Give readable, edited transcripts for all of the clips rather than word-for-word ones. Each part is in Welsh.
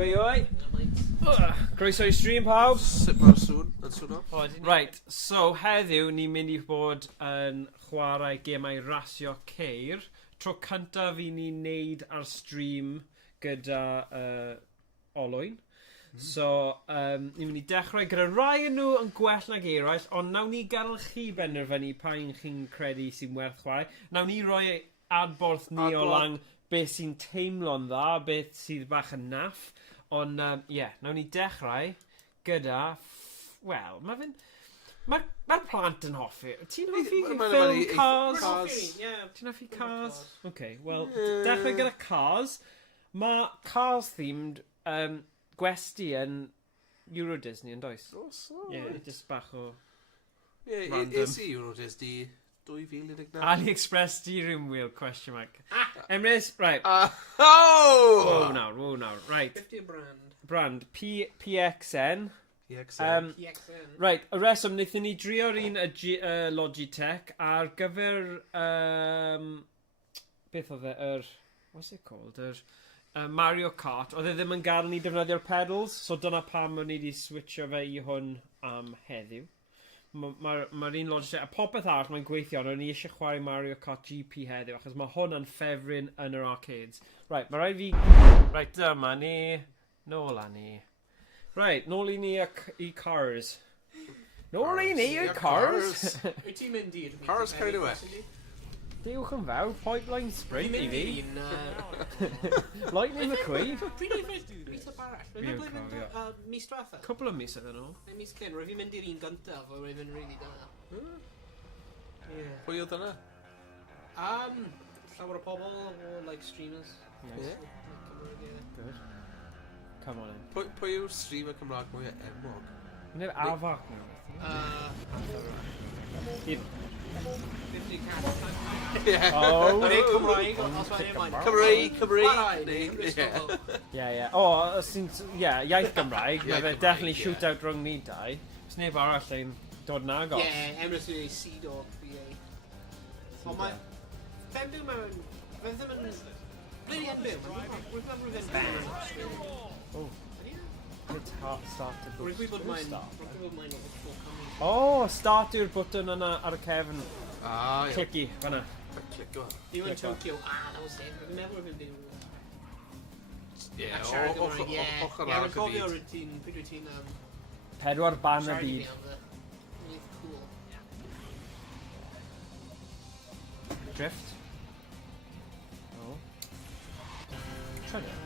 Oi, oi. Croeso I stream, pawb. Sut mae'r sŵn? Yn sŵn o? Right, so heddiw ni'n mynd I bod yn chwarae Gemau Rasio Arcêd. Tro cyntaf I ni'n neud ar stream gyda Olwyn. So, ni'n mynd I dechrau gyda rai yn nhw yn gwell nag eraill, ond nawn ni gadael chi benderfynu pa un chi'n credu sy'n werth chwarae. Nawn ni roi adborth ni o lang beth sy'n teimlo'n dda, beth sydd bach yn naff. Ond, nawn ni dechrau gyda... Wel, mae'r plant yn hoffi. Ti'n hoffi ffilm Cars? Ti'n hoffi Cars? OK, wel, dechrau gyda Cars. Mae Cars-themed gwesti yn Euro Disney yn does? Just bach o... Is I Euro Disney 2019? AliExpress steering wheel, question mark. Emrys, right. Whoa now. Right. 50 Brand. PXN. PXN. Right, y reswm, wnaethon ni drio'r un Logitech ar gyfer... beth oedd e? What's it called? Mario Kart. Oedd e ddim yn gadael ni defnyddio'r pedals, so dyna pam o'n i wedi switcho fe I hwn am heddiw. Mae'r un Logitech, a popeth arall mae'n gweithio, ond o'n i eisiau chwarae Mario Kart GP heddiw, achos mae hwn yn ffefryn yn yr arcades. Right, mae rhaid fi... Right, dyma ni. Nôl a ni. Right, nôl I ni I Cars. Nôl I ni I Cars. Wyt ti'n mynd i'r... Cars carried away. Diolch yn fawr, pipeline sprint I fi. Lightning McQueen. Pryd oedd mis o barall? Rwy'n meddwl mis diwetha? Couple of mis ydyn nhw. Mis cyn, rwy'n mynd i'r un gyntaf, o rwy'n really da. Pwy oedd yna? Llawer o pobl o, like, streamers. Good. Come on in. Pwy yw'r streamer Cymraeg mwy enwog? Nid afach nhw. 50 cant. Oh. Cymraeg, os mae'n ymlaen. Cymraeg. O, iaith Gymraeg. Mae fe definitely shoot-out rhwng ni dau. Os neb arall yn dod yn agos. Emrys yw'n C-Dog fi ei. Ond mae... Fenbyw mewn... Fe ddim yn... Ble di enbyw? Rwy'n meddwl rwy'n enbyw. Oh. It's hard start to book. Rwy'n bod mae'n... O, start yw'r button yna ar y cefn. Ie. Clicky, fanna. Clicio. Yw yn Tokyo. That was it. Rwy'n meddwl rwy'n byw. Ochr ar y gofio byd. Pryd wyt ti'n... Pedwar ban y byd. Cool. Drift. Oh. Try it.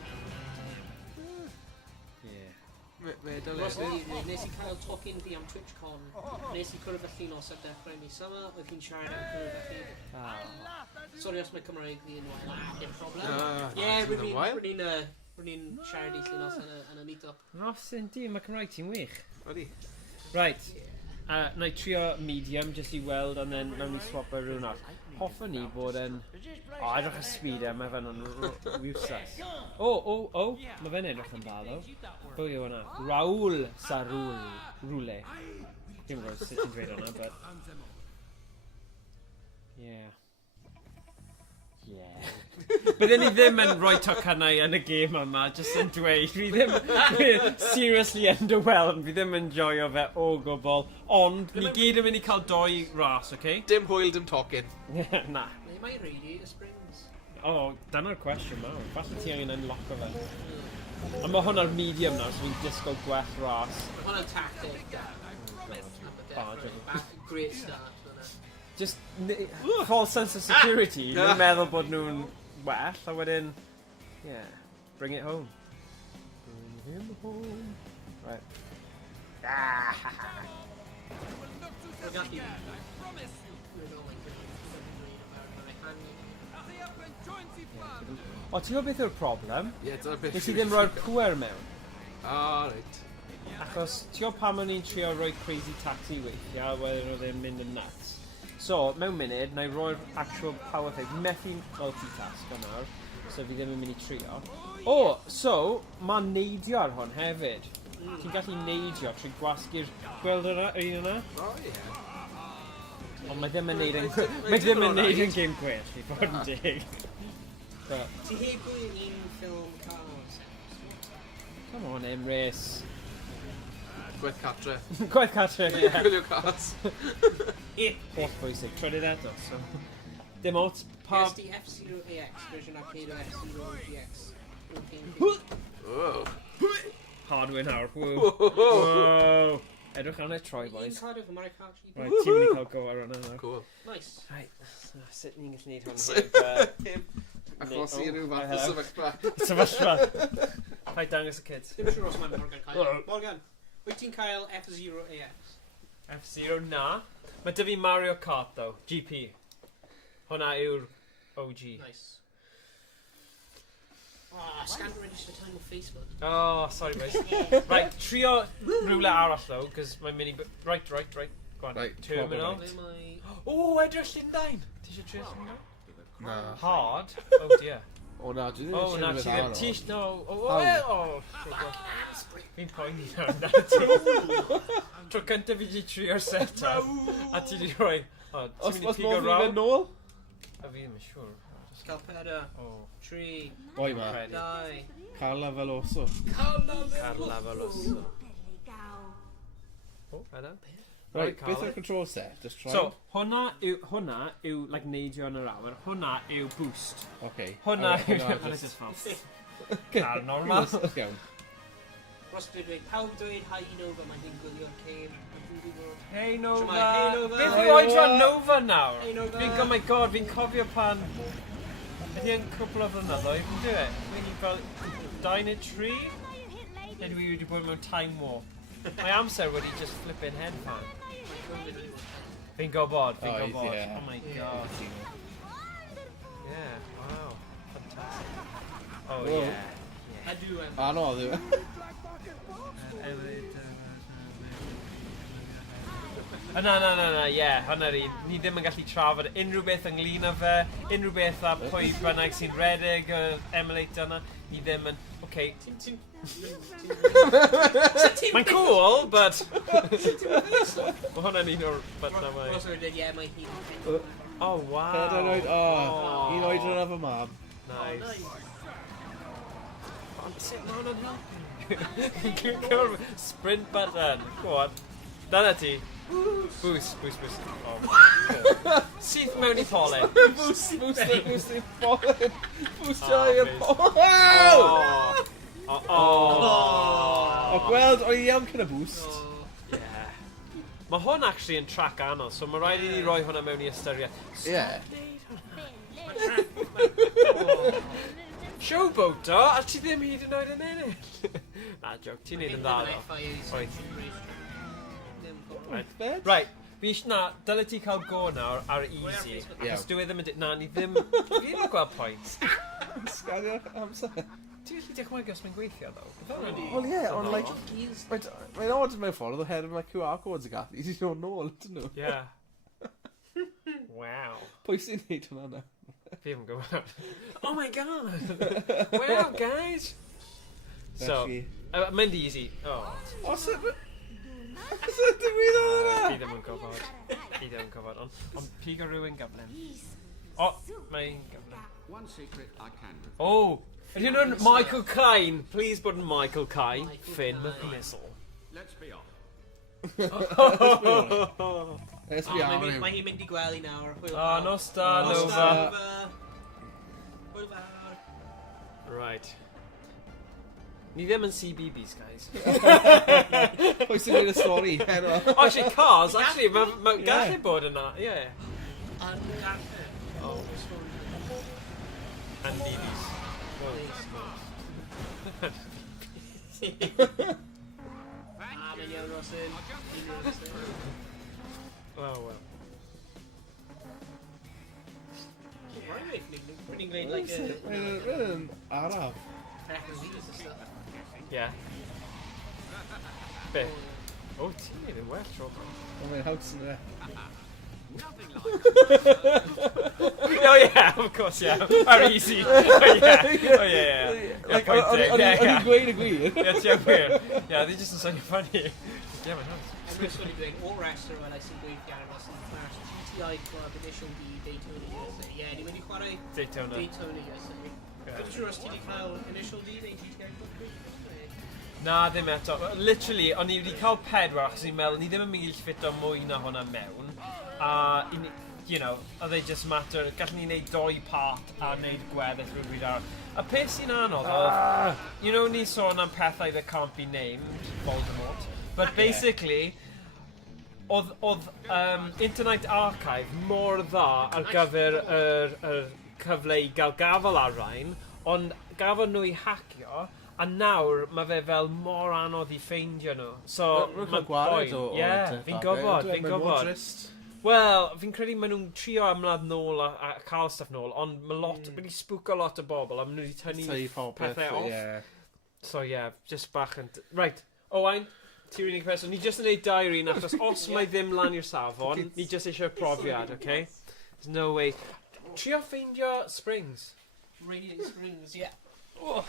Nes I cael tocyn fi am TwitchCon. Nes I cwrdd felly nos ar dechrau mis yma. Oedd hi'n siarad am cwrdd felly. Sorry os mae Cymraeg fi yn wael. Dim problem. Rwy'n ni'n siarad I llun os yn y meet-up. Nos, yndi, mae Cymraeg ti'n wych. Odi. Right. Na I trio medium, just I weld, and then nawn ni swap ar rhywun arall. Hoffwn ni bod yn... O, edrych y speed mae fe'n useless. Mae fe'n edrych yn dda, ddo. Pwy yw hwnna? Raul sa rwle. Dim gwybod sut ti'n dweud hwnna, but... Byddwn ni ddim yn rhoi tocynnau yn y gêm yma, jyst yn dweud. Fi ddim seriously underwhelmed. Fi ddim yn joio fe o gwbl. Ond, ni gyd yn mynd I cael 2 ras, OK? Dim hwyl, dim tocyn. Na. Neu mae radiator springs. Dyna'r cwestiwn mawr. Falle ti angen unlock o fe. A mae hwnna'r medium nawr, so fi'n disgo gwell ras. Mae hwnna'n tactic. Great start. Just false sense of security. Ni'n meddwl bod nhw'n well, a wedyn, bring it home. Bring him home. Right. O, ti'n gwybod beth yw'r problem? Nes I ddim roi'r pwer mewn. Right. Achos, ti'n gwybod pam o'n i'n trio roi crazy taxi weithiau, wedyn oedd e'n mynd yn nuts. So, mewn munud, na I roi'r actual power thing. Fi methu multitask o nawr, so fi ddim yn mynd I trio. So, mae'n neidio ar hon hefyd. Ti'n gallu neidio trwy gwasgu'r gweld un yna? Ond mae ddim yn neud yn game gwell, I fod yn dig. Ti heb gwylio un ffilm Cars? Come on, Emrys. Gwaith cartre. Gwaith cartre, ie. Gwylio cars. Holl bwysig. Trydydd eto, so... Dim ots, pa... Here's the F-Zero-AX version arcade of F-Zero-GX. Oh. Hard win nawr. Whoa. Edrych arno troi, boys. Un card of Cymraeg Kart. Right, ti'n mynd i cael go ar hwnna nawr. Cool. Nice. Right, sut ni'n gallu neud hwn heb... Achos i rhyw fath o sefyllfa. Sefyllfa. Rhaid dangos y kids. Dim siŵr os mae Morgan cael. Morgan, wyt ti'n cael F-Zero-AX? F-Zero, na. Mae dy fi Mario Kart, though. GP. Hwna yw'r OG. Nice. Scandal register time with Facebook. Oh, sorry, boys. Right, trio rhywle arall, though, cos mae'n mynd i... Right. Go on. Right, Terminal. Oh, edrych Llundain. Ti eisiau trio Llundain? Na. Hard? Oh, dear. O na, dwi ddim Oh, na, ti ddim... Ti... No. Oh. Fi'n poeni nawr. Tro cyntaf fi di trio'r set-up. A ti di rhoi... Os modd fi fynd nôl? A fi ddim yn siŵr. Cael peda. 3. Oi ma. 2. Carla Veloso. Carla Veloso. Oh, peda. Right, beth yw'r control set? Just try. So, hwnna yw, like, neidio yn yr awyr. Hwnna yw boost. Okay. Hwnna yw... Car normal. Iawn. Ros dwi'n dweud, pawb dweud hi Nova, mae'n hi'n gwylio'r ceir. Hey Nova! Hey Nova! Beth yw oedran Nova nawr? Hey Nova! Oh my god, fi'n cofio pan... Ydy yn cwpl o flynyddoedd, fi'n dweud. Fi'n fel 2 neu 3? Neu dwi wedi bod mewn time warp. Mae amser wedi just flipping head fan. Fi'n gwybod. Oh my god. Yeah, wow. Fantastic. Oh yeah. Heddiw em. Anodd yw. Na, yeah, hwnna ri. Ni ddim yn gallu trafod unrhyw beth ynglyn â fe, unrhyw beth a pwy bynnag sy'n redeg y emulator yna. Ni ddim yn... Okay. Mae'n cool, but... Mae hwnna'n un o'r... Ros dwi'n dweud, ie, mae hi'n... Oh, wow. Un oedran af y mab. Nice. Sut mae hwnna'n helpu? Sprint button. Go on. Dyna ti. Boost. Oh. Sydd mewn i pollen. Boost i pollen. Boost i'r pollen. O gweld, o iawn cyn y boost. Yeah. Mae hwn actually yn track anodd, so mae rhaid i ni roi hwnna mewn i ystyried. Yeah. Showboat o, a ti ddim hyd yn oed yn ennill. Na, joke, ti'n neud yn dda o. Right, fi na, dyle ti cael go nawr ar easy. Cos dwi ddim yn dweud, na, ni ddim... Fi ddim yn gweld points. Sganio'r amser. Ti'n gallu dechrau os mae'n gweithio, ddo? Well, yeah, ond, like... Mae'n oed mewn ffordd o her mae QR codes y gath. I ti'n dod nôl, dyn nhw? Yeah. Wow. Pwy sy'n neud hwnna na? Fi ddim yn gwybod. Oh my god! Wow, guys! So, mynd easy. Oh. Os ydw i ddod hwnna? Fi ddim yn gwybod. Ond pig o rhywun gyflym. O, mae'n gyflym. Oh! Ydy hwnnw'n Michael Caine? Please bod yn Michael Caine. Finn McMissile. Let's be off. Mae hi'n mynd i gwely nawr. Oh, nos da, Nova. Right. Ni ddim yn CBBS, guys. Pwy sy'n gwneud y stori? Actually, cars, actually, mae'n gallu bod yna, yeah. And BBs. Mae'n iawn Rosin. Oh, well. Pretty great, like Mae'n araf. Yeah. Be? Oh, ti'n neud yn well tro. Mae'n haws yn e. Oh yeah, of course, yeah. Very easy. Oh yeah. Like, o'n i'n gweud y gwir. Yeah, ti'n gwir. Yeah, they're just yn swnio funny. Yeah, mae'n haws. I'm just going to do all rester when I see Gwyd Garros and first GTI Club Initial D Daytona USA. Yeah, ni mynd i chwarae Daytona. Daytona USA. I'm sure os ti wedi cael Initial D neu GTI Club Gwyd. Na, ddim eto. Literally, o'n i wedi cael 4 achos ni'n meddwl, ni ddim yn mynd i ffito mwy na hwnna mewn. A, you know, oedd e just matter, gallwn ni wneud 2 part a wneud gweddill rhywbryd arall. A peth sy'n anodd oedd, you know, ni sôn am pethau that can't be named, Voldemort. But basically, oedd Internet Archive mor dda ar gyfer y cyfle i gael gafel ar rhain, ond gafel nhw i hacio, a nawr mae fe fel mor anodd i ffeindio nhw. So, mae'n gwared o... Ie, fi'n gwybod. Wel, fi'n credu maen nhw'n trio ymladd nôl a cael stuff nôl, ond mae wedi spwco lot o bobl, a maen nhw wedi tynnu pethau off. So, just bach yn... Right, Owain, ti'r unig person. Ni just yn neud 2 un, achos os mae ddim lan i'r safon, ni just eisiau profiad, okay? There's no way. Trio ffeindio springs. Radiator springs, yeah. Oh.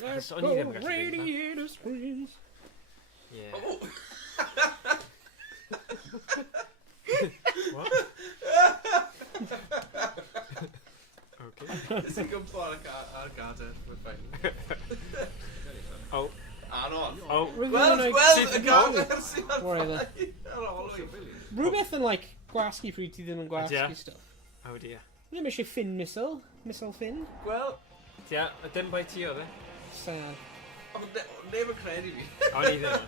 Let's go radiator springs. Yeah. What? Okay. Is it good for our garden? We're fine. Oh. Oh. Well, y garden sy'n Whatever. ar olwyn. Rhywbeth yn, like, gwasgu pryd ti ddim yn gwasgu stuff. Oh dear. Ddim eisiau Finn missile. Missile Finn. Wel, Dim bai ti oedd e. Sad. neb yn credu fi. O'n i ddim.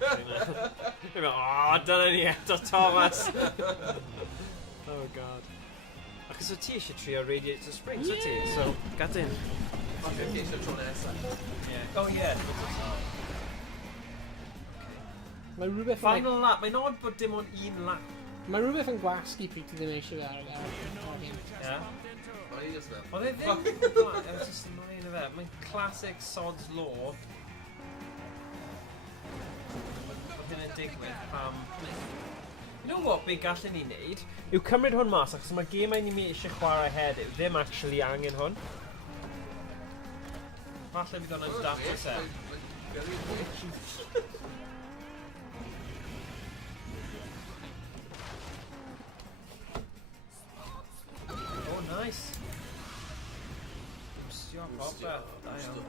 Dyna ni eto, Thomas. Oh god. Achos o ti eisiau trio Radiator Springs, o ti? So, gad in. Ond fi'n geisio tro nesaf. Oh yeah. Mae rhywbeth... Final lap. Mae'n odd bod dim ond 1 lap. Mae rhywbeth yn gwasgu pryd ti ddim eisiau ar y Yeah. O'n i just fel. Oedd e ddim... It was just annoying of it. Mae'n classic Sod's Law. Oedd hynny'n digwydd pam... You know what be gallen ni wneud? Yw cymryd hwn mas, achos mae gemau ni eisiau chwarae heddiw ddim actually angen hwn. Falle bydd hwnna'n data set. Oh, nice. Stio popeth. Da iawn.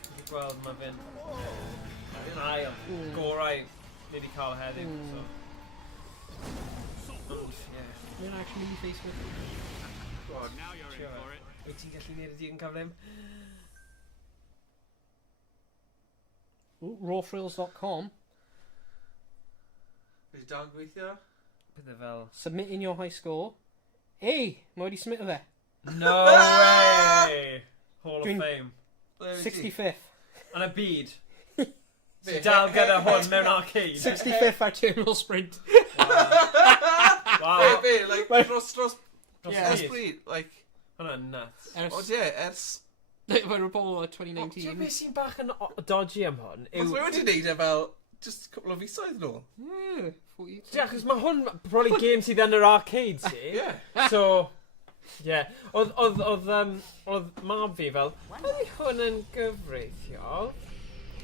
Dwi'n gweld mae fe'n ail. Gorau ni wedi cael heddiw. Mae'n actually Facebook. Now you're in for it. Wyt ti'n gallu neud y dig yn cyflym? Rawfrills.com. Bydd dan gweithio? Bydde fel... Submit in your high score. Hey! Mae wedi submit o fe. No way! Hall of Dwi'n- Fame. 65th. Yn y byd. Sy'n dal gyda hwn mewn arcade. 65th arterial sprint. Wow. Be, like, dros Yeah. bryd, like, Hwna'n nuts. o ie, ers... Mae'n rhywbeth o Ti'n 2019. beth sy'n bach yn dodgy am hwn? Os mae wedi neud e fel, just couple of fisoedd nôl. Yeah. Ie, achos mae hwn probably game sydd yn yr arcade, si? Ie. So, ie. Oedd mab fi fel, ydy hwn yn gyfreithiol?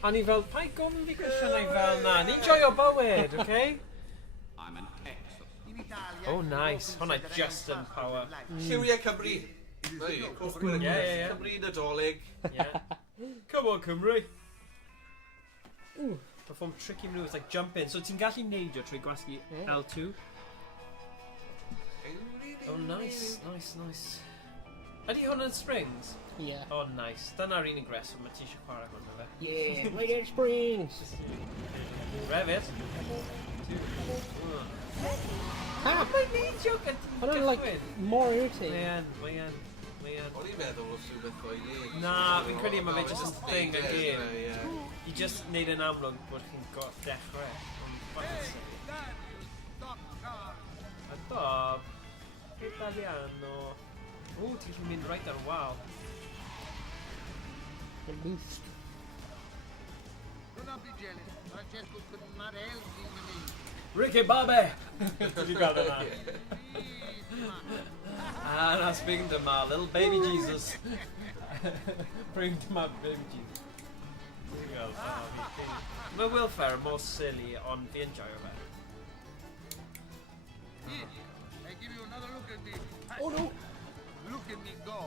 A ni fel, pa i gofyn fi gwestiynau fel na? Ni'n joio bywyd, okay? I'm an excellent. Oh, nice. Hwnna just yn power. Lliwiau Cymru. Ie. Cymru Nadolig. Yeah. Come on, Cymru. Perform tricky moves like jump in. So ti'n gallu neidio trwy gwasgu L2. Oh, nice. Ydy hwn yn springs? Yeah. Oh, nice. Dyna'r unig reswm mae ti eisiau chwarae hwn, fe? Yeah. Radiator Springs. Refyd. 2, 1. Mae'n neidio gyda Hwna'n, like, more irritating. Mae yn. O'n i'n meddwl o rhywbeth o'i le. Na, fi'n credu mae fe just yn thing y game. Ie. I just neud yn amlwg bod chi'n dechrau. A Bob. Italiano. O, ti'n gallu mynd right ar wal. The boost. Ricky Bobby! Did you got that? And I speaking to my little baby Jesus. Bring to my baby Jesus. Mae Will Ferrell mor silly, ond fi enjoy o fe. I give you another look at me. Oh no! Look at me go.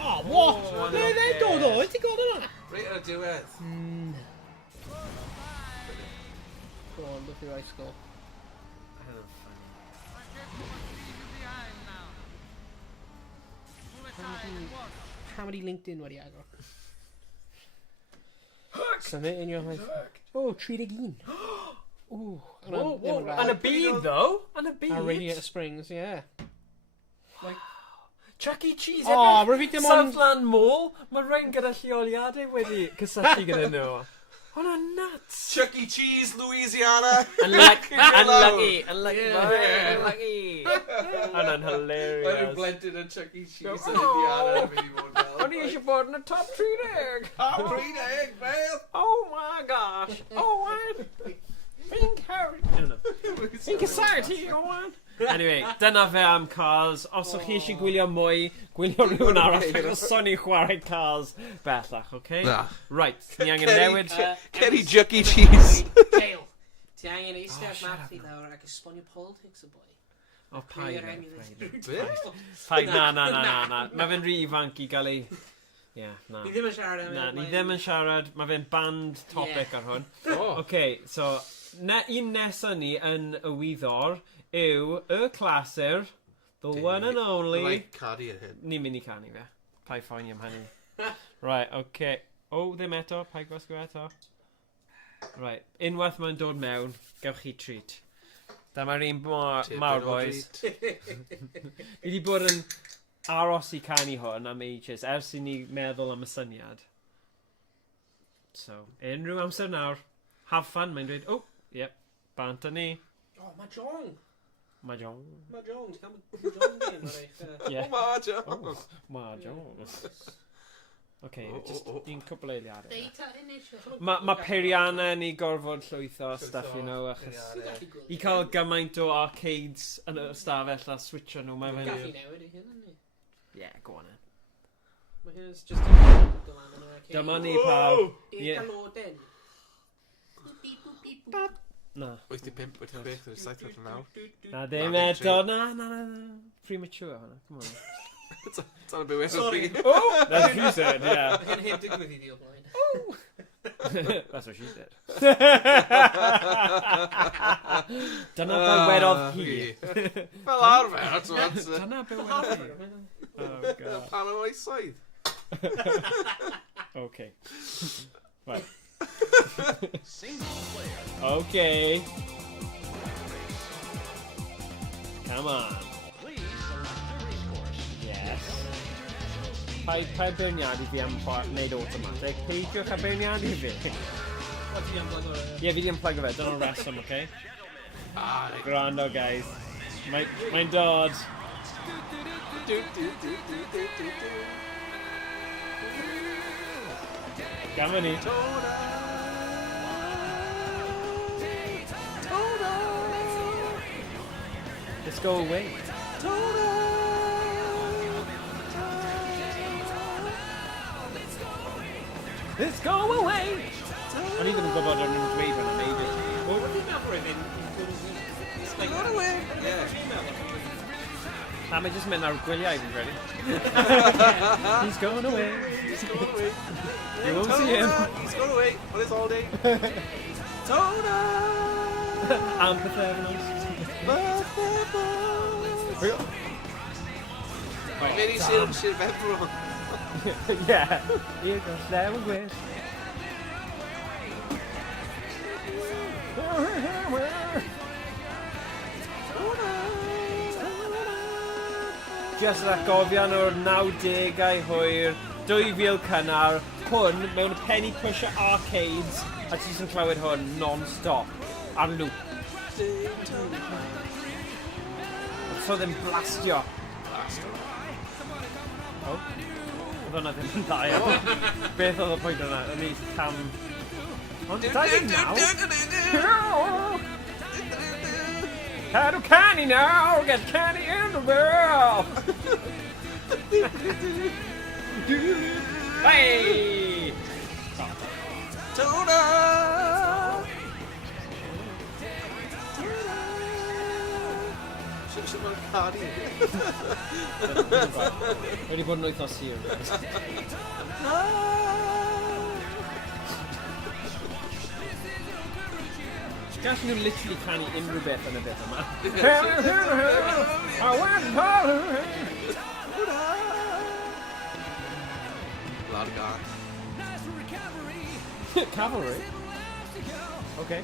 Oh, what? They dod o, ti god yna? Reit ar y diwedd. Go on, beth yw I score? Hamadi LinkedIn wedi agor. Symud in your life. Oh, 31. Ooh. And a bead, though. And a bead. A Radiator Springs, yeah. Like, Chuck E. Cheese. Oh, rwy'n dim ond... Southland Mall. Mae rhain gyda lleoliadau wedi cysylltu gyda nhw. Hwna nuts. Chuck E. Cheese, Louisiana. Unlucky. Hwna'n Mae'n hilarious. blended yn Chuck E. Cheese yn Indiana. O'n i eisiau bod yn y top 30. Top 30, man. Oh my gosh. Owain. Fi'n caru. Fi'n casau ti, Owain. Anyway, dyna fe am Cars. Os o'ch chi eisiau gwylio mwy, gwylio rhywun arall, achos son i'n chwarae Cars bellach, okay? Na. Right, ni angen newid... Ceri Chuck E. Cheese. Dale, ti angen eistedd mathu nawr ac esbonio politics y boi. O, paid. Paid. Na. Mae fe'n rhy ifanc i gael ei... Ie, na. Ni ddim yn siarad am Na, ni ddim yn siarad. Mae fe'n band topic ar hwn. Oh. Okay, so, un nesaf ni yn y wyddor yw y clasur, the one and only... Like cadi ar hyn. Ni'n mynd i canu fe. Pai ffoeni am hynny. Right, okay. O, ddim eto. Pai gwasgu eto. Right, unwaith mae'n dod mewn, gewch chi treat. Dyma'r un mawr, boys. Fi wedi bod yn aros i canu hwn am ages, ers i ni meddwl am y syniad. So, unrhyw amser nawr, have fun, mae'n dweud, oh, yep, bant â ni. Oh, mae John. Ma John. Mae John. Ti'n cael John gen? Yeah. Mahjong. Mahjong. Okay, just un cwbl eiliadau. Deita initial. Mae peiriannau ni gorfod llwytho stuff i nhw, achos i cael gymaint o arcades yn y stafell a switcho nhw. Mae fe'n... Gaffi newid i hyn, ynddi? Yeah, go on then. Mae hyn is just a dylan yn yr arcade. Dyma ni pawb. I'r galodyn. Boop, beep, boop, beep, boop. Na. 85, 85, 79. Na ddim eto, na. Premature hwnna, come on. Ta'n y bywyd. Sorry. Oh! That's what she said, yeah. Mae hyn heb digwydd i di o blaen. That's what she said. Dyna be wedodd hi. Fel arfer, ti'n Dyna be wedodd hi. Oh, God. Pan am oesoedd. Okay. Right. Okay. Come on. Yes. Pa beirniadu fi am wneud automatic? Peidiwch a beirniadu fi. Ie, fi di unplug o fe. Dyna'r reswm, okay? Grando, guys. Mae'n dod. Gama ni. Let's go away. Let's go away. O'n i ddim yn gwybod o'n nhw'n dweud hwnna'n neud. What do you meddwl rydyn? Go away. Yeah. Na, mae jyst mynd ar gwyliau fi'n credu. He's gone away. He's gone away. You won't see him. He's gone away on his holiday. Daytona. Am pythefnos. Mae'n mynd i Sir Fefro. Yeah. Here goes Sam and Gwen. Just like gofian o'r 90au hwyr, 2000 cynnar, hwn mewn y penny pusher arcades, a ti sy'n clywed hwn non-stop, ar loop. So ddim blastio. Oh, oedd hwnna ddim yn dda iawn. Beth oedd y pwynt yna? O'n i cam... Ond da i nawr? Cadw canu now, get canny in the world! Hey! Daytona. Sy'n mae'n cari. Wedi bod yn wythnos hir. Gallwn nhw literally canu unrhyw beth yn y beth yma. Lad gar. Cavalry? Okay.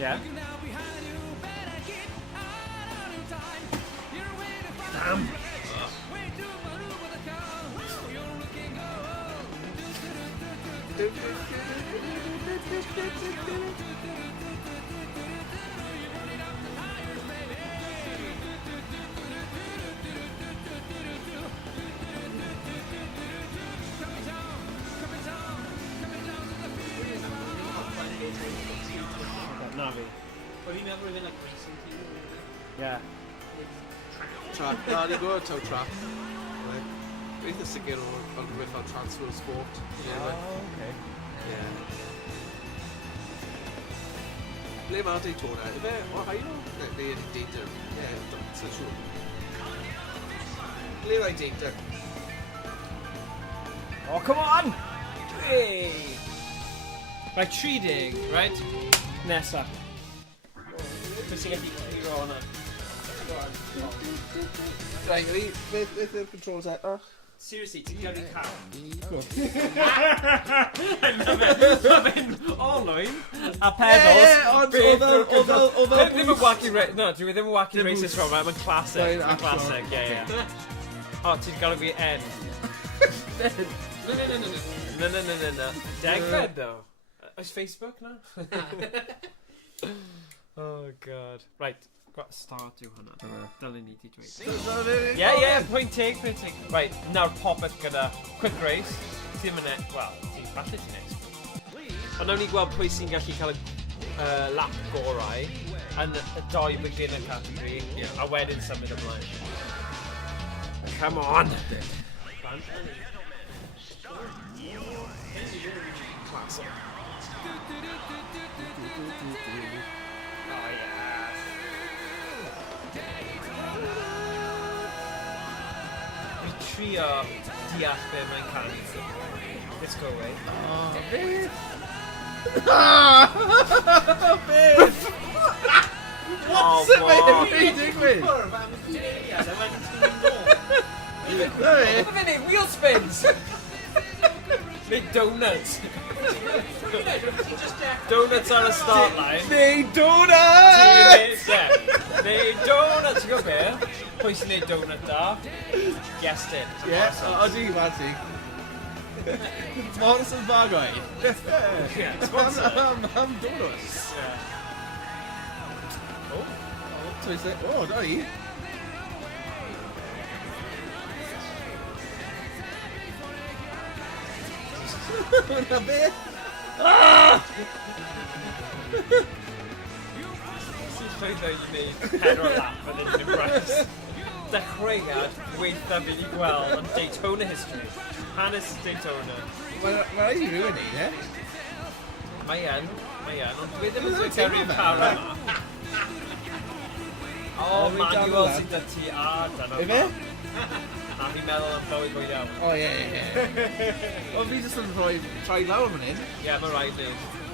Yeah. Damn. Navi. Well, you never even like racing team. Yeah. Track. No, ni go to track. Beth ys yn gyro o'n gweithio fel transfer of sport. Okay. Yeah. Ble mae Daytona? Ife, o hael? Ne, yn Daytona. Yeah, dwi'n siŵr. Ble mae Daytona? Oh, come on! Hey! Right, 30, right? Nesa. Beth sy'n gallu hero hwnna? Right, beth yw'r controls eto? Seriously, ti'n gael ei cael. Mae fe'n olwyn a pedals. Ond oedd Ddim yn wacky racist. No, dwi ddim yn wacky racist rhwng. Mae'n classic. Mae'n classic, yeah. O, ti'n gael fi N. No. Degfed, though. Oes Facebook now? Oh, God. Right. Start yw hwnna. Dylen ni di dweud. Yeah, point take. Right, nawr popeth gyda quick race. Ti ddim yn well, falle ti'n next. Ond nawn ni gweld pwy sy'n gallu cael y lap gorau yn y doi beginner category, a wedyn symud ymlaen. Come on! Classic. Trio deall be mae'n canu. Let's go away. Oh, beth? Beth? What's it mae'n digwydd? Mae'n ei wheel spins! Neu donuts! Donuts ar y start line. Neu donuts! Neu donuts, ti'n gwybod beth? Pwy sy'n neud donut da? Guessed it. Yeah, oeddi, Marty. Morrison bagoi. Yeah, sponsor. Am donuts. Oh, da i. Hwna beth? Sy'n llwyddo i wneud 4 lap yn unrhyw bres. Dechreuad gweitha fi wedi gweld yn Daytona history. Hanes Daytona. Mae rhaid i rhywun neud, e? Mae yn, ond dwi ddim yn dweud gyrru'r car yma. O, manual sydd â ti a dan Ife? A fi'n meddwl am bywyd go iawn. O, ie. O, fi jyst yn rhoi trai lawr fan hyn. Ie, mae rhaid ni.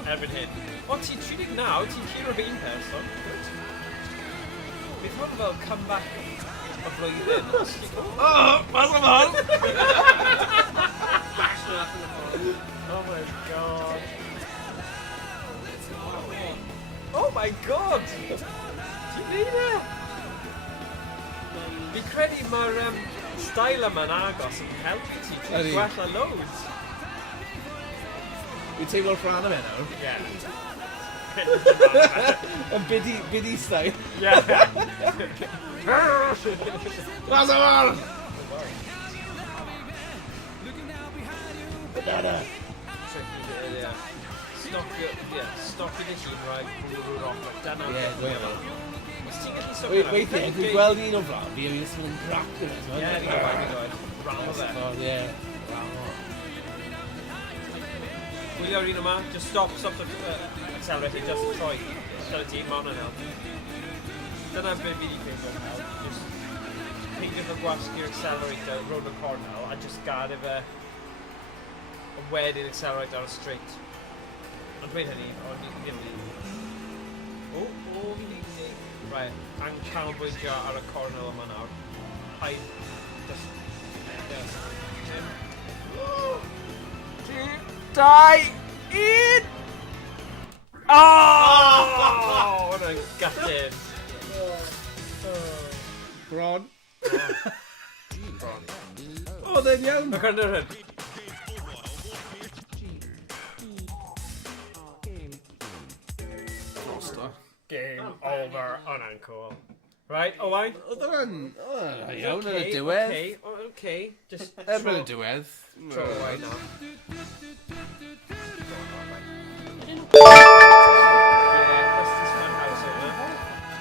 Erbyn hyn. O, ti'n 39, ti'n hir o'r un person. Bydd hwn fel comeback o flwyddyn. O, mas am hwn! Oh my god. Oh my god! Ti'n neud e? Fi'n credu mae'r style yma'n agos yn helpu ti. Ti'n gwella loads. Fi'n teimlo'r ffran am enw. Ie. Yn bidi style. Ie. Mas am hwn! Banana. Stopio dy hun rhaid bwrw'r offer. Dyna. Ie, gwella. Weithio, dwi'n gweld un o frawd fi, a fi'n sôn yn grac yn ys. Ie, fi'n gweld. Ramo fe. Ie, ramo. Gwylio'r un yma, just stop accelerating, just troi. Dyna ti, ma' hwnna'n help. dyna beth fi wedi ffeindio fel. Just peidio fy gwasgu'r accelerator rownd y cornel a just gadael fe wedyn accelerator ar y straight. Ond dweud hynny, ond ni ddim wedi. O, fi wedi. Right, canolbwyntio ar y cornel yma nawr. Paid. Just. Yes. 2, 1! Oh! What a gutted. Bron. Oh, then iawn. Mae gwrando hyn. Game over on Uncle. Right, Owain? Oedd o'n iawn yn y diwedd. Okay. Just Erbyn y diwedd. Tro Owain now.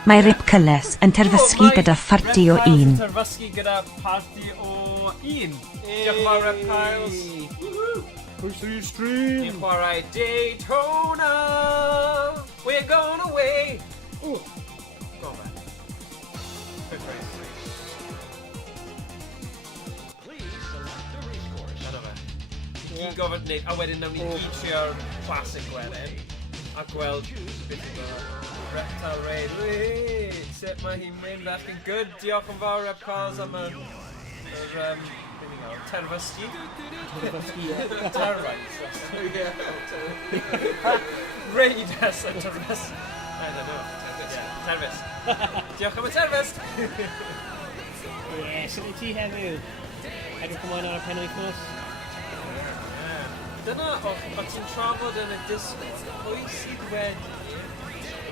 Mae Rip Cullis yn terfysgu gyda pharti o un. Terfysgu gyda parti o un. Diolch yn fawr reptiles. Croeso i'r stream. Ni'n chwarae Daytona. We're going away. Ooh. Go on, man. Quick race. Please select the race course. Dyna fe. I gofod wneud, a wedyn nawn ni gyd trio'r classic wedyn. A gweld beth yw reptile raid. Wee! Sut mae hi'n mynd? Acting good. Diolch yn fawr reptiles am terfysgu. Raiders yn terfys. I don't know. Terfys. Diolch am y terfys. Sut i ti heddiw? Edrych ymlaen ar y penwythnos? Dyna, o ti'n trafod yn y Discord, pwy sydd wedi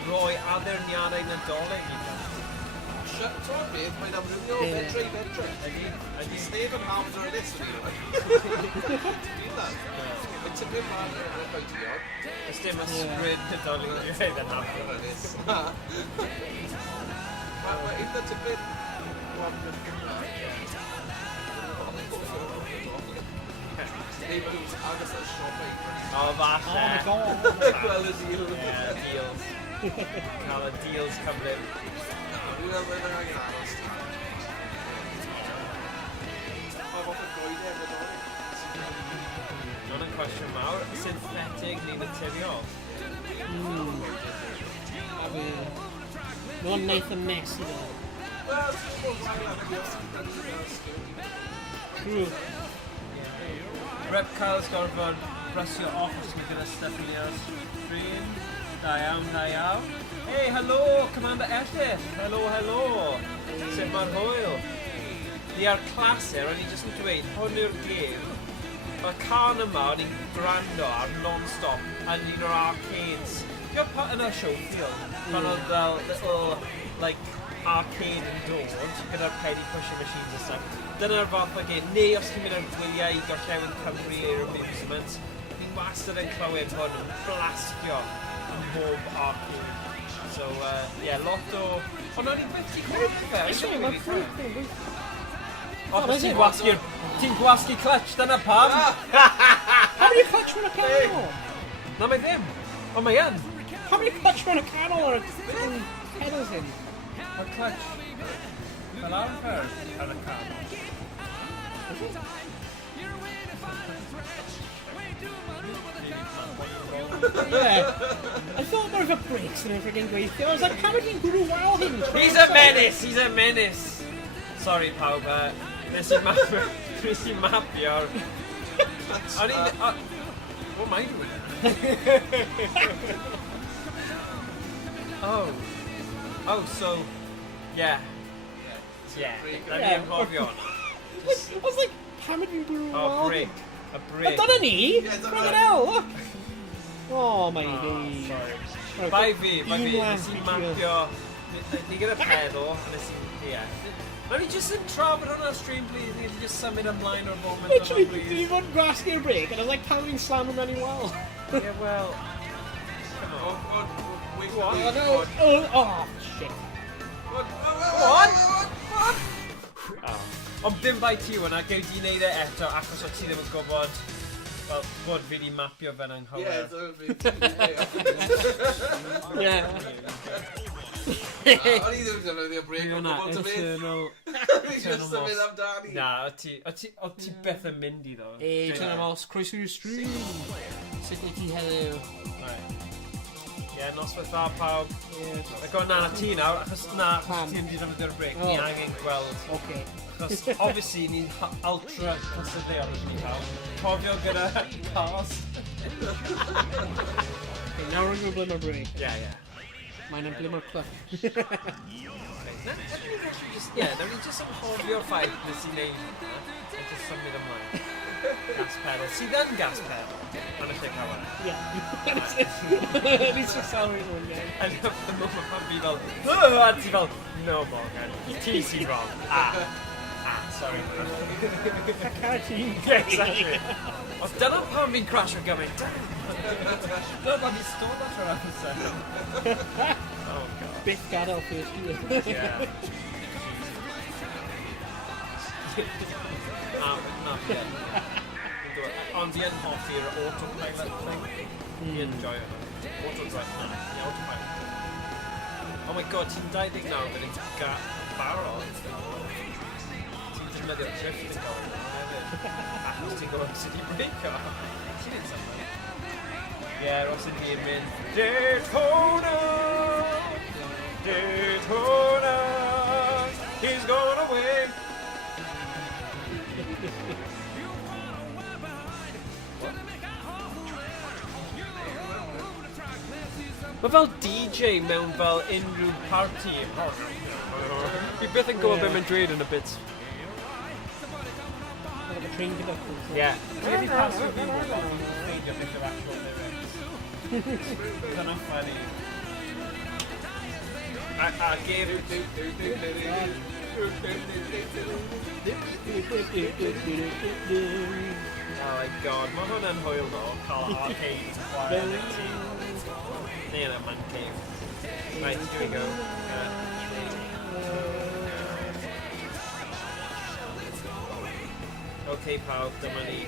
rhoi addurniadau nadolig i gael? To'r beth, mae'n amrywio fedre. Ydy sneb yn hawdd o'r list yn ei Mae'n tybio'r fan yn y bwydion. Ys dim ysbryd nadolig i feid yn hawdd o'r list. Mae un o tybio'r Neu maen nhw'n agos ar shopping. O, falle. Gweld y deal. Deals. Cael y deals cymryd. Dwi'n meddwl mae'n angen aros. Mae fath o goedau yn y dod. Mae'n cwestiwn mawr. Synthetic neu naturiol? Mae'n neith y messy ddo. Wel, ti'n bod rhaid am diolch Criw. Reptiles gorfod brysio off os mae gyda stuff i ar screen. Da iawn. Hey, helo, Commander Edith. Helo. Sut mae'r hwyl? Ni ar clasur, o'n i jyst yn dweud, hwn yw'r gêm. Mae'r can yma o'n i'n gwrando ar non-stop yn un o'r arcades. Dwi'n pa yn y showfield, pan oedd fel little, like, arcade yn dod gyda'r penny pushing machines and stuff. Dyna'r fath o gêm, neu os chi'n mynd ar gwyliau i gorllewin Cymru i'r amusements, ni'n wastad yn clywed hwn yn blastio yn bob arcade. So, yeah, lot o... O, na ni'n beth ti'n gwneud fe? O, ti'n gwasgu clutch, dyna pam. How many clutch mewn y canol? Na, mae ddim. O, mae yn. How many clutch mewn y canol o'r pedals hyn? Mae clutch fel arfer ar y canol. Yeah. I thought more of a brakes than a friggin' gweithio. I was like, how would you gwrw wael hyn? He's a menace! Sorry pawb, nes i mapio'r... O'n i'n... What am I doing? Oh, so... Yeah. Let me anghofio hwnna. I was like, how would you gwrw wael? Oh, break. A break. Dyna ni! Friggin' hell, look! Oh, my days. Sorry. Bai fi, nes i mapio... Ni gyda pedal, nes i... Yeah. Mae ni jyst yn trafod hwnna stream, please. Ni jyst symud ymlaen o'r moment hwnna, Literally, please. did you want grasp your break? And I was like, how would you slam him any well? Yeah, well... Come on. Oh, no. Oh, shit. What? Ond dim bai ti hwnna, gew di wneud e eto achos o ti ddim yn gwybod bod fi wedi mapio fe'n anghywir. Yeah, so fi. Yeah. O'n i ddim yn defnyddio brec o'n gwybod to fynd. O'n i just yn mynd amdani. Na, o ti beth yn mynd i ddo. Daytona Moss, croeso i'r stream. Sut i ti heddiw? Ie, noswaith dda pawb. Go na ti nawr, achos na, ti ddim wedi defnyddio'r brec. Ni angen gweld. Achos, obviously, ni'n ultra consideo ydych ni cael. Cofio gyda cars. Nawr yn gwybod o'r brec. Ie. Mae'n yn blim o'r clwch. Nawr ni jyst yn hofio'r ffaith nes i wneud. Jyst symud ymlaen. Gas pedal. Sydd yn gas pedal. Yn y lle cael. Ie. Ni'n sy'n salwi hwn, ie. A y moment pan fi fel, a ti fel, no Morgan, ti sy'n wrong. Sorry. Car ti'n. Exactly. Os dyna pan fi'n crasio gymaint. Dyna pan fi'n stod at yr amser. Oh god. Beth gadael first year. Yeah. Ond fi yn hoffi'r autopilot thing. Fi yn enjoy it. Autopilot. Oh my god, ti'n 29 munud barod. Ti'n defnyddio drift yn gael yna hefyd. Achos ti'n gwybod sut i break o. Ti'n dweud something. Ie, os ydyn ni'n mynd Daytona! Daytona! He's gone away! Mae fel DJ mewn fel unrhyw party. Fi byth yn gwybod beth mae'n dweud yn y bit. Like a train conductor. Yeah. Dwi wedi pasio fi bod yn ffeindio beth yw'r actual lyrics. Dyna'n funny. A gêm... Oh my god, mae hwn yn hwyl ddo, cael arcade chwarae'r. Near that man cave. Right, here we go. Okay, pal, dyma ni.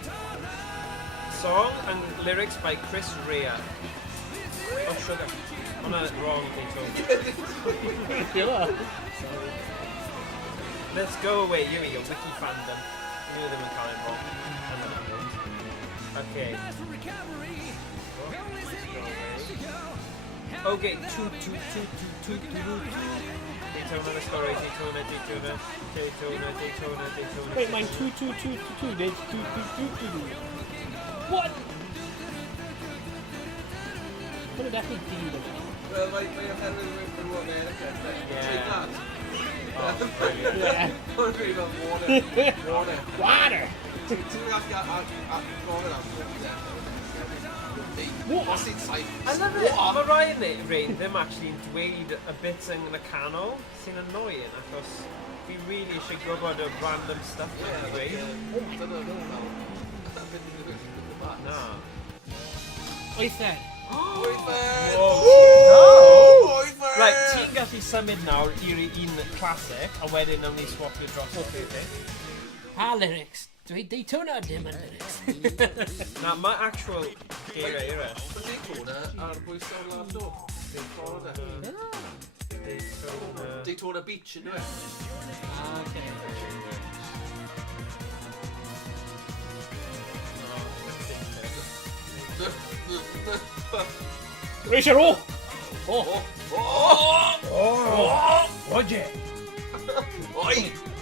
Song and lyrics by Chris Rea. Oh, sugar. Oh no, wrong, Let's go away. Here we go. Wiki fandom. You them and Colin wrong. Okay. Okay, Daytona, let's go right, Daytona. Wait, mine 2. What? What did that mean? Well, my friend went through America. Yeah. Oh, brilliant. Yeah. Water. I love it. Mae Ryan ddim actually yn dweud y bit yn y canol sy'n annoying achos fi really eisiau gwybod y random stuff yn dweud. Na. Oithen. Right, ti'n gallu symud nawr i'r un classic a wedyn nawn ni swapio dros o beth. Ha lyrics. Dweud Daytona dim yn lyrics. Na, mae actual geiriau eraill. Daytona ar bwys o'r lado. Daytona Beach, yn dweud? Race roll! Roger! Oi!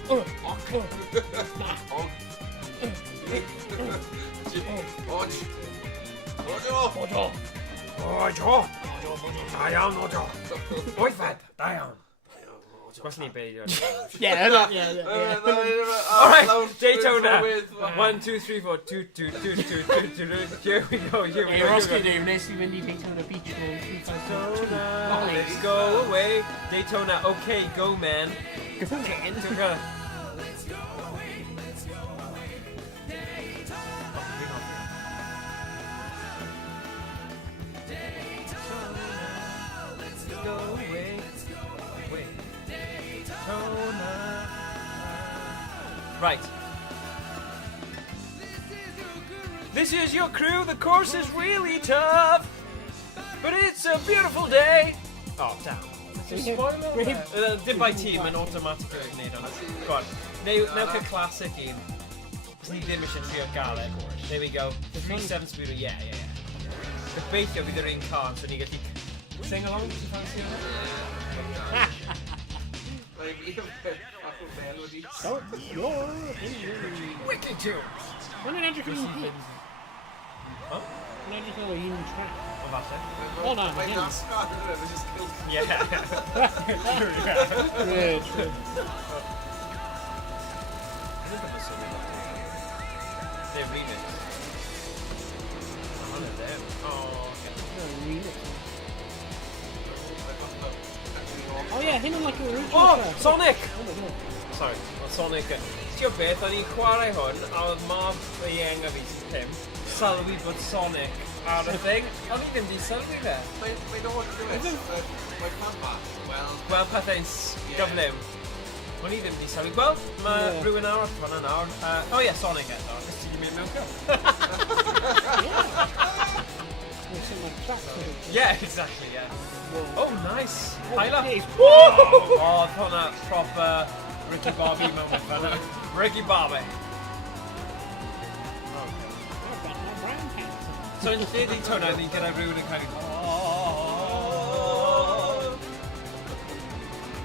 Ojo! Da iawn, Ojo! Oifed, da iawn! Gwrs ni beidio. Yeah. Alright, Daytona! 1, 2, 3, 4, 2. Here we go. Nes i fynd I Daytona Beach. Daytona, let's go away. Daytona, okay, go man. Go man. Right. This is your crew. The course is really tough, but it's a beautiful day. Oh, damn. Dim by team, yn automatic yn gwneud hwnna. Go on, newch y classic un. Os ni ddim eisiau trio galed. There we go. 3-7 speed, yeah. Gobeithio bydd yr un car, so ni gallu sing along, ti'n fancy hwnna? Wicked tunes! Mae'n edrych yn un. Mae'n edrych yn un track. O falle. O na, mae hyn. Yeah. Good. They're remix. Oh yeah, hyn yn like an original Oh, track. Sonic! Oh my god. Sorry, o Sonic. Ti'n beth, o'n i'n chwarae hwn, a oedd mab y ieng a fi sy'n Tim, sylwi bod Sonic ar y thing. O'n i ddim di sylwi fe. Mae'n oed gwybod. Mae'n pan bach. Wel, pethau'n gyflym. O'n i ddim di sylwi. Wel, mae rhywun arall fan yna. O ie, Sonic eto. Nes ti di mynd mewn cyw? Yeah, exactly, yeah. Oh, nice. Haila. Oh, hwnna proper Ricky Bobby moment fanna. Ricky Bobby. So yn lle Daytona, ni gyda rhywun yn cael ei...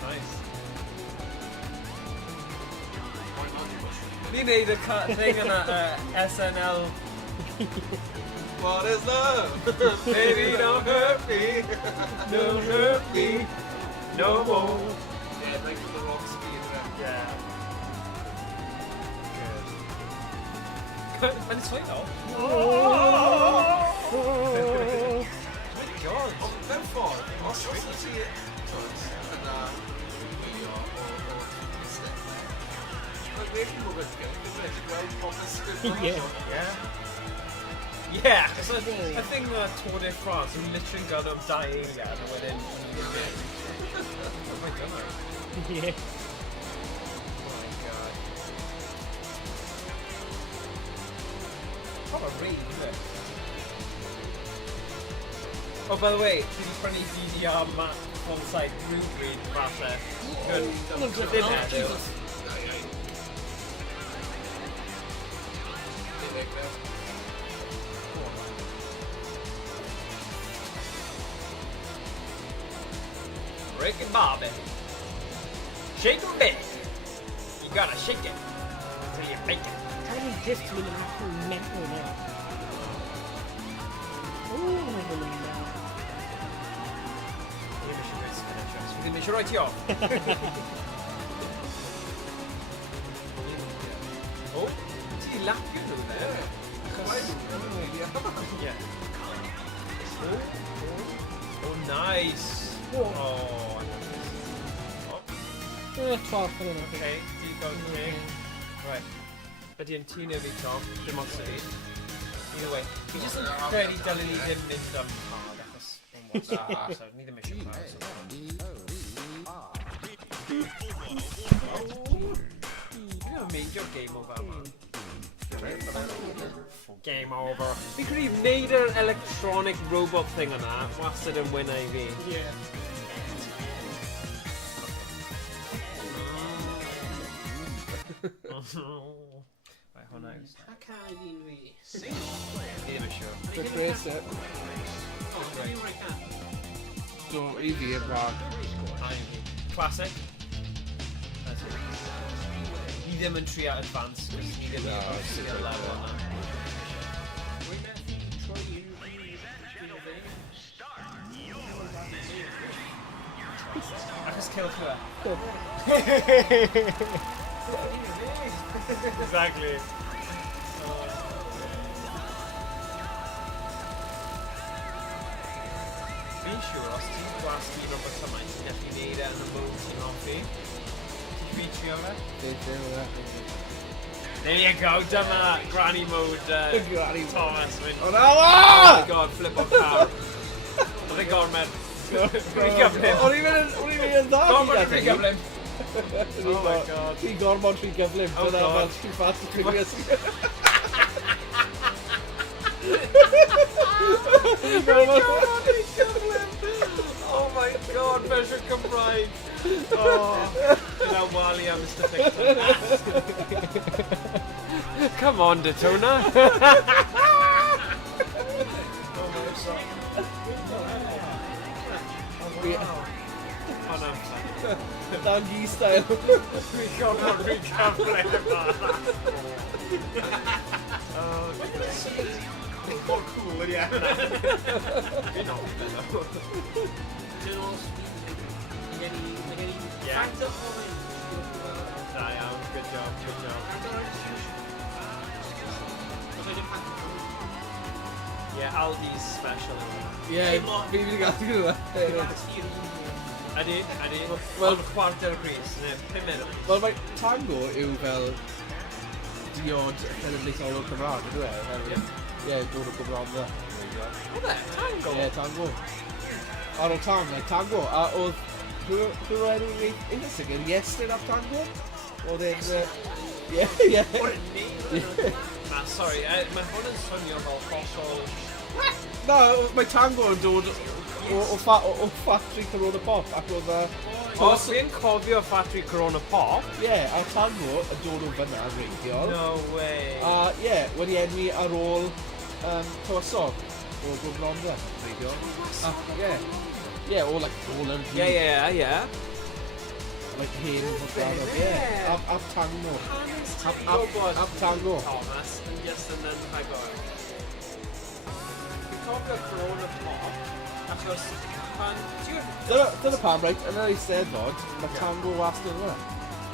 Nice. Ni'n neud y thing yna, SNL. What is love? Baby, don't hurt me. Don't hurt me. No more. Yeah, like the wrong speed. Yeah. Good. Mae'n swydd o. Oh my god. Mewn ffordd, os wyt ti yn wylio o Mystic, mae'n really mwyn gyda'n gweld popeth sgwyddo. Yeah. Yeah, because I think that Tour de France, we literally got them dying again and went in. Oh my god. Yeah. Oh my god. Proper read, isn't it? Oh, by the way, did you prynu DDR map on site rhywbryd falle? Good. Ddim Heddiw. Ricky Bobby. Shake and bake. You gotta shake it until you bake it. How many discs will you have to mental now? Oh, my god. We ddim eisiau rhoi ti off. Oh, ti'n lapio nhw dde? Yeah. Oh, nice. Oh, I love this. Oh. 12 for the night. Okay, digon king. Right. Ydy yn tîn fi Tom, dim ond sydd. Either way, fi jyst yn credu dylwn ni ddim mynd am hard achos so ni ddim eisiau hard. Dwi'n major game over man. Game over. Fi'n credu wneud yr electronic robot thing yna wastad yn wyna I fi. Yeah. Right, hwnna yw. A cael un fi. Ddim yn siŵr. Good race it. O, dwi'n rhoi can. Do, I fi y bag. Classic. Ni ddim yn trio advance, cos ni ddim yn trio level yna. Achos kilch yw e. Exactly. Fi'n siŵr, os ti'n gwasgu rhywbeth yma, ti'n gallu neud e yn y mode ti'n hoffi. Ti'n fi trio fe? There you go, dyma granny mode Thomas. Oh no! Oh my god, flip on car. Oedd e gormed. Rwy gyflym. O'n i'n mynd yn dda Gormod rwy gyflym. Oh my god. Ti'n gormod rhy gyflym. Oh god. Ti'n fast yn cwnias. Rwy gormod rwy gyflym. Oh Oh my god, fersiwn Cymraeg! Oh, dyna wali am Mr. Victor. Come on, Daytona! Doggy style. We can't recap yma. Oh, mor cool, ie. Fi'n ofyn. Dyn os fi'n gen i faint o Owain. Da iawn, good job, good job. Yeah, Aldi's special. Yeah, fi'n mynd i gael ti gyda. Ydy. Wel, chwarter pris, neu 5 munud. Wel, mae tango yw fel diod cenedlaetholwr Cymraeg, ydw e? Ie, dod o Gymraeg dda. O dde, tango? Ie, tango. Ar ôl tango. A oedd, rwy'n rhaid i'n sygyn, Iestyn ar tango? Oedd e'n... Ie. O'r ni? Na, sorry, mae hwn yn swnio fel hollol... Na, mae tango yn dod o ffatri Corona Pop, ac oedd... O, fi'n cofio ffatri Corona Pop? Ie, a tango yn dod o fyna yn reiddiol. No way. A ie, wedi enwi ar ôl tywysog o Gwbronda yn reiddiol. Ie, o like Poland. Ie. Like hen o Gwbronda, ie. Ab tango. Ab tango. Thomas yn just yn rhagor. Fi'n cofio Corona Pop, achos pan... Dyna pam, reit, yn yr Eisteddfod, mae tango wastad yma.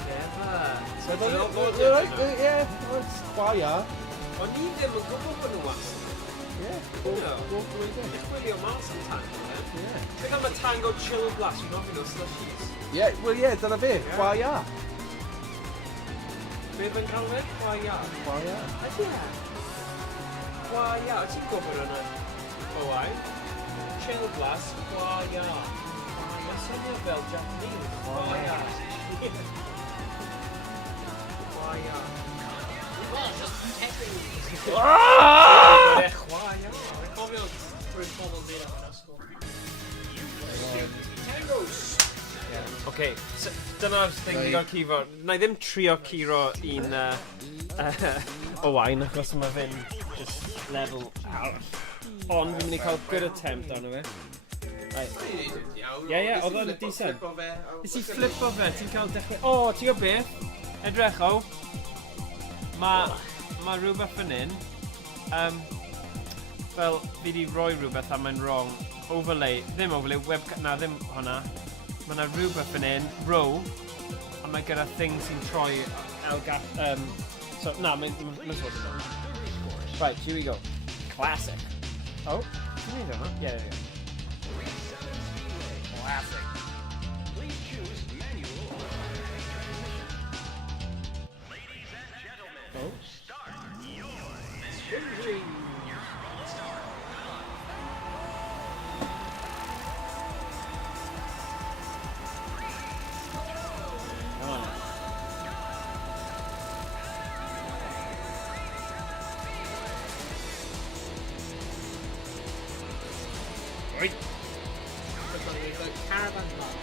Ie, Ie, chwa ia. Ond ni ddim yn gwybod bod nhw wastad. Ie, go dweud e. Dwi'n gwylio mas am tango. Ie. Dwi'n cael mae tango chill blast, fi'n ofyn o slushies. Ie, wel ie, dyna fe, chwa ia. Beth fe'n cael fe? Chwa ia. Chwa ia. Ydy e? Chwa ia, o ti'n gwybod hwnna? Owain? Chill blast, chwa ia. Mae'n swnio fel Japanese. Chwa ia. Chwa ia. Chwa ia. Rwy'n cofio drwy'n pobl dweud am yr ysgol. Tangos! Oce, dyna'r thing ni gael cifo. Na i ddim trio curo un Owain, achos mae fe'n just level arall. Ond fi'n mynd i cael good attempt arno fe. Ie, oedd o'n decent. Nes i flipo fe, ti'n cael dechrau... O, ti'n gwybod beth? Edrychol. Mae rhywbeth fan hyn. Fel, fi di roi rhywbeth a mae'n wrong. Overlay, ddim overlay, webcam, na ddim hwnna. Mae yna rhywbeth fan hyn, row, a mae gyda thing sy'n troi so, na, mae'n sort of done. Right, here we go. Classic. Oh, can you do that? Yeah. Classic. Please choose manual or ladies and gentlemen, start your mission. Right. Caravan park,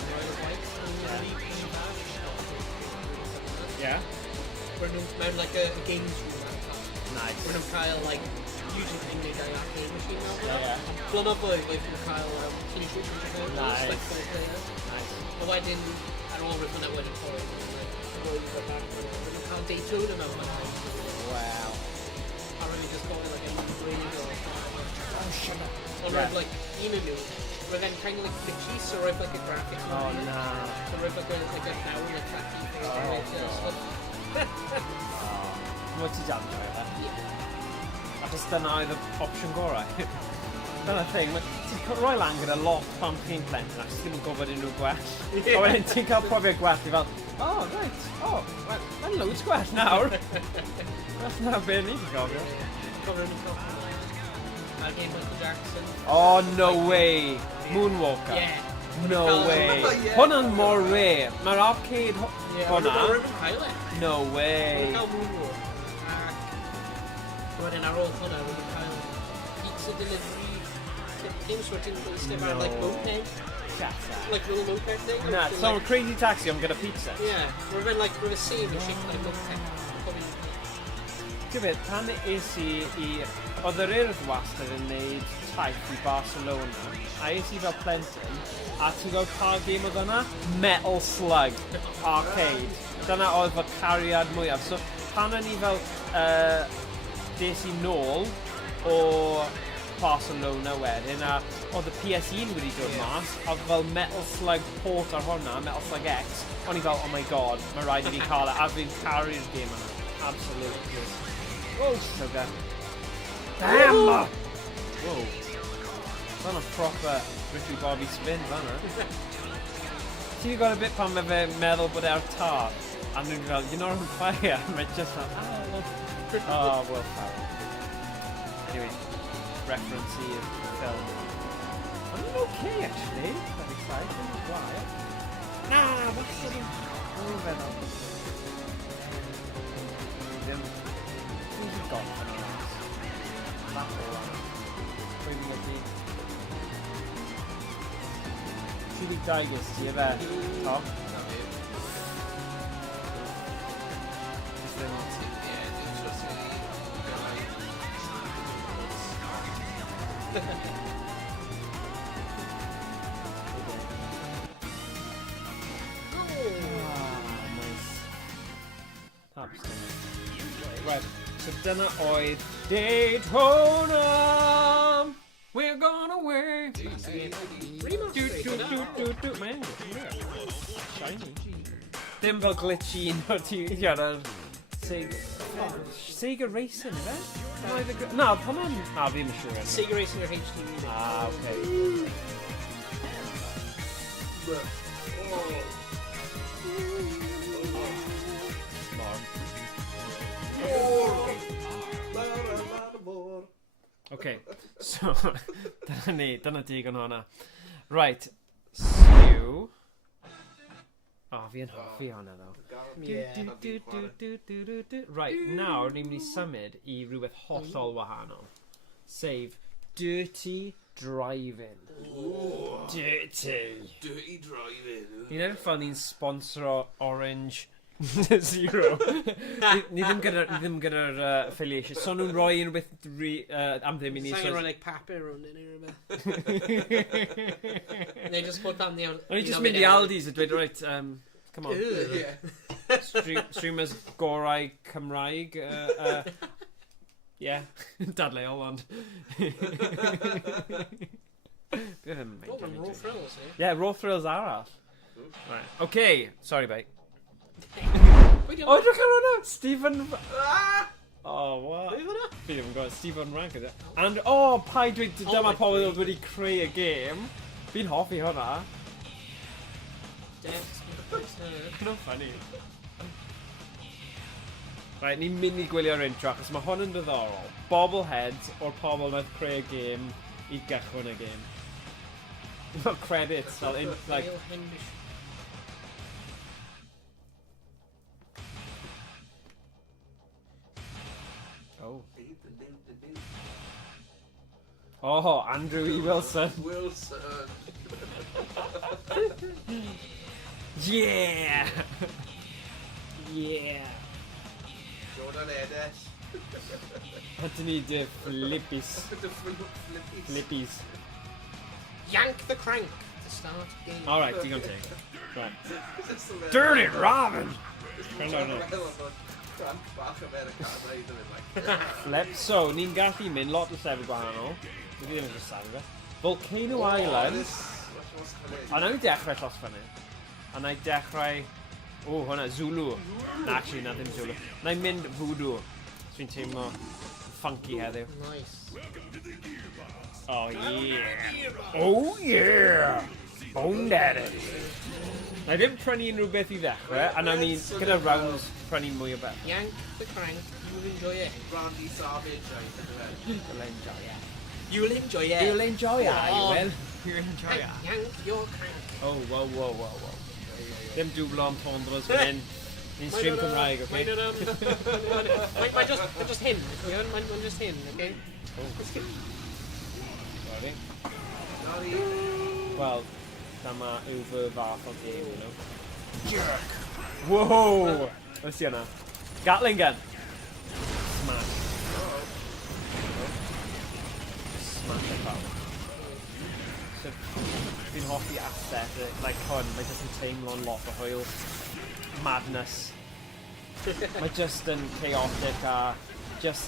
Yeah. Mewn like a games room. Nice. We're nhw'n cael like usually thing they gael arcade machine mewn. Yeah. Blynyddoedd oedd nhw'n cael teenage mutant ninja turtles, like players. Nice. A wedyn ar ôl rwy'n hwnna wedyn ffordd, roedd y band nhw'n cael Daytona mewn fan. Wow. A rwy'n just gofyn like a brain or... Oh, shut up. Ond roedd like un yn nhw, roedd e'n kind of like glitchy, so roedd like a graphics. Oh, nah. So roedd like a nawn a tracky thing. Mwyd ti jam joio fe? Achos dyna oedd y opsiwn gorau. Dyna thing, ti'n rhoi lan gyda lot pan chi'n plentyn achos ti'n gwybod unrhyw gwell. A wedyn ti'n cael profiad gwell, ti fel, mae'n loads gwell nawr. That's na beth ni ti'n gofio. Cofio nhw'n cofio. A'r game Michael Jackson. Oh, no way! Moonwalker. Yeah. No way. Hwnna'n mor rare. Mae'r arcade hwnna. Rwy'n cael e. No way. Rwy'n cael Moonwalk. Ac wedyn ar ôl hwnna, rwy'n cael pizza delivery. Games wedyn step ar like boat name. Like little moped thing? Na, so Crazy Taxi am gyda pizza. Yeah, we're like with a scene and shit like moped. Gyda, pan es I oedd yr urdd wastad yn neud taith I Barcelona, a es I fel plentyn, a ti'n gweld pa game oedd yna? Metal Slug Arcade. Dyna oedd fy cariad mwyaf. So pan o'n I fel des I nôl o Barcelona wedyn, a oedd y PS1 wedi dod mas, a fel Metal Slug port ar hwnna, Metal Slug X, o'n I fel, oh my god, mae rhaid I fi cael e, a fi'n caru'r game yna. Absolutely. Oh, sugar. Damn! Whoa. That's a proper Ricky Bobby spin, fanna. Ti'n gweld a bit pan mae fe meddwl bod e'r tar, a nhw'n fel, you're not on fire, and mae just like, oh, well, fire. Anyway, reference i'r film. I'm okay, actually. Quite excited. Why? Nah, what's the... Oh, feddwl. Who's he got? That one. Waving at me. Chili Tigers, ti efe? Tom? Right, so dyna oedd Daytona! We're gonna win! Man, shiny. Dim fel glitchy un o'r ti ar Sega Racing, ife? Na, pan o'n... Na, fi'n siŵr. Sega Racing or HD Music. Ah, okay. Okay, so dyna digon hwnna. Right, Stew. Oh, fi'n hoffi hwnna ddo. Right, nawr ni'n mynd I symud I rhywbeth hollol wahanol. Sef Dirty Drivin. Dirty. Dirty Drivin. Ni'n edrych fel ni'n sponsor Orange Zero. Ni ddim gyda'r affiliation. So nhw'n rhoi unrhyw beth am ddim I ni. Sa'n rhoi like papur rhwng yn neu rhywbeth. Neu just bod pan ni... O'n I just mynd I Aldi's a dweud, right, come on. Streamers gorau Cymraeg. Yeah, dadleuol ond. Raw Thrills, eh? Yeah, Raw Thrills arall. Right. Okay, sorry mate. Oh, edrych ar hwnna! Stephen... Oh, what? Fi ddim yn gwybod, Stephen Rank ydy. And, pa I dweud dyma pobl wedi creu y game. Fi'n hoffi hwnna. Yn funny. Right, ni'n mynd I gwylio'r intro, achos mae hwn yn diddorol. Bobbleheads o'r pobl nath creu y game I gychwyn y game. Mae'r credits, fel in, like... Oh, Andrew E. Wilson. Yeah! Yeah! Jordan Edis. Ydyn ni dy flippies. Flippies. Yank the crank to start game. Alright, digon teg. Right. Dirty Robin! No. Flip. So, ni'n gallu mynd lot o sefyll gwahanol. Dwi ddim yn gwybod fe. Volcano Island. A na i dechrau llos fan hyn. A na I dechrau... O, hwnna, Zulu. Na, actually, na ddim Zulu. Na I mynd Voodoo. Dwi'n teimlo funky heddiw. Nice. Oh, yeah. Oh, yeah. Bone daddy. Na I ddim prynu unrhyw beth I ddechrau, a na ni gyda rounds prynu mwy o beth. Yank the crank, you will enjoy it. Brandy Savage, You'll enjoy it. You will enjoy it. You'll enjoy it, you will. You'll enjoy it. Yank your crank. Oh, whoa. Ddim dwblo am tondros fan hyn. Ni'n stream Cymraeg, okay? Mae'n just hyn, mae'n just hyn, okay? Sorry. Well, Dyma yw fy fath o game, you know. Jerk! Whoa! What's yna? Gatling gun! Smash. Smash it pawb. So, fi'n hoffi aesthetic, like hwn, mae jyst yn teimlo'n lot o hwyl. Madness. Mae jyst yn chaotic a just...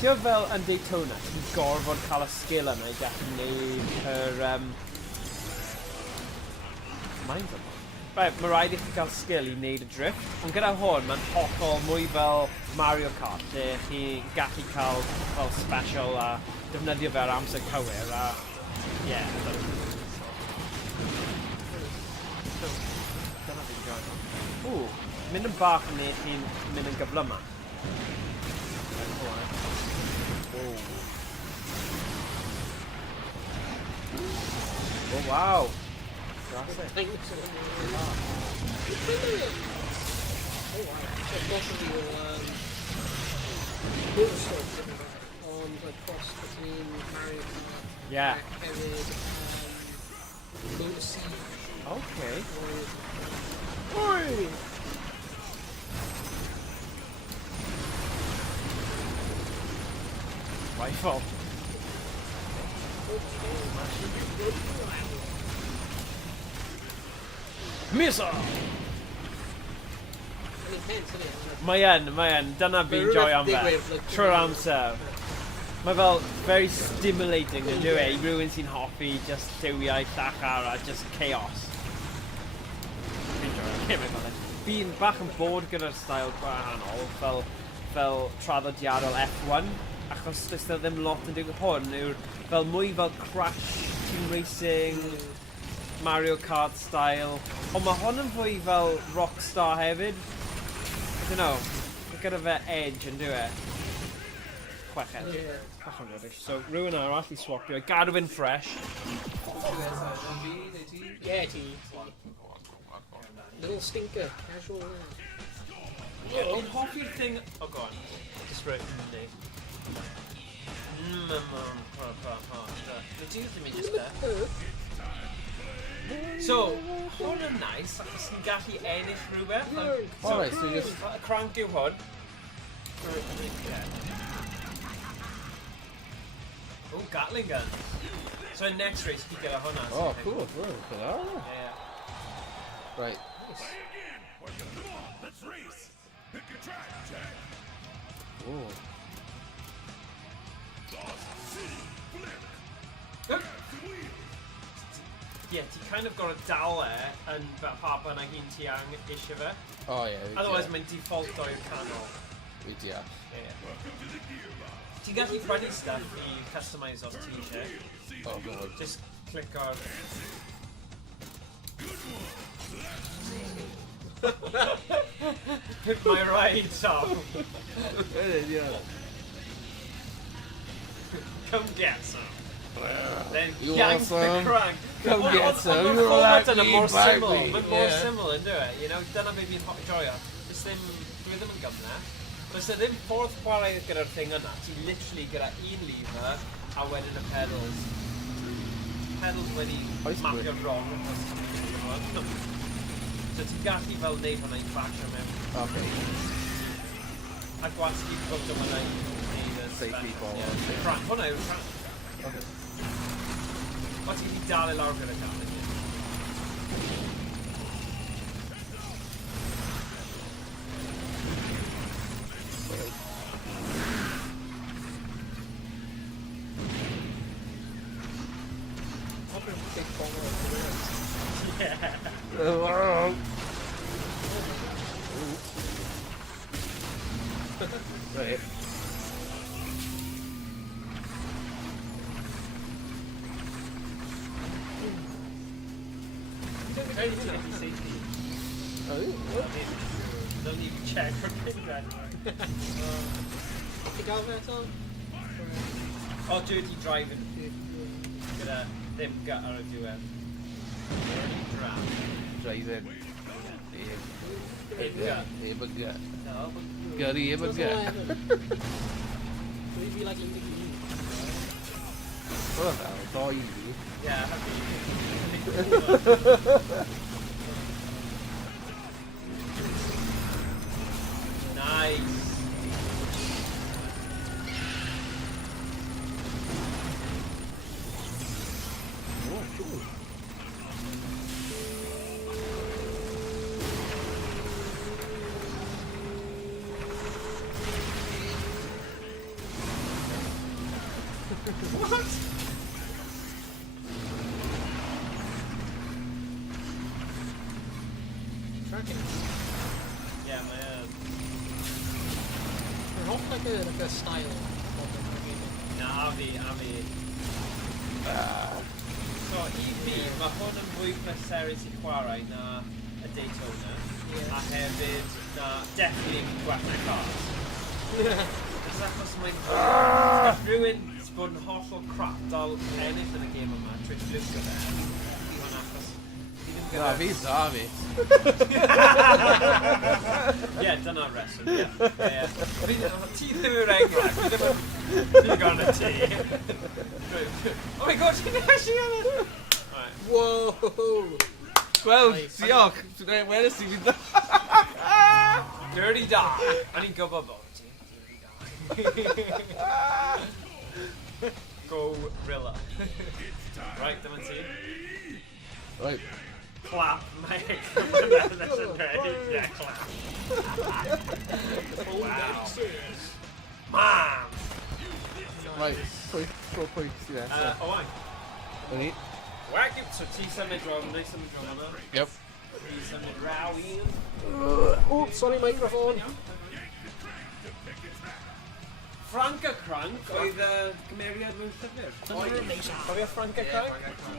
Ti'n fel yn Daytona, ti'n gorfod cael y sgil yna i gallu gwneud yr... Mind yma. Right, mae rhaid i chi cael sgil i wneud y drift, ond gyda hwn, mae'n hollol mwy fel Mario Kart, lle chi gallu cael fel special a defnyddio fe ar amser cywir, a... Yeah, dyna fi'n joio. Ww, mynd yn bach yn neud chi'n mynd yn gyflym yma. Oh, wow! Classic. Yeah. Okay. Oi! Rifle. Missile! Mae yn. Dyna fi'n joio am fe. Trwy'r amser. Mae fel very stimulating yn dwi i rhywun sy'n hoffi just lliwiau llachar a just chaos. Fi'n joio. Fi'n bach yn bod gyda'r stael gwahanol fel traddodiadol F1 achos does there ddim lot yn digwydd hwn yw'r fel mwy fel crash team racing Mario Kart style ond mae hwn yn fwy fel Rockstar hefyd I don't know gyda fe edge yn dwi chweched so rhywun arall I swapio gadw fe'n fresh yeah ti little stinker casual Fi'n hoffi'r thing oh go on just right So, hwn yn nice, achos ni'n gallu ennill rhywbeth. Alright, so just... Crank yw hwn. Oh, Gatling gun. So in next race, fi gyda hwnna. Oh, cool. Yeah. Right. Let's race. Pick a track, Jack. Oh. Yeah, ti kind of got a dal yn pa bynnag un ti eisiau fe. Oh, yeah. Otherwise, mae'n default o'r canol. We deall. Yeah. Ti'n gallu prynu stuff I customise os ti eisiau. Oh, God. Just click on... Hit my ride, Tom. Come get some. Then You yank want the some? crank. Come get some. Mae'n You format like yna me, more syml. baby. Mae'n more syml yn dweud. You know, dyna be fi'n joio. Dwi ddim yn gyfnod. Does e ddim ffordd chwarae gyda'r thing yna. Ti literally gyda un lever a wedyn y pedals. Pedals wedi mapio wrong. So ti'n gallu fel neud hwnna I crasio mewn. Okay. A gwasgu bwtwm hwnna I neud y Safety ball. Crank. Hwnna yw'r crank. Okay. O ti'n gallu dal I lawr gyda cael. Wow. Right. Don't need to check for pin gun. Ti gael fe eto? O, dirty driving. Gyda ddim gut ar y diwedd. Driving. Ddim gut. Heb a gut. No. Gutty, heb a gut. Maybe like Lindy. What about doi fi. Yeah, nice. Oh, cool. What? Tracking. Yeah, man. They're not like a style of Na, a fi. So, I fi, mae hwn yn fwy pleserus I chwarae na y Daytona. A hefyd, na, definitely yn gwella Kart. Cos achos mae'n... Gall rhywun bod yn hollol crap dal ennill yn y gêm yma, trwy fflipio fe. Fi hwn achos... Na, fi da fi. Ie, dyna'r reswm, ie. Ti ddim yw'r enghraifft, fi ddim yn digon y ti. Oh my god, ti'n eisiau hynny? Whoa! Wel, diolch. Weles i fi da. Dirty dog. O'n i'n gwybod bod ti. Dirty dog. Go Rilla. Right, dyma ti. Right. Clap, mate. That's a great. Yeah, clap. Wow. Man! Right. Pwy sydd e? Owain. O'n i? Wag it, so ti symud ron, neu symud ron yna. Yep. Ti symud raw un. Oh, sorry, microphone. Franca Crank oedd gymeriad mewn llyfr. Cofio Franca Crank?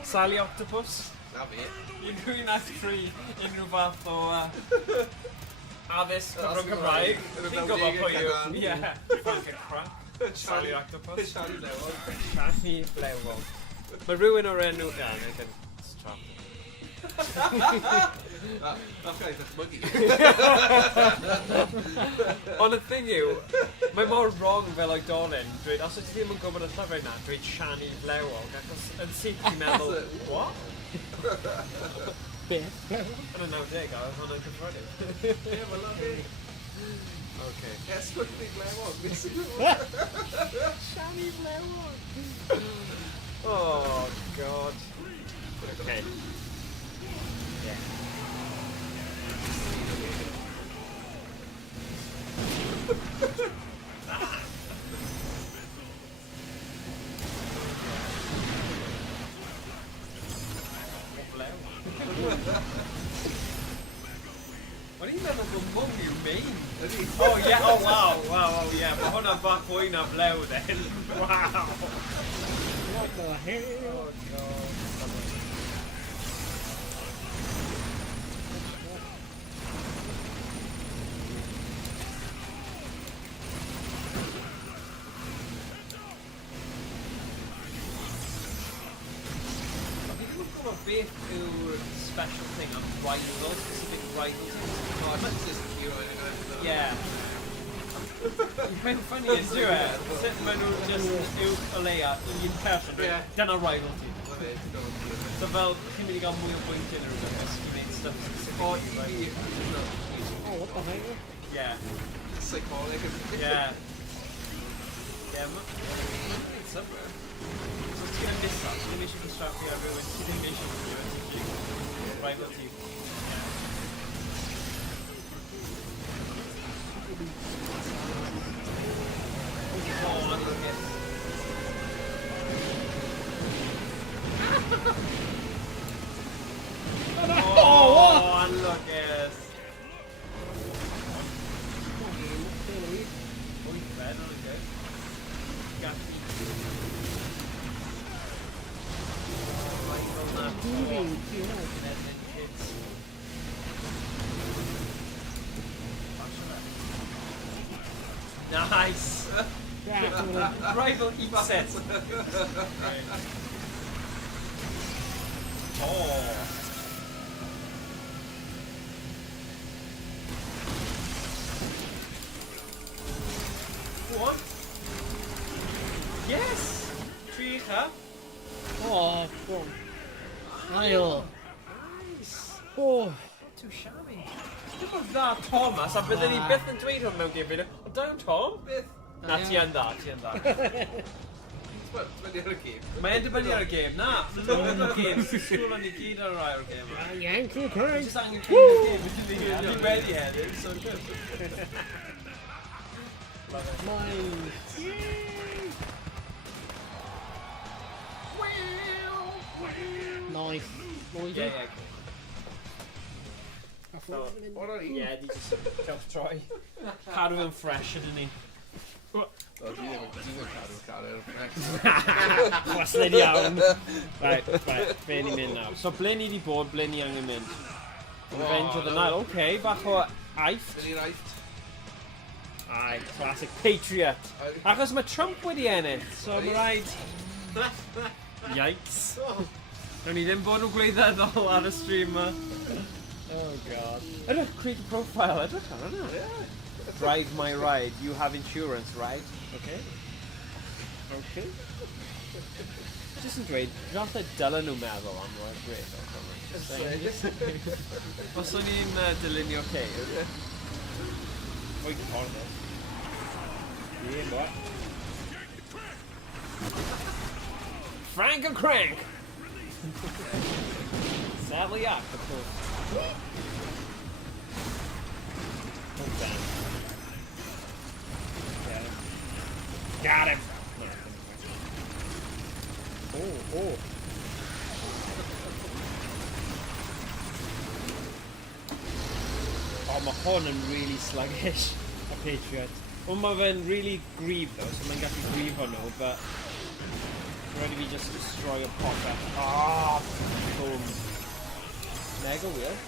Sally Octopus. Na fi. Unrhyw nath creu unrhyw fath o addysg cyfrwng Cymraeg. Fi'n gwybod pwy yw. Ie, Franca Crank. Sally Octopus. Siarad lewod. Siarad lewod. Mae rhywun o'r enw... Ia, neu gen... Nath gael dychmygu. Ond y thing yw, mae mor wrong fel oedolyn, dweud, os ydych chi ddim yn gwybod y llyfrau na, dweud siani flewog, ac yn syth ti'n meddwl, what? Beth? Yn y 90 oedd hwnna'n cyffredin. Ie, fel na fi. Ok. Esgwyd i flewog. Siani flewog. Oh, God. Okay. Yeah. O'n i'n meddwl bod mwng yw'r main. Oh, yeah, oh, wow, oh, yeah. Mae hwnna'n bach fwy na flew, then. Wow. What the hell? Oh, God. Beth yw'r special thing on rival, specific rival teams? Oh, that's just hero in it. Yeah. Mae'n funny is yw e? Sut maen nhw just yw o leia un person, dyna rival team. So fel, chi'n mynd I gael mwy o bwyntiau yn rhywbeth os chi'n gwneud stuff specific. Oh, what the hell? Yeah. Psycholic. Yeah. Yeah, mae'n somewhere. So ti'n yn misal, ti'n ddim eisiau constructio ar rhywun, ti'n ddim eisiau rhywun, rival team. Oh, look at this. Oh, and look at this. Oh, he's bad, not good. Got nice! Rival eat set. Oh. What? Yes! Tree, huh? Thomas, a byddwn ni byth yn dweud hwn mewn game fideo. O, da iawn, Tom? Beth? Na, ti yn dda, ti yn dda. Dibynnu ar y gêm. Mae'n dibynnu ar y game, na. Mae'n o'r game. Sŵl o'n i gyd ar rai o'r game. YnChwarae. Just angen cyn y game, fi wedi heddiw, so good. Nice. Yeah, yeah. Yeah, di just self-try. Cadw fe'n fresh ydyn ni. Ti'n cadw'r cael Chwaslen iawn. Right, be ni'n mynd nawr? So, ble ni di bod, ble ni angen mynd? Revenge of the Night, oce, bach o aifft. Dyni'r aifft. Ai, classic Patriot. Achos mae Trump wedi ennill, so mae rhaid... Yikes. Rhaid ni ddim bod nhw gwleidyddol ar y stream yma. Oh god. Edrych, create a profile, edrych ar hwnna. Drive my ride, you have insurance, right? Okay. Okay. Just yn dweud, nath e dylen nhw meddwl am roi'r gred o'r hwnna. Os o'n i'n dylunio ceir. Fwy cyfforddus. Yeah, boy. Frank and Crank! Sadly up, of course. Got him! Oh, oh. Oh, mae hwn yn really sluggish, a Patriot. Wel, mae fe'n really gryf, though, so mae'n gallu grifo nhw, but... Rhaid I fi just destroy a pocket. Ah! Boom. Mega weird.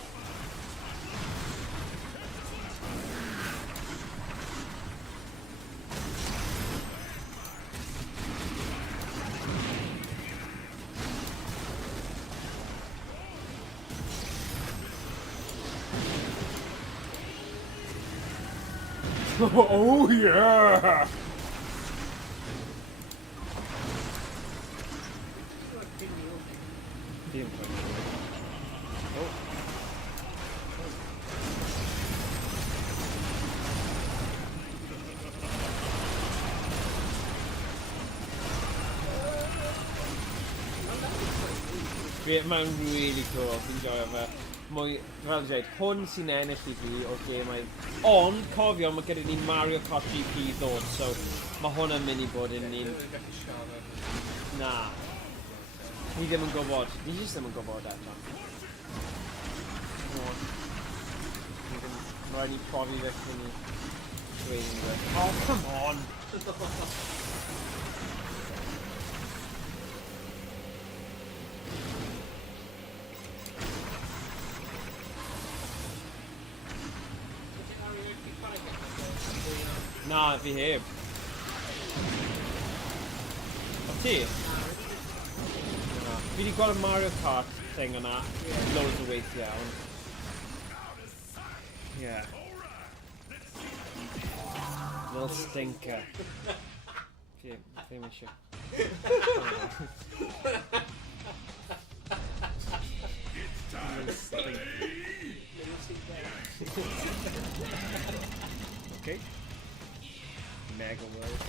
Oh yeah! Mae'n really cool, fi'n joio fe. Mwy, fel i dweud, hwn sy'n ennill I fi o'r gemau. Ond, cofio, mae gyda ni Mario Kart GP ddod, so mae hwn yn mynd I bod yn un... Na. Ni ddim yn gwybod. Ni jyst ddim yn gwybod eto. Mae rhaid ni profi fe cyn I dweud fe. Oh, come on! Na, fi heb. O ti? Na. Fi wedi gweld y Mario Kart thing yna loads o weithiau, ond... Yeah. Little stinker. Fi ddim eisiau. Little stinker. Okay. Mega world.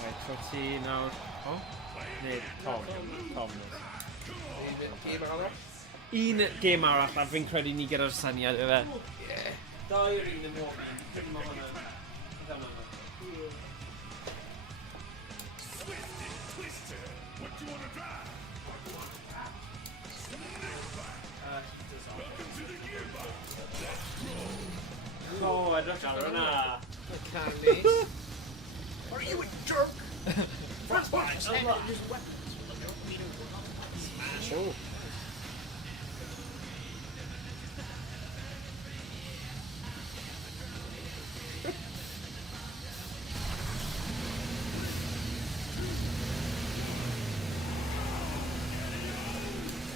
Right, so ti nawr... O? Neu, Tom. Tom knows. Gêm arall? Un gêm arall, a fi'n credu ni gyda'r syniad yfe. Ie. Dau o'r un yn ôl. Dwi'n meddwl hwnna. O, edrych ar hwnna. Candy. Are you a jerk? First one, Oh.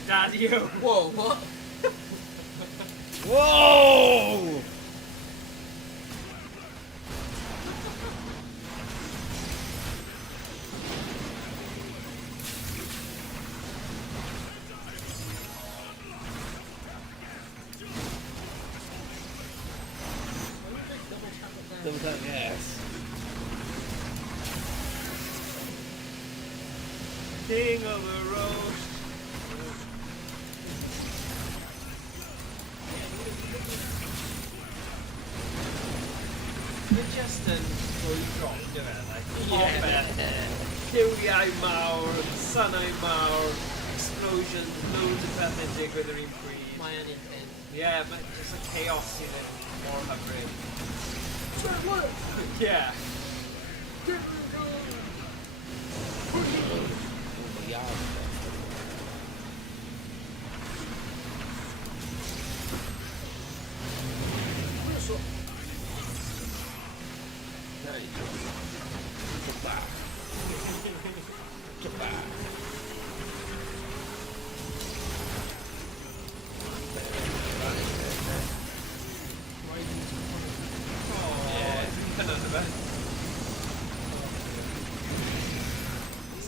Daddy, you. Whoa, what? Whoa! Yes. King of the road. They're just yn fwy drop, dyna, Cywiau mawr, synau mawr, explosions, loads o bethau'n digwydd yr un pryd. Mae yn intense. Yeah, but just a chaos sydd yn mor hyfryd. Yeah.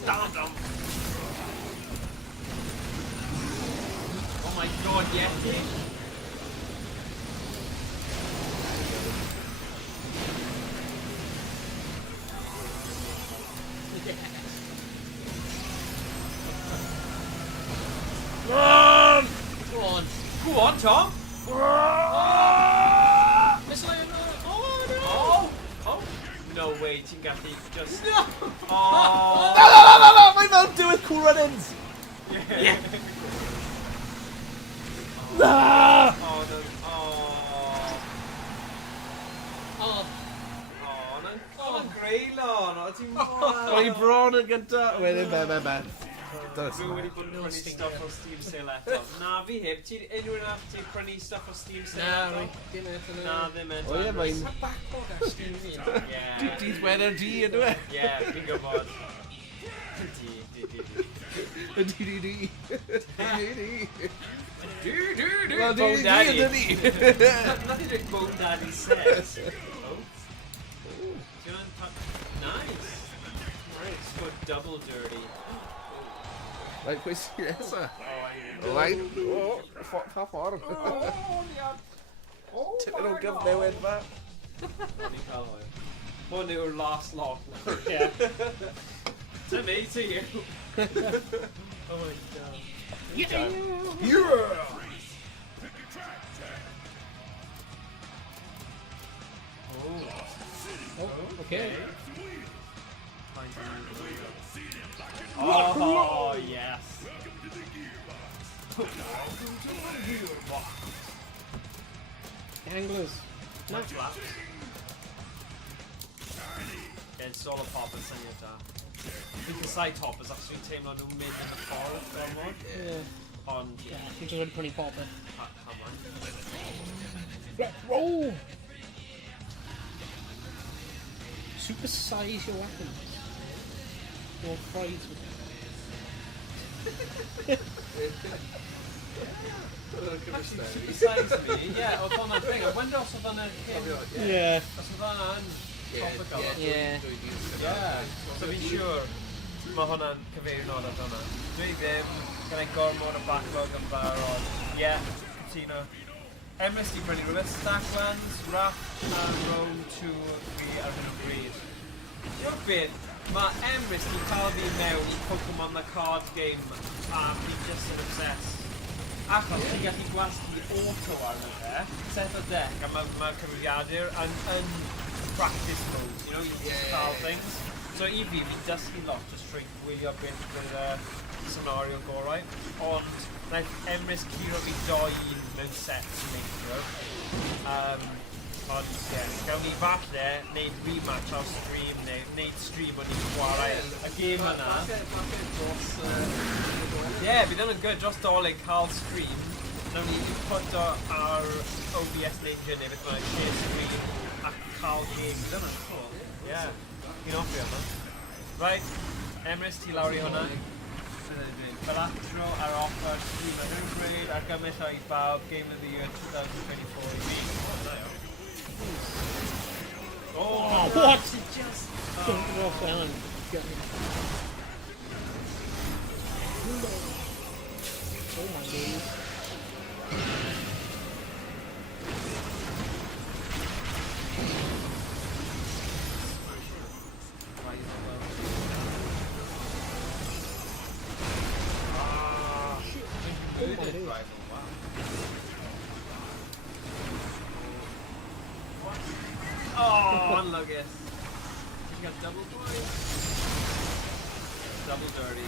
Stand up. Oh my god, Yeti. Run! Go on. Go on, Tom. It's like, oh no! Oh! No way, ti'n gallu just... No! Oh! No! Mae'n fel diwedd cool run-ins! Yeah. No! Oh, no. Oh. Oh. Oh, na'n greulon. O, ti'n Mae'n bron yn gyntaf. Wedyn, be. Rwy'n wedi bod yn prynu stuff o Steam Sale eto. Na, fi heb. Ti'n unrhyw un ti prynu stuff o Steam Sale eto? Dim eto. Na, ddim eto. O ie, mae'n... Mae'n backlog ar Steam fi. Yeah. Dydd Wener di, ydw e? Yeah, fi'n gwybod. Wel, Bone Daddy. Daddy. Nothing like Bone Daddy says. Oh. Nice. Right, scored double dirty. Right, pwy sy'n nesa? Owain. Owain. O, pa ffordd. Tipyn o gyfnewid fa. Ni'n cael hwyr. Hwn yw'r last lock. Yeah. To me, to you. Oh my god. Yeah! Oh, okay. Oh, yes. Anglers. Much laps. It's solo poppers syniad da. Fi'n side toppers actually teimlo nhw'n mynd yn y ffordd gormod. Ond... Yeah, fi'n just wedi prynu popper. Come on. Roll! Supersize your weapons. More fries with Supersize me? Yeah, oedd hwnna'n thing. I wonder os oedd hwnna'n hyn. Yeah. Os oedd hwnna'n topical. Yeah. Yeah. So fi'n siwr mae hwnna'n cyfeirio nôl at hwnna. Dwi ddim, gan ei gormod o backlog yn barod. Yeah, cytuno. Emrys di brynu rhywbeth, Stacklands, Raft a Road to fi ar hyn o bryd. Diolch beth, mae Emrys di cael fi mewn i Pokemon the Card game a fi just yn obsessed. Achos ti'n gallu gwasgu auto arno fe, set o deck a mae'r cyfrifiadur yn practice mode, you know, you can style things. So i fi, fi'n dysgu lot just trwy gwylio beth bydd scenario gorau. Ond, naeth Emrys curo fi 2-1 mewn sets neithiwr. Ond, ie, gawn ni falle wneud rematch ar stream, neu wneud stream o'n i'n chwarae y gêm yna. Ie, bydd yn good dros doleg cael stream. Nawn ni put o ar OBS Ninja neu beth mae'n share screen a cael game. Dyna, cool. Ie, fi'n offi hwnna. Right, Emrys, ti lawr i hwnna. Balatro ar offer stream ar hyn bryd ar gymell o i bawb Game of the Year 2024 i fi. Oh, what? Just don't go off well and get me. Oh my days. unlugus. You got double points. Double dirty.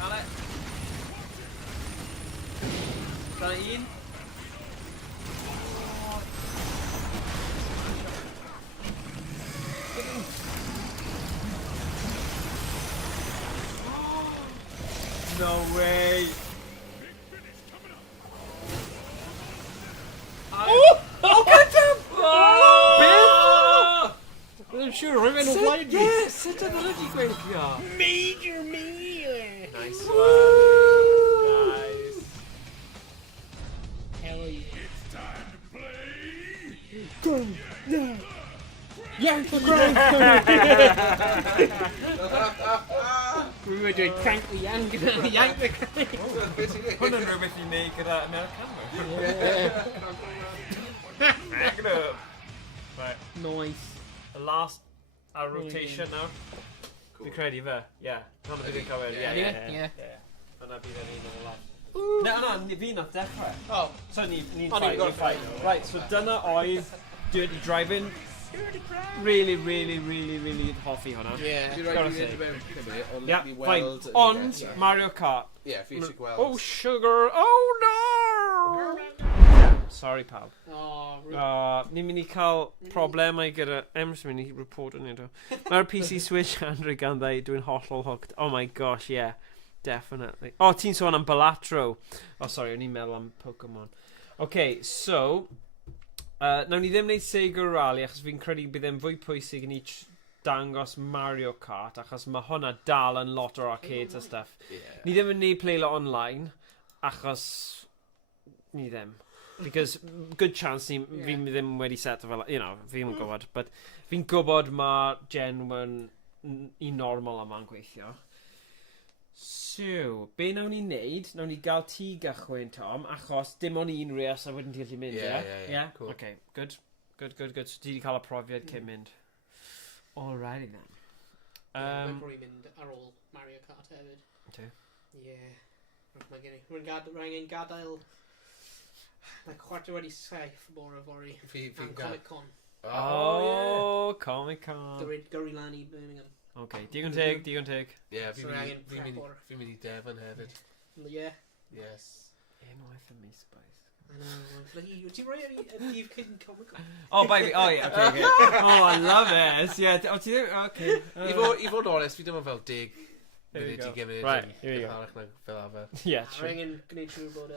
Got it. Got it in. No way. Oh, get him! Oh! I'm sure Rwy'n o blaen ni. Yes, sut yn olygu gweithio? Major me! Nice one. Nice. Hell yeah. It's time to play. Go, no. Yank the ground. We were doing crank the yank. Yank the crank. Hwna'n rhywbeth i wneud gyda Americanwyr. Right. Nice. The last rotation now. Fi'n credu fe. Yeah. Hwna'n bydd yn cywir. Yeah. Hwna'n bydd yn un o'r last. Na, fi nath dechrau. Oh. So ni'n fight. Right, so dyna oedd Dirty Drivin. Really hoffi hwnna. Yeah. Gotta say. Yeah, fine. Weld Ond Mario Kart. Yeah, fi eisiau gweld. Oh, sugar. Oh, no! Sorry, pal. Ni'n mynd I cael problemau gyda... Em's mynd I report yn edo. Mae'r PC Switch Android ganddo dwi'n hollol hooked. Oh my gosh, yeah. Definitely. Oh, ti'n sôn am Balatro. Oh, sorry, o'n i'n meddwl am Pokemon. Okay, so... nawn ni ddim wneud Sega Rally achos fi'n credu bydd e'n fwy pwysig i ni dangos Mario Kart achos mae hwnna dal yn lot o'r arcades a stuff. Ni ddim yn neud playlo online achos ni ddim. Because good chance fi ddim wedi set fel, you know, fi'n gwybod, but fi'n gwybod mae genuine I normal yma'n gweithio. So, be nawn ni wneud? Nawn ni gael ti gychwyn, Tom, achos dim ond un res a wedyn ti gallu mynd, Yeah, cool. Okay, good. So, ti wedi cael y profiad cyn mynd. Alrighty then. Mae'n probably mynd ar ôl Mario Kart hefyd. Okay. Yeah. Rwy'n gadael... Mae chwarter wedi saith bore o fori. Am Comic Con. Oh, Comic Con. Gyrru lan I Birmingham. Okay, digon teg. Yeah, fi'n mynd I Devon hefyd. Yeah. Yes. Unwaith yn mis-bais. I know. Ti'n rhoi ar I Kid Comic Con? Oh, baby. Oh, yeah. Okay. Oh, I love it. Yeah. Oh, ti ddim... Okay. I fod honest, fi ddim yn fel dig. There we go. Gymryd Right, here we go. Fel arfer. Yeah, true. Rwy'n gwneud trwy'r bod...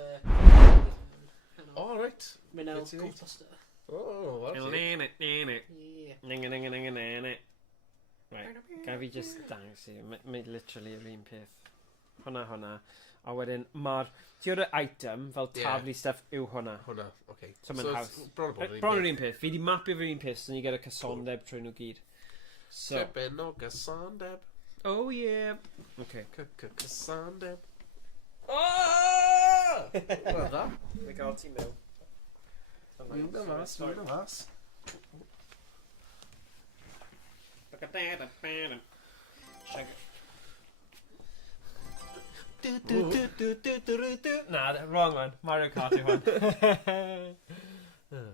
Oh, right. Mynd nawr Ghostbuster. Oh, well, Yeah. Right, ga fi just dangos I, mae literally yr un peth. Hwna. A wedyn, mae'r... Ti o'r item fel taflu stuff yw hwnna. Hwna, okay. So mae'n haws. Bron yr un peth. Fi di mapio fy'r un peth, so ni gyda cysondeb trwy nhw gyd. So... Seben o gysondeb. Oh, yeah. Okay. Cysondeb. Oh! Wel da. Mae gael ti mewn. Wy'n mas. Na, wrong one. Mario Kart yw hwn.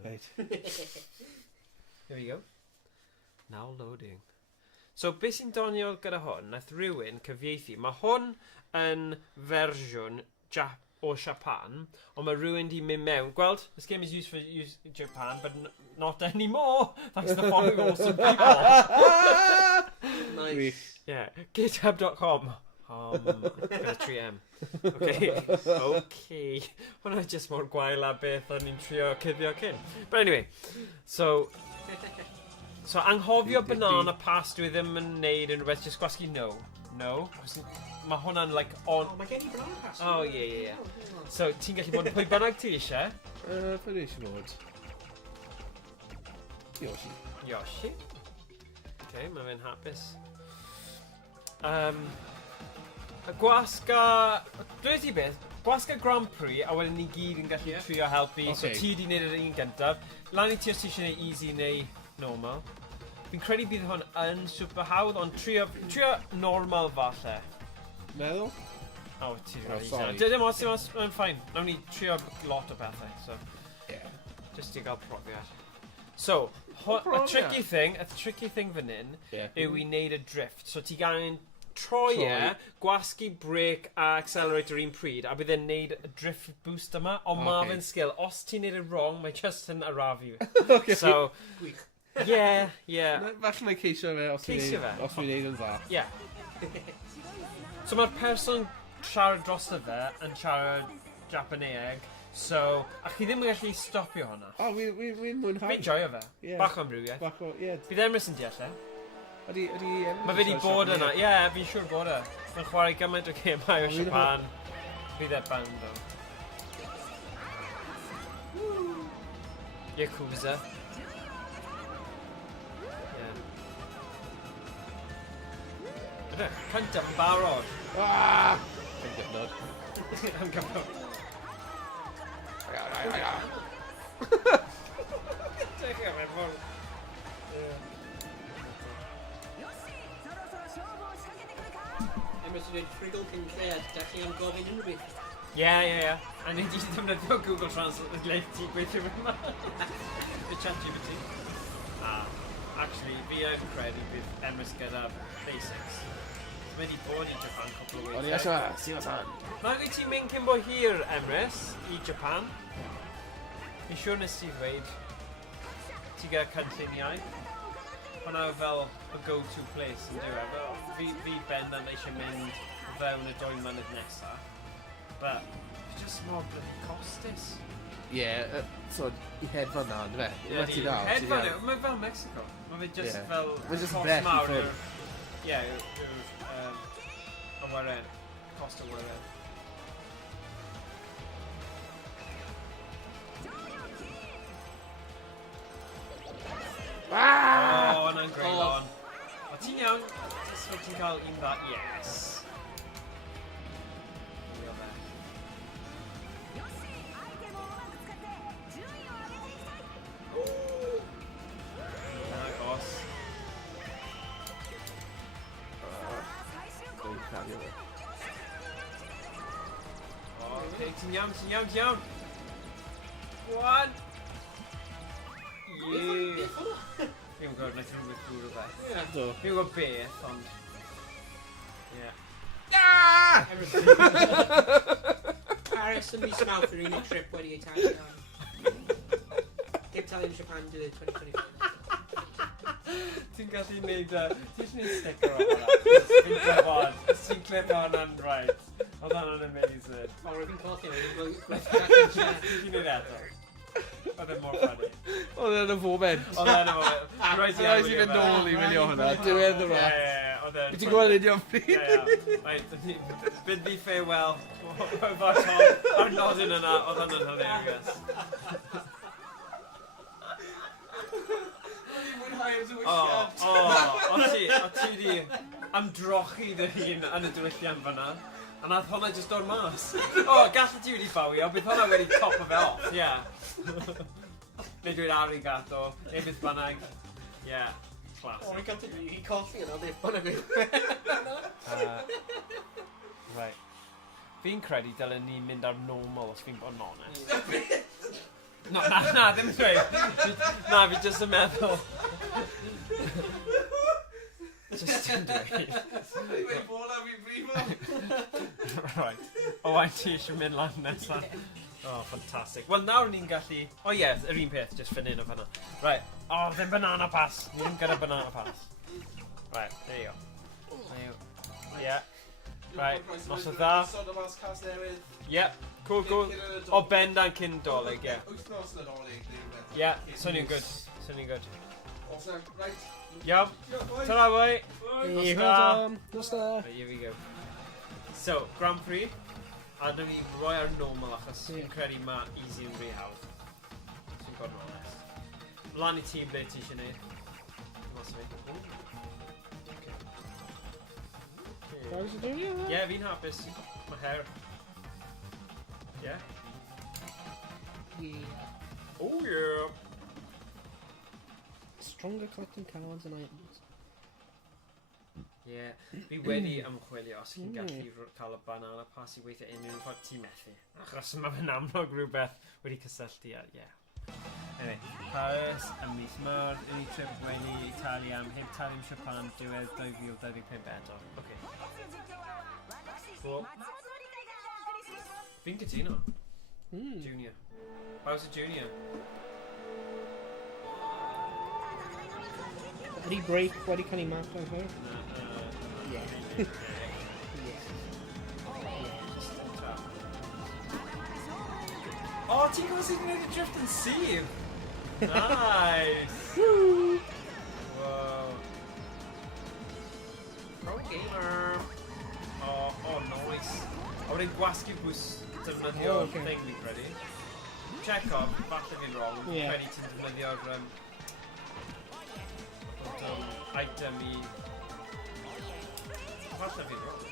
Right. Here we go. Now loading. So, beth sy'n doniol gyda hwn, nath rhywun cyfieithu. Mae hwn yn fersiwn o Japan, ond mae rhywun di mynd mewn. Gweld, this game is used for Japan, but not anymore. Thanks to the following awesome people. Nice. Yeah, github.com. Gyda 3M. Okay. Hwna just mor gwael a beth o'n i'n trio cuddio cyn. But anyway, so anghofio banana pass dwi ddim yn neud yn rhywbeth, just gwasgu no. Mae hwnna'n like on... Oh, mae gen I banana pass. Oh, yeah. So, ti'n gallu bod yn pwy bynnag ti eisiau? Pwy eisiau bod? Yoshi. Okay, mae fe'n hapus. Gwasga... Dwi'n ti beth? Gwasga Grand Prix, a wedyn ni gyd yn gallu trio helpu. So, ti wedi gwneud yr un gyntaf. Lan I ti os ti eisiau gwneud easy neu normal. Fi'n credu bydd hwn yn super hawdd, ond trio normal falle. Meddwl? O, ti'n Oh, rhaid. sorry. Dim os, mae'n ffain. Nawn ni trio lot o bethau, so. Yeah. Just i gael profiad. So, y tricky thing fan hyn yw i wneud y drift. So ti gangen troi e, gwasgu brake a accelerator un pryd, a bydd e'n neud y drift boost yma, ond ma fe'n sgil. Os ti'n neud it wrong, mae just yn arafu. So, yeah. Falle mae ceisio fe os fi'n neud yn dda. Yeah. So mae'r person siarad dros y fe yn siarad Japaneeg, so, a chi ddim yn gallu stopio hwnna. O, wi'n mwynhau. Fi'n joio fe. Bach o'n brwywiaeth. Bydd Emrys yn deall e. Mae fe di bod yna. Ie, fi'n siŵr bod e. Mae'n chwarae gymaint o gêmau o Japan. Bydd e band o. Yakuza. Ydych, cyntaf yn barod. Yn gyfnod. Yn gyfnod. Take it, man. Emrys yn dweud ffrigol cyn lled, da chi am gofyn unrhyw beth. Yeah. A ni di defnyddio Google Translate yn leid ti gweithio fe yma. Y ChatGPT. Actually, fi yn credu bydd Emrys gyda basics. Mae wedi bod i Japan cwpl o weithiau. O'n i eisiau, sy'n fan. Mae gwyt ti'n mynd cyn bo hir, Emrys, i Japan. Fi'n siŵr nes ti ddweud ti gyda cynlluniau. Hwna fel y go-to place yn diwedd. Fi bendant eisiau mynd fewn y 2 mlynedd nesaf. But it's just more bloody costus. Yeah, so i hedfan na, dy fe? Hedfan, mae fel Mexico. Mae fe just fel just cost beth i mawr ffwrdd. y wared. Cost o wared. Oh, yna'n greulon. O, ti'n iawn? Just fod ti'n cael un dda, yes. Ti'n iawn. One. Yeah. Fi'n gwybod, naeth rhywbeth drwy'r o fe. Fi'n gwybod beth, ond... Yeah. Paris yn mis Mawrth yr unig trip wedi ei talu am. Heb talu am Japan 2024. Ti'n gallu neud... Ti'n neud sticker o hwnna? Fi'n gwybod. Ti'n clip hwnna'n right. Oedd hwnna'n amazing. O, rwy'n colli fe. Ti'n neud eto? Oedd e'n mor funny. Oedd e'n y foment. Roedd Roedd i'n mynd nôl i wylio hwnna. Diwedd y ras. Wyt ti'n gweld idio fi? Byd fi farewell. Ar nodyn yna, oedd hwnna'n hilarious. O ti di amdrochi dy hun yn y diwylliant fyna. A nath hwnna just dod mas. Gallu ti wedi ffawio, bydd hwnna wedi top o fe off, yeah. Neu dwi'n arigato, neu beth bynnag. Yeah, classic. Fi'n gael i colli yna, beth bynnag. Right. Fi'n credu dylen ni mynd ar normal os fi'n bod yn honest. Na, ddim yn dweud. Na, fi just yn meddwl. Just yn dweud. Dwi'n bod am i'n brifo. Right. Owain ti eisiau mynd lan nesaf. Oh, fantastic. Wel, nawr ni'n gallu... Oh, yeah, yr un peth, just fan hyn o fanna. Right. Oh, ddim banana pass. Ni ddim gyda banana pass. Right, there you go. Yeah. Right, nos o dda. Yeah, cool. O, bendan cyn dolyg, yeah. Wythnos Nadolig. Yeah, swnio'n good. Awesome, right. Iawn. Ta-ra, boi. Nos da. Right, here we go. So, Grand Prix. A na ni roi ar normal achos fi'n credu ma easy yn rhy hawdd. Fi'n bod yn honest. Mlaen i ti ble ti eisiau neud. Mas fi. Yeah, fi'n hapus. Mae her. Yeah? Oh yeah! Stronger collecting cards and items. Ie, fi wedi ymchwilio os chi'n gallu cael y banana pass I weithio unrhyw ffordd ti methu. Achos mae fe'n amlwg rhywbeth wedi cysylltu ar, ie. Anyway, Paris ym mis Mawr, unig trip wedi talu am heb talu am Japan diwedd 2025 eto. Ok. Cool. Fi'n cytuno. Junior. How's the junior? Ydy break wedi cael ei mark o'n hwyr? Ie. Oh, ti'n gwybod sydd wedi gwneud y drift yn sydd? Nice! Wow. Pro gamer! Oh, nice. A wedyn gwasgu boost defnyddio'r thing fi'n credu. Check off, falle fi'n wrong. Fi'n credu ti'n defnyddio'r item I... Falle fi'n wrong.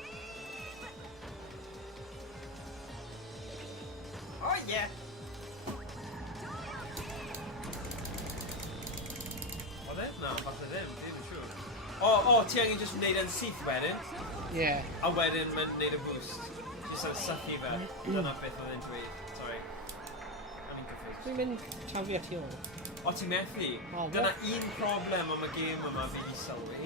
Oh, yeah! Oedd e? Na, falle ddim, ddim yn siŵr. O, ti angen jyst wneud yn syth wedyn? Ie. A wedyn mae'n wneud y boost. Jyst yn sychu fe. Dyna beth oedd e'n dweud. Sorry. O'n i'n gyffus. Dwi'n mynd trafi at i ôl. O, ti'n methu? Dyna un problem am y gêm yma fi I sylwi.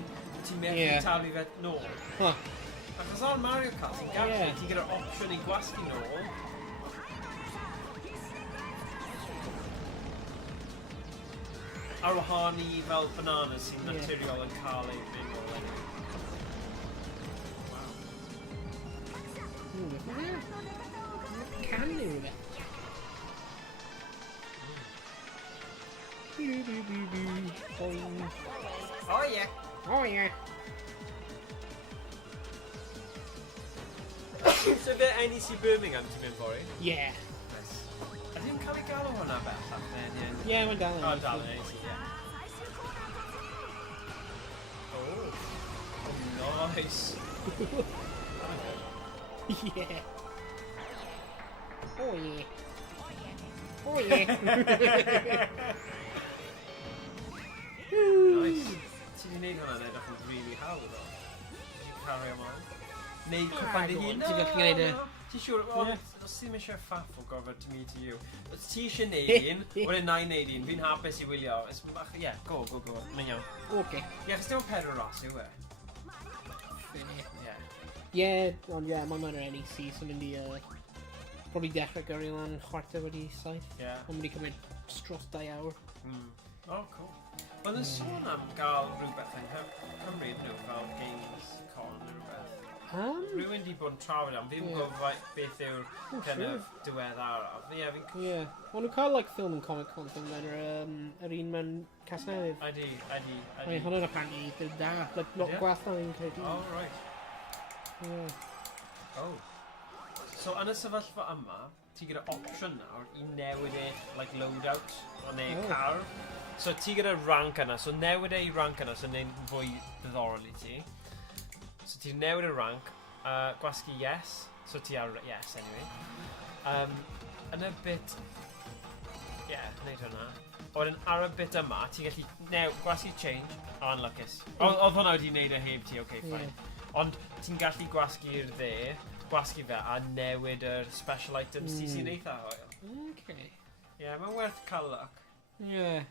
Ti'n methu talu fe nôl. Achos ar Mario Kart, ti'n gallu, ti gyda'r opsiwn I gwasgu nôl. Ar wahân I fel bananas sy'n naturiol yn cael ei fynd nôl. Can yw fe? Oh, yeah. Oh, yeah. So fe NEC Birmingham ti'n mynd fori? Yeah. Ydy nhw'n cael ei galw hwnna bellach? Yeah, mae'n dal yn Oh, dal yn NEC, ie. Oh, nice. Yeah. Oh, yeah. Oh, yeah. Nice. Ti wedi gwneud hwnna'n edrych yn really hawdd o. Ti'n cario ymlaen? Neu cwpan dy hun? Ti'n gallu gwneud y... Ti'n siŵr, os ti'n eisiau ffaff o gofod to me to you. Os ti eisiau neud un, wedyn na I neud un, fi'n hapus I wylio. Ie, go. Mae'n iawn. Oce. Ie, chos dim pedwar ras yw e. Ie, ond ie, mae'n yr NEC, so mynd I... Probably dechrau gyrru lan chwarter wedi saith. Ie. Ond mynd I cymryd dros 2 awr. Oh, cool. Oedd yn sôn am gael rhywbeth yn Cymru nhw, fel Games Con neu rhywbeth. Rhywun di bod yn trafod am, fi'n gwybod beth yw'r kind of diweddaraf. Ie, fi'n... Ie. Ond nhw'n cael, like, film and comic con thing then, yr un mewn Casnewydd. Ydi. Hwnnw'n apparently, dyn da. Like, not gwaith na fi'n credu. Oh, right. Oh. So, yn y sefyllfa yma, ti gyda opsiwn nawr I newid e, like, loadout o neu car. So, ti gyda rank yna, so newid e I rank yna, so neu'n fwy ddiddorol I ti. So, ti newid y rank, gwasgu yes, so ti ar yes, anyway. Yn y bit... neud hwnna. Wedyn, ar y bit yma, ti'n gallu gwasgu change, unluckus. Oedd hwnna wedi neud e heb ti, okay, fine. Ond ti'n gallu gwasgu'r gwasgu fe a newid yr special items sy'n eitha hoel. Okay. Ie, mae'n werth cael luck. Ie.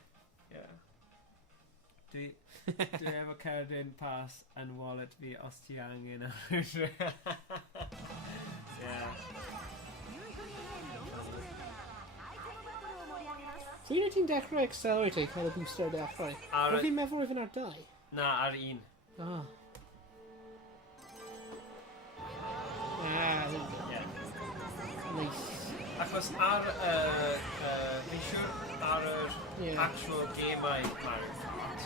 Dwi efo cerdyn pas yn wallet fi os ti angen ar y Ie. Pryd wyt ti'n dechrau Accelerate cael y booster dechrau? Roedd fi'n meddwl oedd yn ar 2? Na, ar 1. Nice. Achos ar fi'n siŵr ar yr actual gêmau Mario Kart,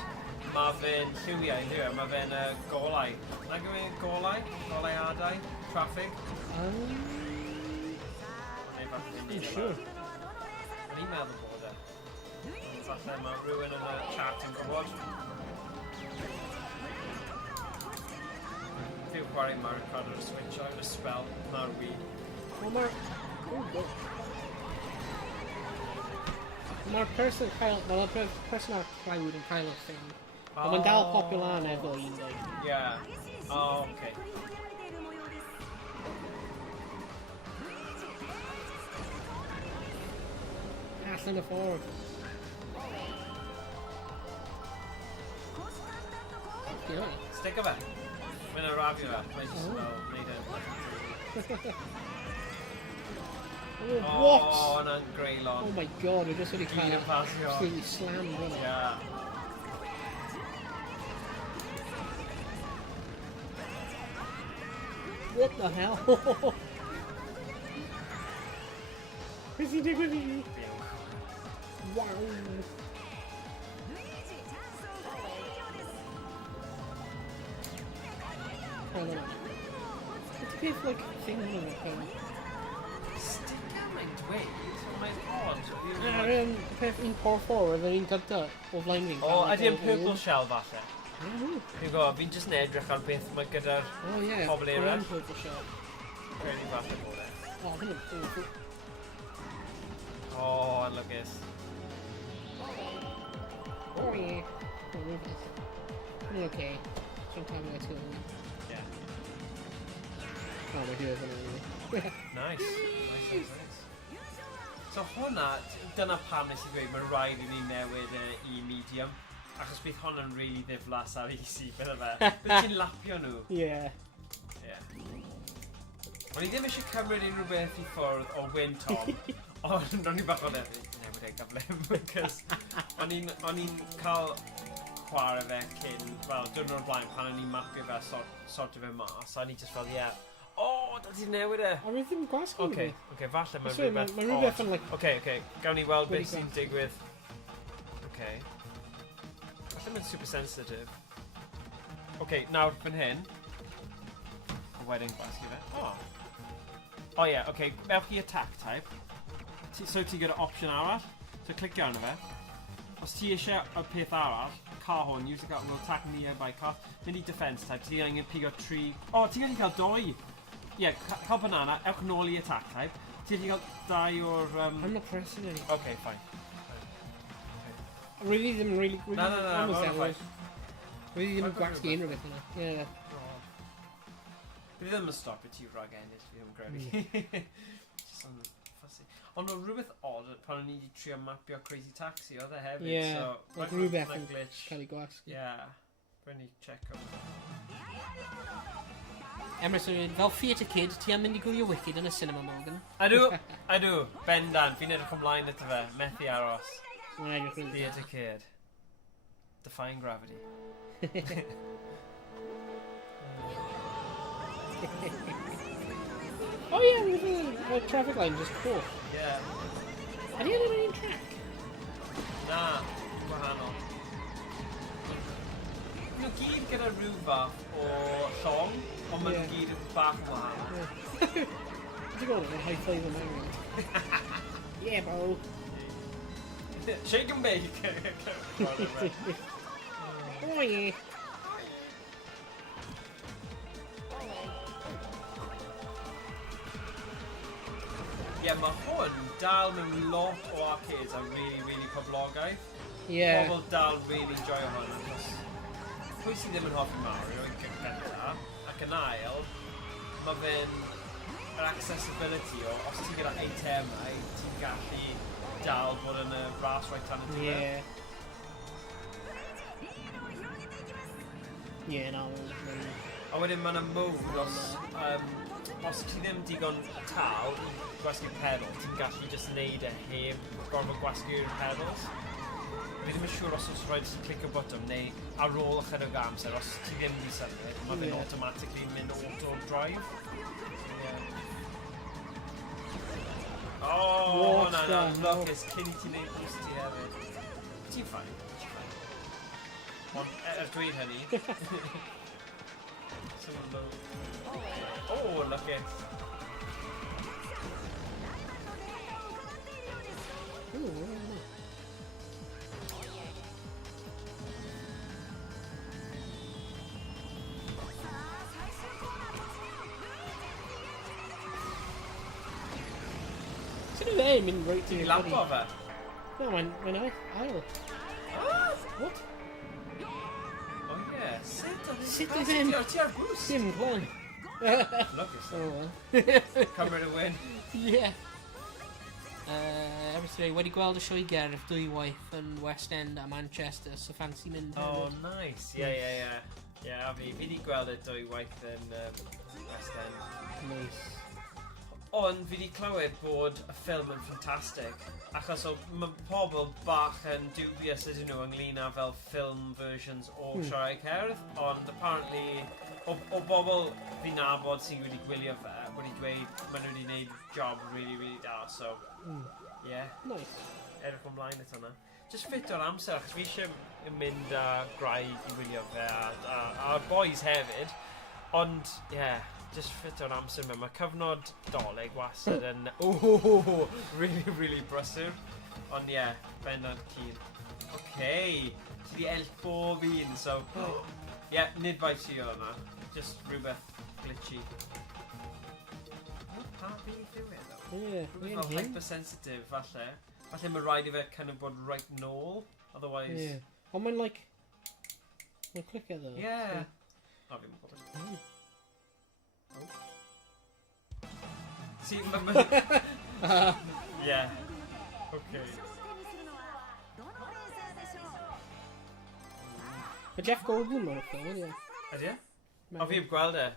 mae fe'n lliwiau hynny, mae fe'n golau. Na gyda'n golau? Goleuadau? Traffic? Fi'n siŵr. Ni'n meddwl bod e. Falle mae rhywun yn y chat yn gwybod. Fi'n chwarae Mario Kart ar y Switch ar y spell, na'r Wii. Mae'r person ar clywed yn cael y thing. Ond mae'n dal popular efo un dweud. Ie. Oh, okay. Allan y ffordd. Stick o fe. Mae'n arafio fe. Mae'n just fel neud e'n... Oh, what? Oh, yna'n greulon. Oh my god, we're just really Gyd kind yn pasio. absolutely slammed on it. Yeah. What the hell? Is he doing it? Wow. Oh, no. It's a bit like thing on it. Stick am I dweud? Mae'n odd. Y peth un por ffordd oedd yn gynta o flaen fi'n. O, ydy yn purple shell falle? Fi'n gwybod, fi'n just edrych ar beth mae gyda'r pobl eraill. Purple shell. Really falle bod e. O, hyn yn purple. O, anlygus. Oh, yeah. Oh, rubbish. Okay. Some time let's go. Yeah. Oh, we're here for Nice. So hwnna, dyna pam nes I ddweud, mae'n rhaid I ni newid I medium. Achos bydd hwnna'n really ddiflas ar easy, bydde fe. Bydd ti'n lapio nhw. Yeah. O'n I ddim eisiau cymryd unrhyw beth I ffwrdd o win Tom, ond o'n I bach o newid gyflym, cos o'n i'n cael chwarae fe cyn, wel, diwrnod o'r blaen pan o'n i'n mapio fe sortio fe mas, a o'n I just fel, o, da ti'n newid e. A rwy'n ddim gwasgu Oce, falle mae rhywbeth rhywbeth rhywbeth yn, like... Oce, gawn ni weld beth sy'n digwydd. Oce. Falle mae'n super sensitive. Oce, nawr fan hyn. Wedyn gwasgu fe. O, ie, oce, ewch I attack type. So ti gyda option arall. So clicio arno fe. Os ti eisiau y peth arall, car hwn, use the car, will attack nearby car. Mynd I defense type, ti angen pigo 3. O, ti'n gallu cael 2. Ie, cael banana, ewch nôl I attack type. Ti'n gallu cael 2 o'r... I'm not pressing any. Okay, fine. Really ddim really... No, fine. Really ddim gwasgu unrhyw beth yna. Yeah. Fi ddim yn stopio ti rhag ennill, fi ddim yn gredu. Just yn fussy. Ond o rhywbeth odd pan o'n I wedi trio mapio Crazy Taxi oedd e hefyd, yeah, so... like rhywbeth yn glitch. cael ei gwasgu. Yeah. Rwy'n I check o. Emerson, fel theatre kid, ti am mynd I gwylio Wicked yn y cinema, Morgan? Ydw. Bendan, fi'n edrych ymlaen at fe, methu aros. Theatre kid. Defying gravity. Oh yeah, the traffic line just cool. Yeah. Ydy hyn yn un track? Na, gwahanol. Nhw gyd gyda rhyw fath o llong, ond maen nhw gyd yn bach yn wahanol. Ti'n gwybod yn high flavour mewn? Yeah, bro. Shake and bake. Oh yeah. Ie, mae hwn dal mewn lot o arcades a really poblogaidd. Yeah. Pobl dal really joio hwn, achos pwy sydd ddim yn hoffi Mario yn gyda, ac yn ail, mae fe'n yr accessibility o, os ti'n gyda eitemau, ti'n gallu dal bod yn y ras rhaid tan y diwedd. Yeah. Yeah, no. A wedyn mae yna mode os ti ddim digon tal I gwasgu'r pedal, ti'n gallu just neud e heb gorfod gwasgu'r pedals. Fi ddim yn siŵr os rhaid ti'n clicio bottom neu ar ôl ychydig o amser, os ti ddim di symud, mae fe'n automatically mynd auto-drive. Oh, hwnna'n lwcus cyn I ti neud boost ti hefyd. Ti'n ffain. Ond, dweud hynny. Oh, lwcus. Sut yw e mynd reit i'r Ti'n lapo fe? No, mae'n ail. Ah! What? Oh yeah, sut? Sut yw hyn? Ti ar bwys? Dim glan. Lwcus. Oh, well. Cymryd y win. Yeah. Everything wedi gweld y sioe gerdd dwywaith yn West End a Manchester, so fancy mynd. Oh, nice. Yeah. A fi wedi gweld y dwywaith yn West End. Nice. Ond fi wedi clywed bod y ffilm yn ffantastig, achos mae pobl bach yn dubious ydyn nhw ynglyn â fel film versions o Siarad Cerdd, ond apparently o bobl fi nabod sy'n wedi gwylio fe wedi dweud maen nhw wedi gwneud job really da, so yeah. Nice. Edrych ymlaen at hwnna. Just ffit o'r amser, achos fi eisiau mynd â graig i wylio fe a'r boys hefyd, ond yeah. Just ffit o'r amser me. Mae cyfnod doleg wastad yn really brysur. Ond ie, bendant cyn. Okay, ti di enll bob un, so yeah, nid bai ti o yma. Just rhywbeth glitchy. Pa beth yw e ddo? Rhywbeth fel hypersensitive, falle. Falle mae rhaid i fe kind of bod right nôl, otherwise... Yeah. Ond mae'n like... Mae'n clicio ddo. Yeah. O, fi'n gwybod. See, yeah. Okay. Mae Jeff Goldblum mewn y ffilm, ydy e? Ydy e? O, fi heb gweld e.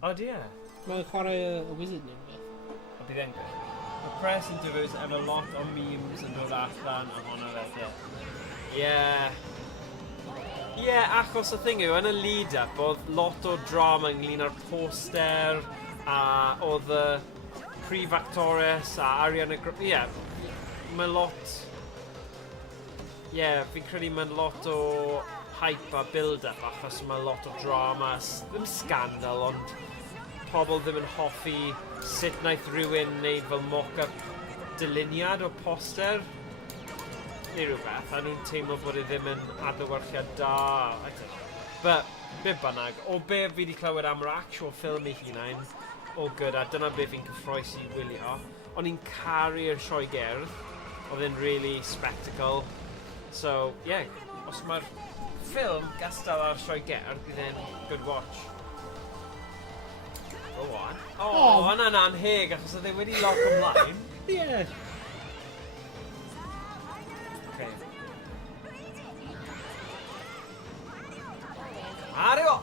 O, di e? Mae'n chwarae y wizard neu beth. O, bydd e'n gwyd. Mae press interviews efo lot o memes yn dod allan ohono fe, yeah. Yeah, achos y thing yw, yn y lead-up, oedd lot o drama ynglyn â'r poster, a oedd y prif actores, a Ariana Grande, mae lot... fi'n credu mae'n lot o hype a build-up, achos mae lot o drama, ddim scandal, ond pobl ddim yn hoffi sut wnaeth rhywun wneud fel mock-up dyluniad o poster, neu rhywbeth, a nhw'n teimlo bod e ddim yn adlewyrchiad da, but be bynnag, o be fi wedi clywed am yr actual ffilm ei hunain, o gyda, dyna be fi'n cyffroes i wylio, ond i'n caru'r sioe gerdd, oedd e'n really spectacle, so, yeah, os mae'r ffilm gastal ar sioe gerdd, bydd e'n good watch. Go on. O, hwnna'n anheg, achos oedd e wedi loc ymlaen. Yeah. Okay. Arrivo!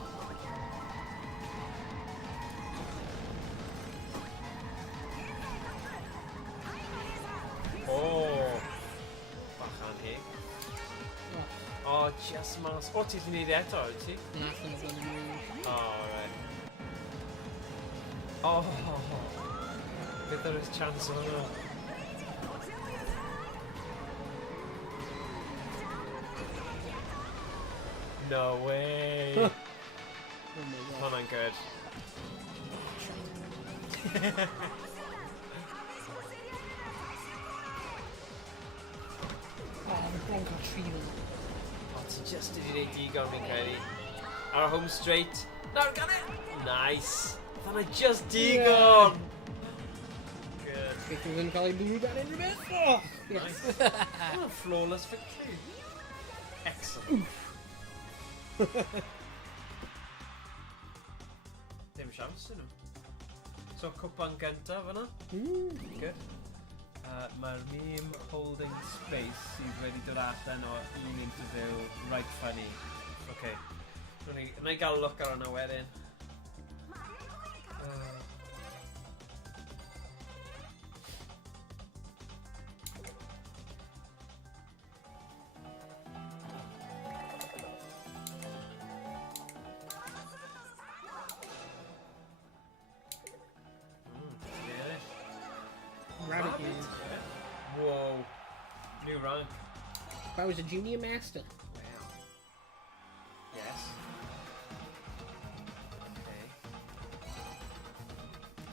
Oh! Bach anheg. Oh, just mas. O, ti'n gwneud eto, wyt ti? Nothing's on the move. Oh, right. Oh! Beth yw'r chance o hwnna? No way! Oh my god. Hwnna'n good. The bronc got treated. O, ti just wedi gwneud digon fi'n credu. Ar y home straight. Nawr gan e! Nice! Hwnna just digon! Good. Beth yw'n cael ei bwrw gan unrhyw beth? Oh! Nice. Oh, flawless victory. Excellent. Dim siawns yn nhw. So, cwpan gyntaf fyna. Good. Mae'r meme holding space sydd wedi dod allan o un interview right funny. Okay. Rwy'n gael look ar hwnna wedyn. Rabbit games. Whoa. New rank. If I was a junior master. Wow. Yes.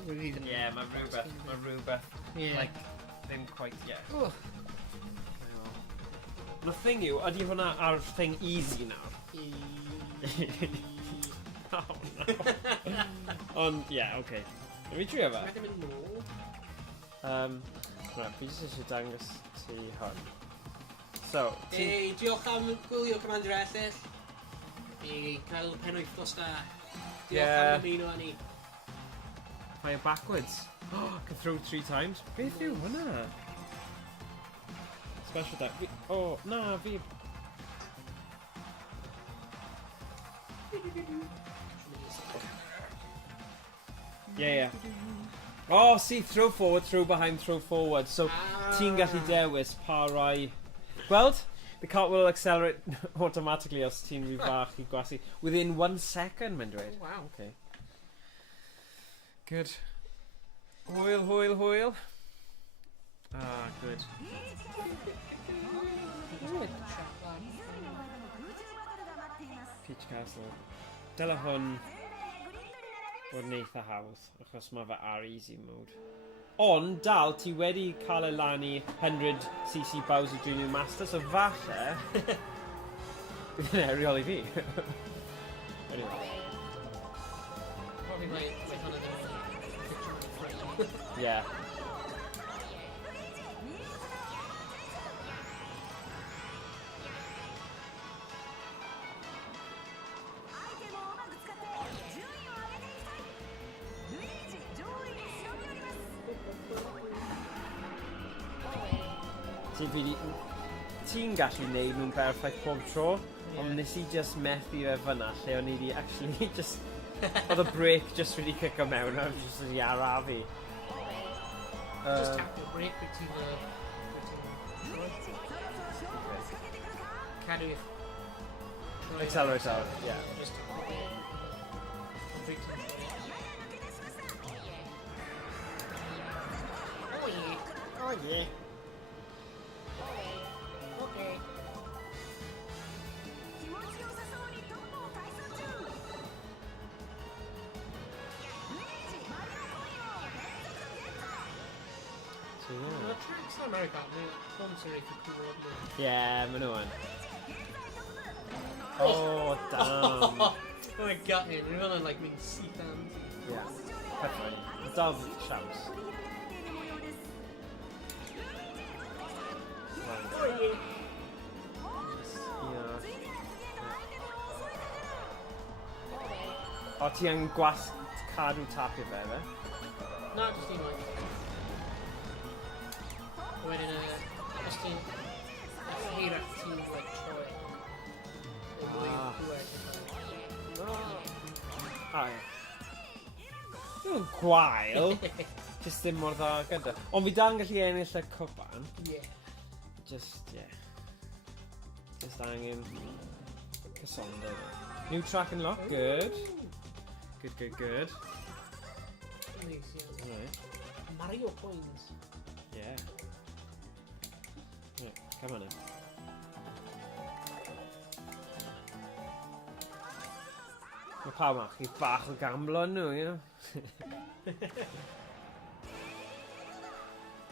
Okay. Yeah, mae rhywbeth. Yeah. Like, ddim quite, yeah. Oh. The thing yw, ydy hwnna ar thing easy nawr? Oh no. Ond, yeah, okay. Let me trio fe. Rhaid yn mynd nôl. Right, fi jyst eisiau dangos ti hwn. So, Hey, diolch am gwylio Commander Ellis. I cael penwythnos da. Diolch Yeah. am ymuno â ni. Fire backwards. Can throw 3 times. Beth yw hwnna? Special attack. Oh, na, fi. Yeah. Oh, see, throw forward, throw behind, throw forward. So, ti'n gallu dewis pa rai. Gweld? The cart will accelerate automatically os ti'n rhy fach I gwasi. Within 1 second, mae'n dweud. Oh, wow. Okay. Good. Hwyl, hwyl, hwyl. Ah, good. Peach Castle. Dyla hwn fod yn eitha hawdd, achos mae fe ar easy mode. Ond, dal, ti wedi cael y lan I 100cc Bowser Junior Master, so falle... bydd yn eriol I fi. Anyway. Probably mae hwnna ddim yn Yeah. Ti'n gallu neud nhw'n berffaith pob tro, ond nes I just methu fe fyna lle o'n I di actually just... oedd y brake just really cico mewn a just yn iara fi. Just tap the brake between the... Cadw Accelerate out, yeah. Just brake to Oh yeah. Oh yeah. Okay. So No, yeah. tracks in America, they're sponsor if you cool up there. Yeah, ma' nhw yn. Oh, damn. Oh my god, man, we're gonna like make sea fans. Yeah. Perfect. Dal siawns. Oh yeah. O, ti yn cadw tapio fe, fe? No, just un oed. Wedyn, just un... Heirach ti'n, like, troi. Ah, ie. Dwi'n gwael. Just ddim mor dda gyda. Ond fi dal yn gallu ennill y cwpan. Yeah. Just, yeah. Just angen cysondeb. New track and lock, good. Good, good, good. Nice, yeah. Alright. Mario coins. Yeah. Right, come on in. Mae pawb yma chi bach o gamblo nhw, you know?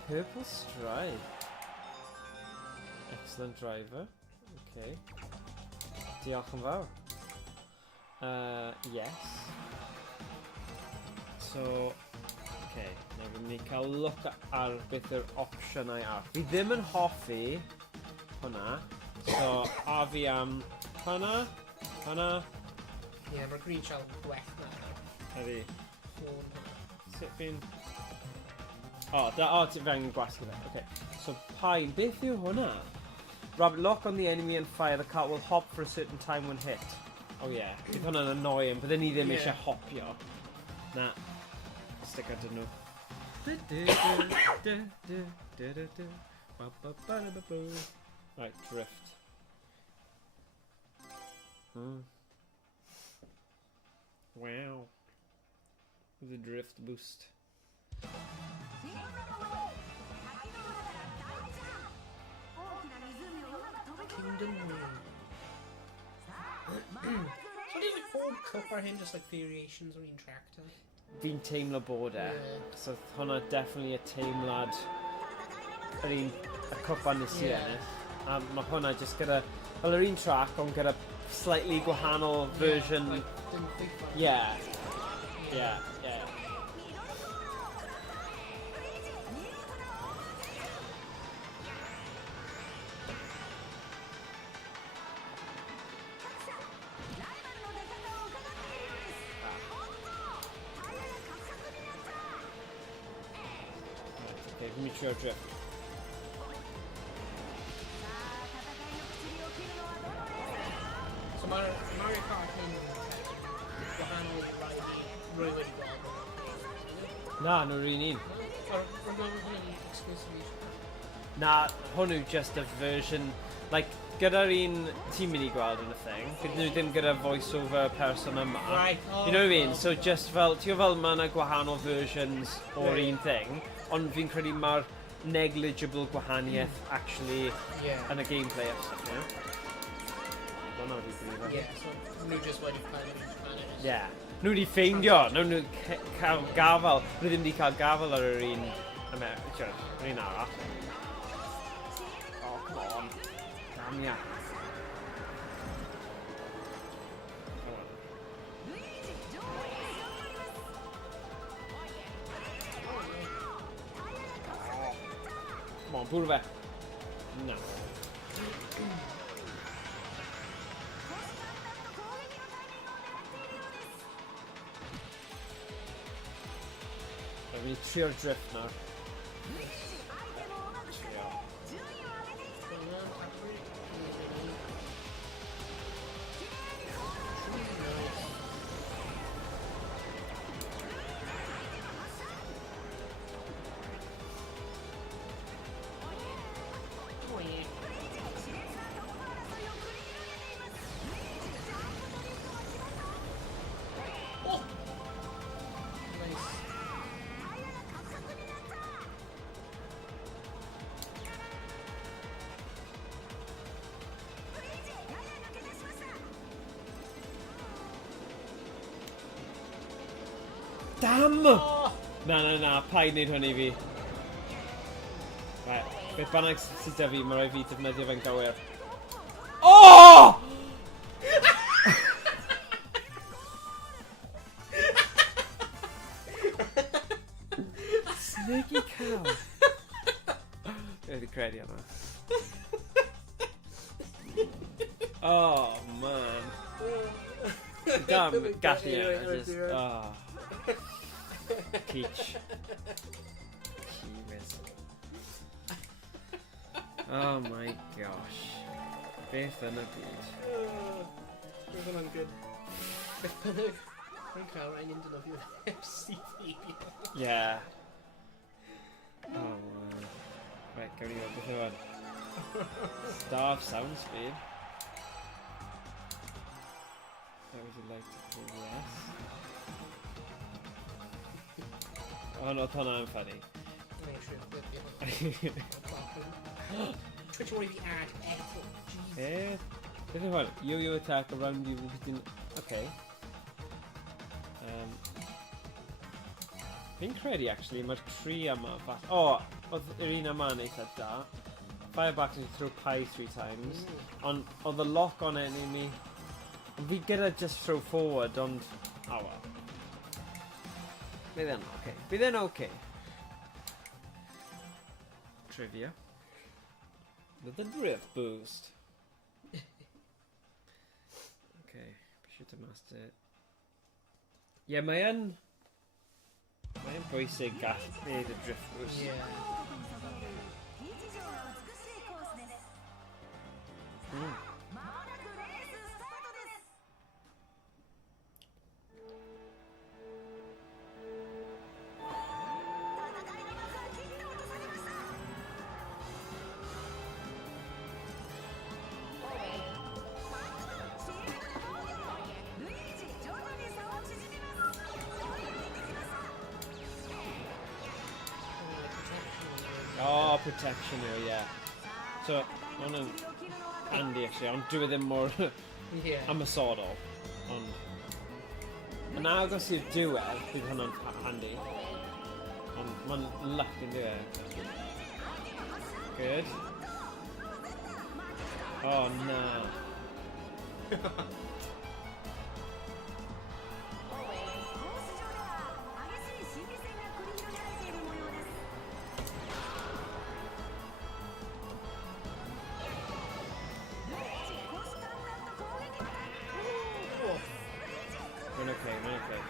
Purple stripe. Excellent driver. Okay. Diolch yn fawr. Yes. So, okay. Now we'n mynd I cael look ar beth yw'r opsiynau ar. Fi ddim yn hoffi hwnna. So, a fi am hwnna, hwnna. Yeah, mae'r green shell gwell na. Heddi. Ffôn. Sut fi'n... O, ti fe angen gwasgu fe. Okay. So, pain. Beth yw hwnna? Rabbit, lock on the enemy and fire. The cart will hop for a certain time when hit. Oh yeah. Bydd hwnna'n annoying. Bydden ni ddim eisiau hopio. Na. Stick ydyn nhw. Right, drift. Wow. With a drift boost. Kingdom Moon. So did like old cup ar hyn, just like variations o'r un tractor? Fi'n teimlo bod e. Yeah. So hwnna definitely y teimlad yr un y cwpa nes I ennill. A mae hwnna just gyda fel yr un track ond gyda slightly gwahanol version. Like, didn't think about it. Yeah. Yeah, yeah. Okay, fi'n mynd trio'r drift. So mae'r Mario Kart hyn yn gwahanol rai fi rwy wedi gweld. Na, nhw'r un un. Rwy'n hwnna'n exclusively. Na, hwnnw just a version, like, gyda'r un ti'n mynd i gweld yn y thing, gyda nhw ddim gyda voice-over person yma. Right. You know what I mean? So just fel, ti'n fel mae yna gwahanol versions o'r un thing, ond fi'n credu mae'r negligible gwahaniaeth actually yn y gameplay as such, you know? Dyna wedi brifo. Yeah, so nhw just wedi cael yr un planet. Yeah. Nhw wedi ffeindio, nhw cael gafel, nhw ddim wedi cael gafel ar yr un yr un arall. Oh, come on. Damn ya. Come on, bwrw fe. No. Fi'n mynd trio'r drift nawr. Trio. Damn! Na, paid wneud hwn i fi. Right, beth bynnag sydd â fi, mae rhaid fi defnyddio fe'n gywir. Oh! Sniggy cow. Dwi wedi credu hwnna. Oh, man. Damn, gallu yna. Oh. Peach. Kiwis. Oh my gosh. Beth yn y byd. Roedd hwnna'n good. Beth bynnag. Rwy'n cael rhaid yn dynofio FC Fideo. Yeah. Oh man. Right, gawn ni weld beth yw hwn. Starve sound speed. How would you like to progress? Oh, no, hwnna yn funny. Twitch already ad eto. Eh? Beth yw hwn? Yo-yo attack around you within... Okay. Fi'n credu, actually, mae'r tri yma... Oh, oedd yr un yma yn eitha da. Fire back and throw pie 3 times. Ond oedd y lock on enemy... Fi gyda just throw forward, ond... Oh, well. Bydd e'n okay. Bydd e'n okay. Trivia. The drift boost. Okay, be sure to master it. Yeah, mae'n bwysig gall neud y drift boost. Yeah. Oh, protection here, yeah. So, on yn handy actually, ond dwi ddim mor ymysodol. Ond yn agos i'r diwedd, bydd hwnna'n handy. Ond mae'n luck yn diwedd. Good. Oh, no. Okay.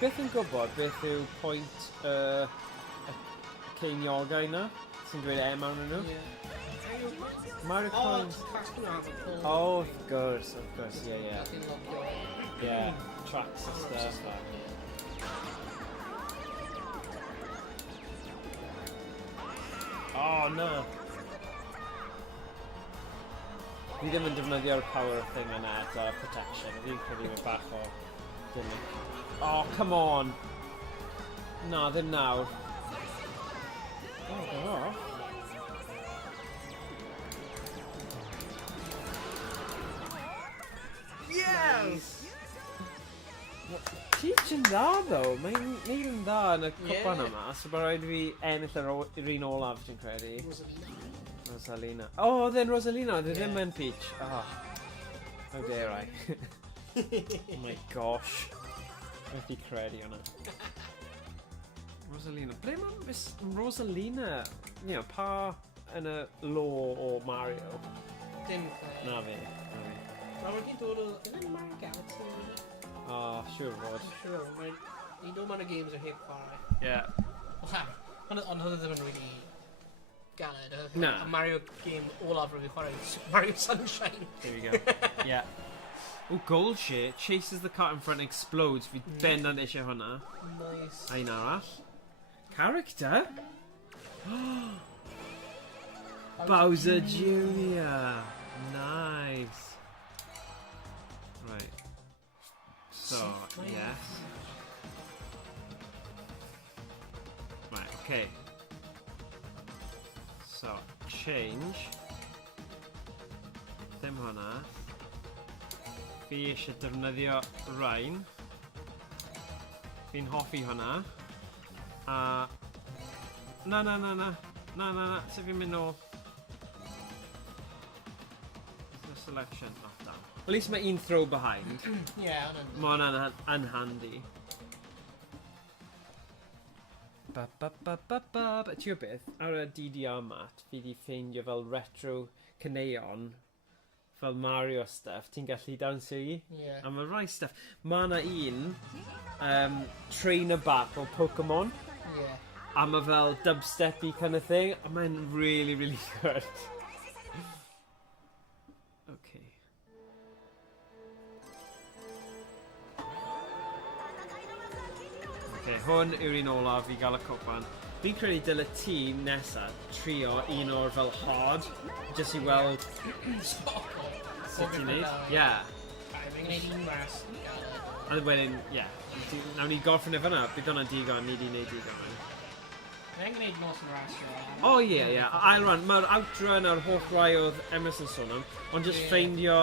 beth yn gwybod beth yw pwynt y ceiniogau yna sy'n dweud mewn nhw? Mae'r coins... Oh, of course, yeah. Yeah, tracks and stuff. Oh, no. Fi ddim yn defnyddio'r power thing yna eto, protection. Fi'n credu fe bach o... Oh, come on! Na, ddim nawr. Oh, they're off. Yes! Teach yn dda, though. Mae'n neud yn dda yn y cwpan yma, so bod rhaid fi ennill yr un olaf, ti'n credu. Rosalina. Oh, then Rosalina, they ddim yn Peach. Oh, how dare I. Oh my gosh. Beth I credu hwnna. Rosalina. Ble mae Rosalina? Pa yn y law o Mario? Dim clear. Na fi. Mae wedi dod o... Yna'n Mario Galaxy? Oh, siwr fod. Siwr, mae'n dod mewn y games o heb chwarae. Yeah. Ond hwnna ddim yn really galed. Na. A Mario game olaf rwy'n chwarae, Mario Sunshine. There we go. Yeah. Oh, gold share. Chases the cart in front and explodes. Fi bendant eisiau hwnna. Nice. A un arall. Character? Bowser Jr. Nice. Right. So, yes. Right, okay. So, change. Ddim hwnna. Fi eisiau defnyddio rhain. Fi'n hoffi hwnna. A... Na. Sef fi'n mynd nôl. The selection. Oh, damn. At least mae un throw behind. Yeah, Mae hwnna'n unhandy. Ti'n gwybod beth? Ar y DDR mat, fi di ffeindio fel retro caneuon fel Mario stuff, ti'n gallu dawnsio i? Yeah. A mae rai stuff. Mae yna un trainer battle Pokemon. Yeah. A mae fel dubstep-y kind of thing. A mae'n really, really good. Okay. Okay, hwn yw'r un olaf i gael y cwpan. Fi'n credu dyle ti nesaf trio un o'r fel hard, jyst i weld sut ti'n neud. Yeah. Fi'n gwneud un mas. A wedyn, yeah. Nawn ni gorffen efo hwnna, bydd hwnna'n digon, ni di wneud digon. Fi'n gwneud Gemau Rasio. Oh yeah. Ail run, mae'r outrun a'r holl rai oedd Emerson sôn am, ond jyst ffeindio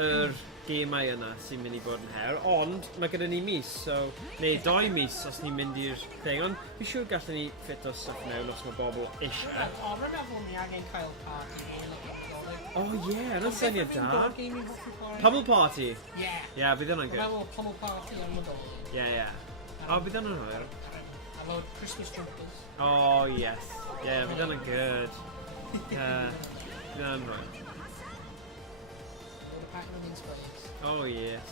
yr gêmau yna sy'n mynd i bod yn her, ond mae gyda ni mis, so, neu 2 mis os ni'n mynd i'r thing, ond fi siŵr gallwn ni ffit o stuff mewn os mae bobl eisiau. O, rwy'n meddwl ni angen cael party. Oh yeah, yna'n syniad da. Pummel Party? Yeah, bydd hwnna'n good. Rwy'n meddwl Pummel Party yn Nadolig. Yeah. Oh, bydd hwnna'n hwyr. A fod Christmas jumpers. Oh yes. Yeah, bydd hwnna'n good. Yeah, bydd hwnna'n hwyr. Oh yes.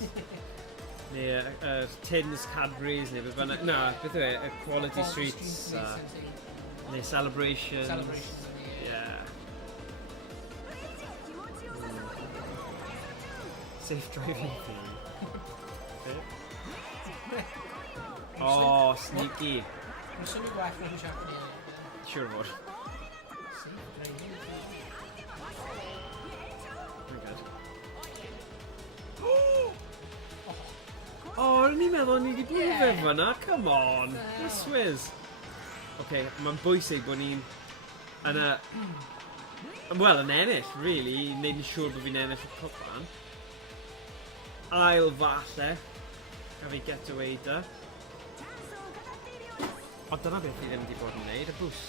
Neu tins Cadbury's neu beth bynnag. Na, beth yw e? Quality Streets. Neu Celebrations. Yeah. Safe driving thing. Oh, sneaky. Mae'n swnio gwell na'n siarad ni. Siwr fod. Oh, o'n i'n meddwl ni wedi bod fe fyna, come on, that's swizz. Okay, mae'n bwysig bod ni'n yn y... Wel, yn ennill, really, i wneud yn siŵr bod fi'n ennill y cwpan. Ail falle, a fi get away da. O, dyna beth fi ddim wedi bod yn wneud, y bws.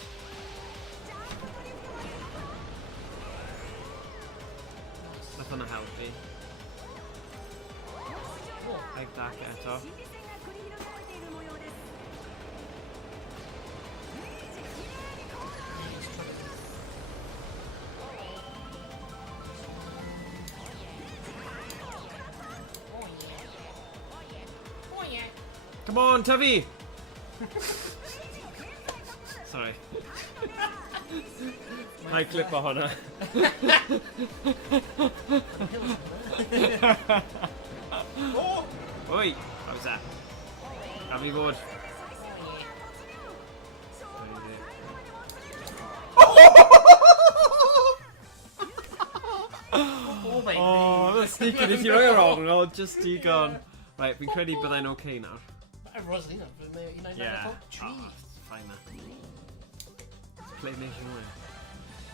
Nath hwnna helpu. Like that eto. Come on, tyfu! Sorry. Na'i clip o hwnna. Oi! How's that? Gaf fi fod. Oh, that's sneaky. If you were wrong, I'll just digon. Right, fi'n credu byddai'n okay nawr. Rosalind, Yeah. Oh, fine now. Play nationwide.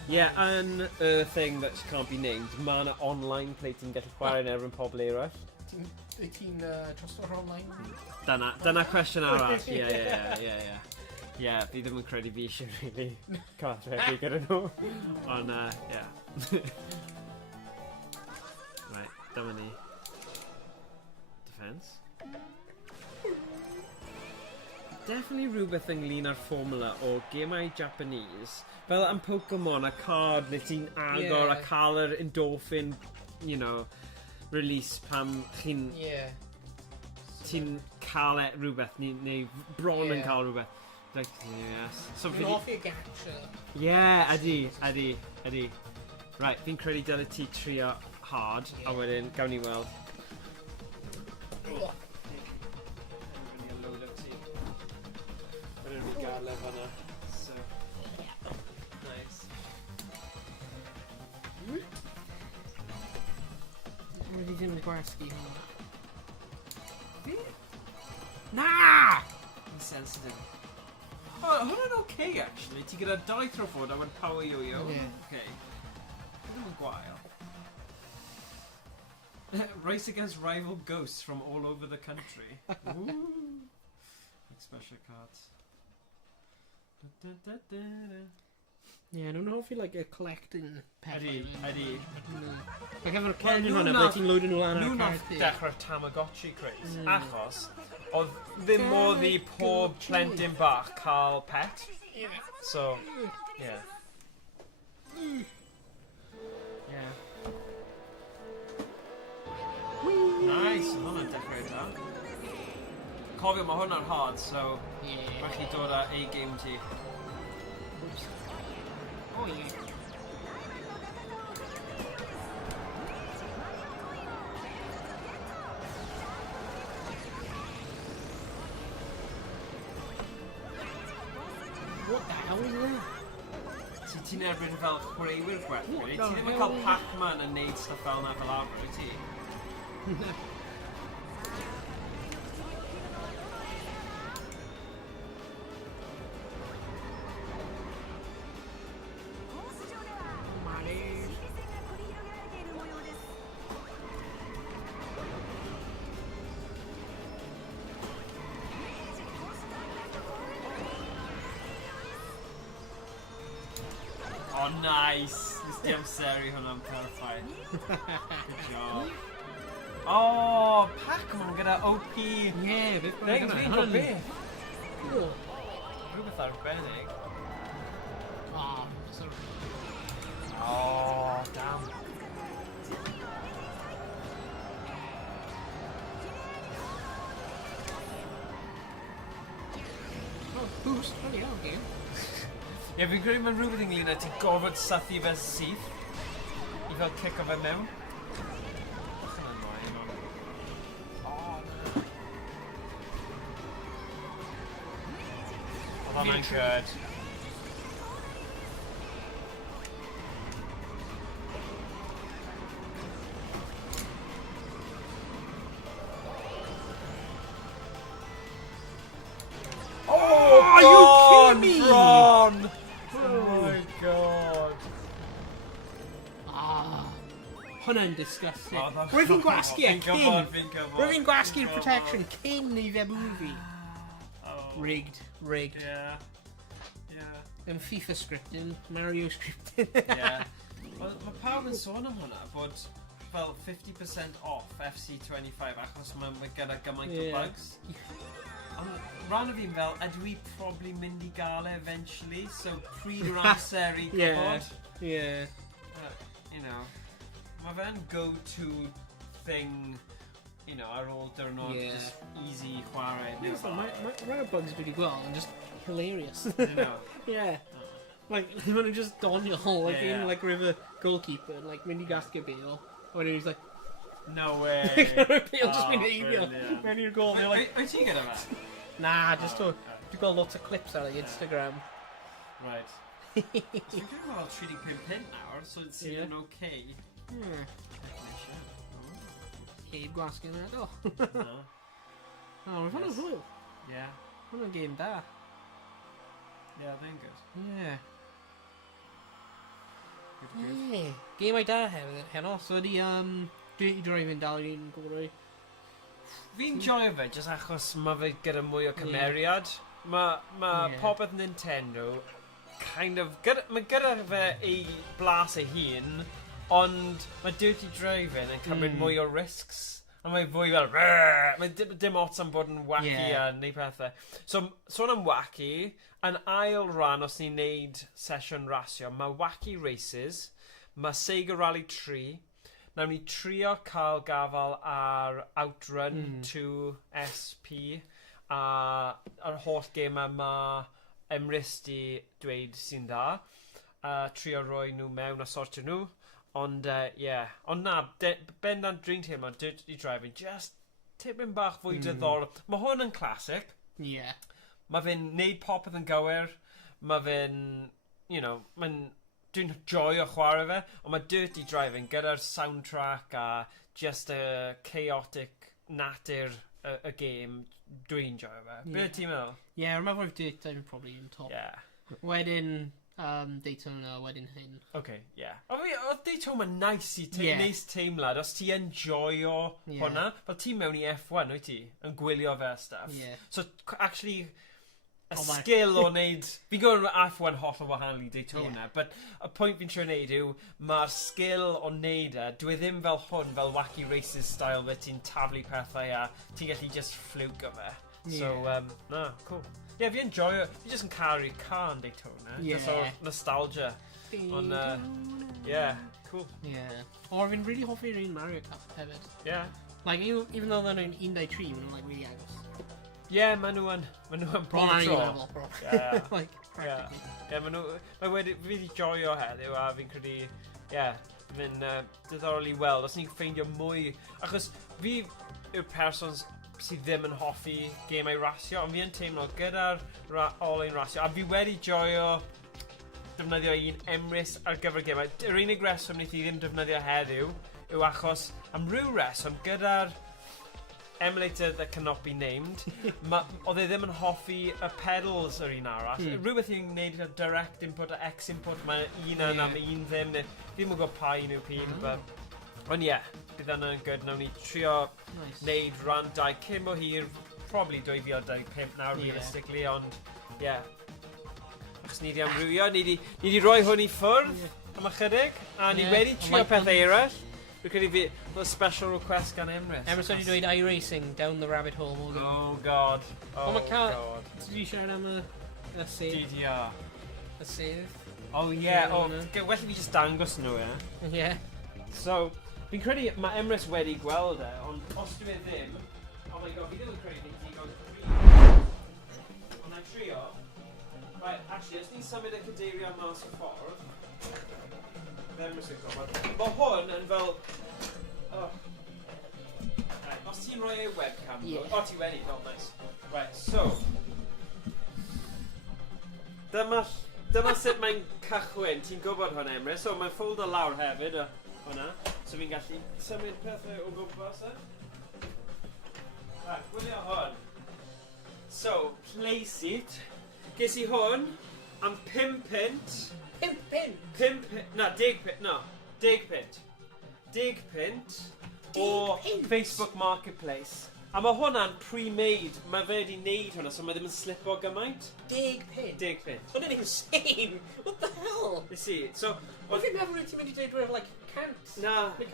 Yeah, and a thing that can't be named, ma' 'na online play ti'n gallu chwarae yn erbyn pobl eraill. Ti'n trust o'r online? Dyna cwestiwn arall. Yeah, fi ddim yn credu fi eisiau really cartrefi gyda nhw. Ond, yeah. Right, dyma ni. Defence. Definitely rhywbeth ynglyn â'r formula o gemau Japanese. Fel am Pokemon, a card lle ti'n agor a cael yr endorphin, you know, release pam chi'n... Ti'n cael rhywbeth, neu bron yn cael rhywbeth. Like, yes. So Fi'n offi y gacha. Yeah, ydi. Right, fi'n credu dyle ti trio hard, a wedyn, gawn ni weld. Wedyn ni gael fanna. So, nice. Wedi ddim yn gwasgu hwnna. Na! Insensitive. Oh, hwnna'n okay, actually. Ti gyda 2 throw forward a wedyn power yo-yo. Okay. Ddim yn gwael. Race against rival ghosts from all over the country. Ooh. Like special cards. Yeah, I don't know if you like a collecting pet. Ydi. Like efo'r cennin hwnna, ble ti'n load nhw lan ar Nhw'n card ti. dechrau Tamagotchi craze. Achos, oedd ddim modd i pob plentyn bach cael pet. So, yeah. Yeah. Nice, oedd hwnna'n dechrau da. Cofio, mae hwnna'n hard, so rhaid chi dod â A-game ti. Oh, yeah. What the hell is that? Ti'n erbyn fel chwaraewyr gwell, really? Ti ddim yn cael Pac-Man yn neud stuff fel yna fel arfer, wyt ti? Oh, nice! Nes di amseru hwnna'n perffaith. Good job. Oh, Pac-Man gyda OP. Yeah, beth Things fi'n gwybod beth. Cool. Rhywbeth arbennig. Oh, sorry. Oh, damn. Oh, boost. Bloody hell, game. Ie, fi'n credu mae'n rhywbeth ynglyn â ti gorfod sythu fe syth i fel cico fe mewn. Bach yn annoying, ond... Oh, no. Oedd hwnna'n good. Oh, are you kidding me? Ron! Oh my god. Hwnna'n disgusting. Oh, that's- Rwy'n gwasgu e, Fi'n cyn. gwybod, fi'n gwybod. Rwy'n gwasgu'r Fi'n gwybod. protection cyn i fe movie. Oh. Rigged. Yeah. Yn FIFA scripting, Mario scripting. Yeah. Mae pawb yn sôn am hwnna, bod fel 50% off FC25 achos mae gyda gymaint o bugs. Ond rhan o fi'n fel, ydw i probably mynd i gael e eventually, so pryd o'r amser i gwybod. Yeah. You know, mae fe'n go-to thing ar ôl diwrnod, just easy chwarae. Mae'r bugs wedi gweld yn just hilarious. Yeah. Like, when it just Doniol, like, in, like, river goalkeeper, like, mynd I gasgio Bale, and he's like, no way. Bale just mynd heibio mewn i'r goal. Wyt ti gyda fe? Nah, just dwi'n gweld lots of clips ar Instagram. Right. Dwi'n gwybod fel 35 pint nawr, so it's even okay. Heb gwasgu yna, do. No. Mae'n ffann o hwyl. Yeah. Mae'n game da. Yeah, they're good. Yeah. Good. Gêmau da heno, so ydi Drivin dal i'n gwrw. Fi'n joio fe, just achos mae fe gyda mwy o cymeriad. Mae popeth Nintendo kind of... Mae gyda fe ei blas ei hun, ond mae Dirty Drivin yn cymryd mwy o risks. A mae fwy fel... Mae dim ots am bod yn wacky a neu pethau. So, sôn am wacky, yn ail ran os ni'n neud sesiwn rasio, mae wacky races, mae Sega Rally 3, nawn ni trio cael gafal ar Outrun 2SP, a yr holl gemau mae Emrys di dweud sy'n dda, trio roi nhw mewn a sortio nhw. Ond, ond na, bendant dwi'n teimlo, Dirty Drivin, just tipyn bach fwy diddorol. Mae hwn yn classic. Yeah. Mae fe'n neud popeth yn gywir. Mae fe'n, dwi'n joio chwarae fe, ond mae Dirty Drivin gyda'r soundtrack a just y chaotic natur y game, dwi'n joio fe. Be ti'n meddwl? Yeah, remember I've Daytona probably in top. Yeah. Wedyn, Daytona, wedyn hyn. Okay, yeah. Oedd Daytona nice I neis teimlad, os ti enjoyo hwnna, fel ti mewn I F1, wyt ti, yn gwylio fe stuff. Yeah. So, actually, skill o wneud... Fi'n gwybod F1 holl o wahanol I Daytona, but y pwynt fi'n trio wneud yw, mae'r skill o wneud dwi ddim fel hwn, fel wacky races style, fe ti'n taflu pethau a ti'n gallu just fluke o fe. So, cool. Yeah, fi enjoyo, fi just yn caru car yn Daytona, just o'r nostalgia. Ond, cool. Yeah. Or fi'n really hoffi'r un Mario Kart hefyd. Yeah. Like, even though they're in 1.3, maen nhw'n like really agos. Yeah, maen nhw yn Bron ar un level, bro. Yeah. Like, practically. Yeah, maen nhw, fi wedi joio heddiw a fi'n credu, fi'n diddorol I weld, os ni'n ffeindio mwy, achos fi yw'r person sydd ddim yn hoffi Gemau Rasio, ond fi yn teimlo gyda'r Owain Rasio, a fi wedi joio defnyddio un Emrys ar gyfer gemau. Yr unig reswm wnaeth I ddim defnyddio heddiw yw achos am ryw reswm gyda'r emulator that cannot be named, oedd e ddim yn hoffi y pedals yr un arall. Rhywbeth i'n gwneud y direct input a X input, mae un yn am un ddim, ddim yn gwybod pa un yw pyn, ond bydd yna'n good. Nawn ni trio wneud rhan 2 cym o hir, probably 2025 nawr realistically, ond achos ni wedi amrywio, ni wedi rhoi hwn I ffwrdd am ychydig, a ni wedi trio pethau eraill. Dwi'n credu fi, a special request gan Emrys. Emrys wedi dweud iRacing down the rabbit hole. Oh god. Oh my god. Did you siarad am y save? DDR. Y save? Oh well fi just dangos nhw Yeah. So, fi'n credu mae Emrys wedi gweld ond os dwi ddim, oh my god, fi ddim yn credu ni digon cryf. Ond na trio. Right, actually, os ni'n symud y cadeirio mas o ffordd, Emrys yn gwybod. Mae hwn yn fel... Right, os ti'n rhoi ei webcam, ti wedi, nice. Right, so... Dyma sut mae'n cychwyn, ti'n gwybod hwn Emrys, so mae'n ffolder lawr hefyd hwnna, so fi'n gallu symud pethau o gwmpas Right, gwylio hwn. So, play seat. Ges I hwn am 5 pint. 5 pint? 10 pint, 10 pint. 10 pint o Facebook Marketplace. A mae hwnna'n pre-made, mae fe wedi neud hwnna, so mae ddim yn slipo gymaint. 10 pint? 10 pint. Hwnna'n insane! What the hell? You see, so... What fi'n meddwl ti'n mynd I dweud rhywbeth like cant? Na. 10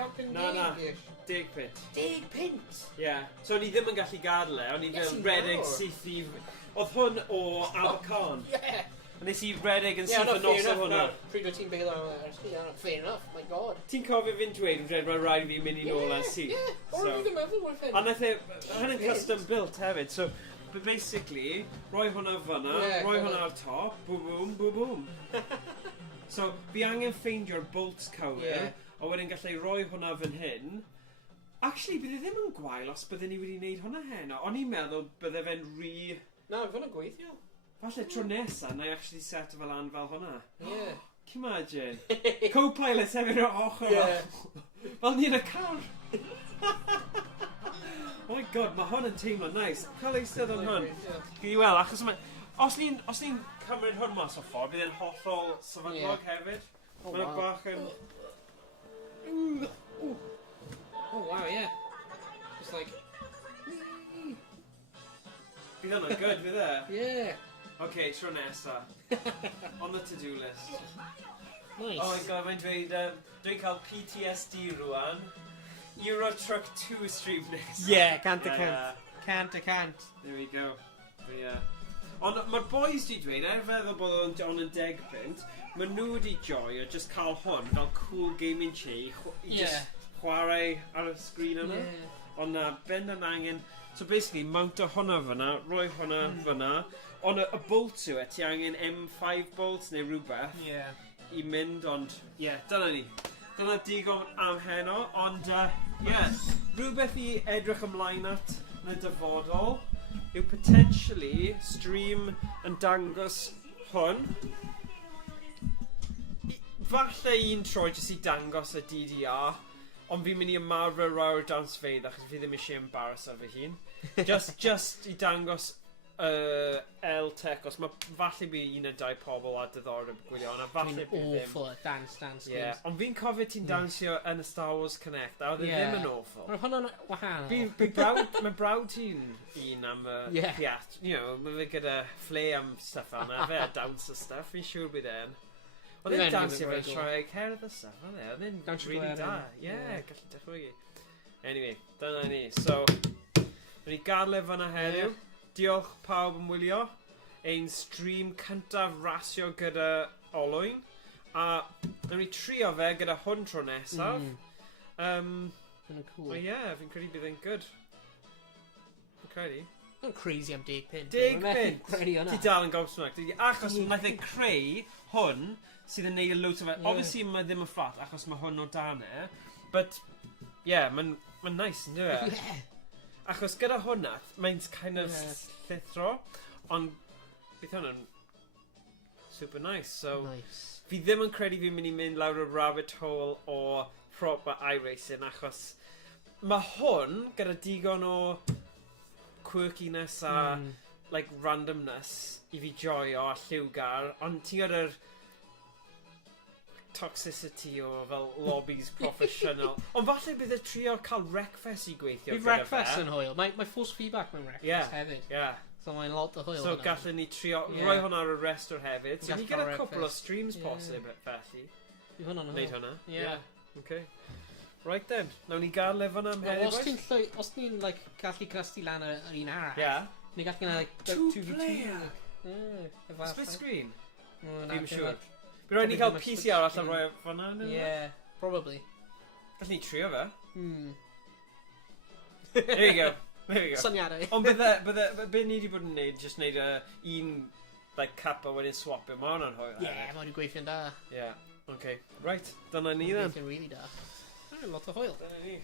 pint. 10 pint? Yeah. So ni ddim yn gallu gadael o'n i fel redeg syth I... Oedd hwn o Abercorn. Yeah. Nes i redeg yn Yeah, syth no, yn fair nos o enough. hwnna. No, pryd wyt ti'n beil ar fair enough, my god. Ti'n cofio fi'n dweud yn dweud mae rhaid fi mynd i nôl ar syth. Yeah, or fi ddim efo mor ffyn. A nath e, hynny'n custom built hefyd, so but basically, rhoi hwnna fyna, rhoi hwnna ar top, boom, boom, boom, boom. So, fi angen ffeindio'r bolts cywir, a wedyn gallai rhoi hwnna fan hyn. Actually, bydde ddim yn gwael os bydde ni wedi gwneud hwnna heno. O'n i'n meddwl bydde fe'n Na, fy'n gweithio. Falle tro nesa, na i actually set fel an fel hwnna. Yeah. Can you imagine? Co-pilot hefyd o ochr. Fel ni yn y car. Oh my god, mae hwn yn teimlo nice. Cael eistedd o'n hwn. Gyd i weld, achos mae... Os ni'n cymryd hwn mas o ffordd, bydd e'n hollol sefydlog hefyd. Mae'n bach yn... Oh wow, yeah. Just like... Bydd hwnna'n good, bydd e? Yeah. Okay, tro nesa. On the to-do list. Nice. Oh my god, mae'n dweud... Dwi'n cael PTSD rwan. Euro Truck 2 stream next. Yeah, cant a cant. Cant a cant. There we go. Yeah. Ond mae'r boys di dweud, feddwl bod o'n yn 10 pint, maen nhw wedi joio just cael hwn fel cool gaming chair i just chwarae ar y sgrin yma. Ond na, bend yn angen... So basically, mount o hwnna fyna, rhoi hwnna fyna, ond y bolts yw e, ti angen M5 bolts neu rhywbeth i mynd, ond dyna ni. Dyna digon am heno, ond rhywbeth i edrych ymlaen at yn y dyfodol yw potentially stream yn dangos hwn. Falle un tro jyst i dangos y DDR, ond fi'n mynd i ymarfer rawr dansfeidd achos fi ddim eisiau embarrass ar fy hun. Just i dangos L-Tech, os mae falle bydd un neu dau pobl a diddordeb gwylio, ond falle bydd ddim. Awful at dance games. Ond fi'n cofio ti'n dansio yn y Star Wars Connect, a oedd e ddim yn awful. Mae hwnna'n wahanol. Mae brawd ti'n un am y piat, mae fe gyda ffle am stuff yna, fe a dance o stuff, fi'n siŵr bydd e'n. Oedd e'n dansio fe Cymraeg cerdd o stuff, oedd e'n really da. Gallu dechrau. Anyway, dyna ni. So, rydyn ni gadle fyna heddiw. Diolch pawb yn wylio. Ein stream cyntaf rasio gyda Owain. A rydyn ni trio fe gyda hwn tro nesaf. Cool. Fi'n credu bydd e'n good. Fi'n credu. Yn crazy am 10 pint. 10 pint! Ti dal yn gobsmacked. Achos wnaeth e creu hwn sydd yn neud y loads o fe. Obviously mae ddim yn fflat achos mae hwn o dan e. But, mae'n nice, yn dweud? Achos gyda hwnna, mae'n kind of llithro, ond bydd hwnna'n super nice. So, fi ddim yn credu fi'n mynd i mynd lawr y rabbit hole o proper iRacing, achos mae hwn gyda digon o quirkiness a like randomness i fi joio a lliwgar, ond ti'n gyda'r toxicity o fel lobbies professional. Ond falle bydd y trio cael Wreckfest i gweithio gyda fe. Bydd Wreckfest yn hwyl. Mae force feedback mewn Wreckfest hefyd. So mae'n lot o hwyl. So gallwn ni trio rhoi hwnna ar y restr hefyd. So ni gyda cwpl o streams posib felly. Bydd hwnna'n hwyl. Neud hwnna. Okay. Right then. Nawn ni gael lefon am heddiw. Os ni'n gallu cysgu lan yr un arall. Ni gallu gwneud 2-player. Split screen? Ddim siŵr. Bydd rhaid ni cael PC arall a rhoi fanna? Probably. Gallwn ni trio fe. There you go. Syniadau. Ond bydde ni wedi bod yn neud, just neud un cup a wedyn swapio. Mae hwnna'n hwyl. Mae wedi gweithio'n da. Okay. Right, dyna ni then. Gweithio'n really da. Lot o hwyl. Dyna ni.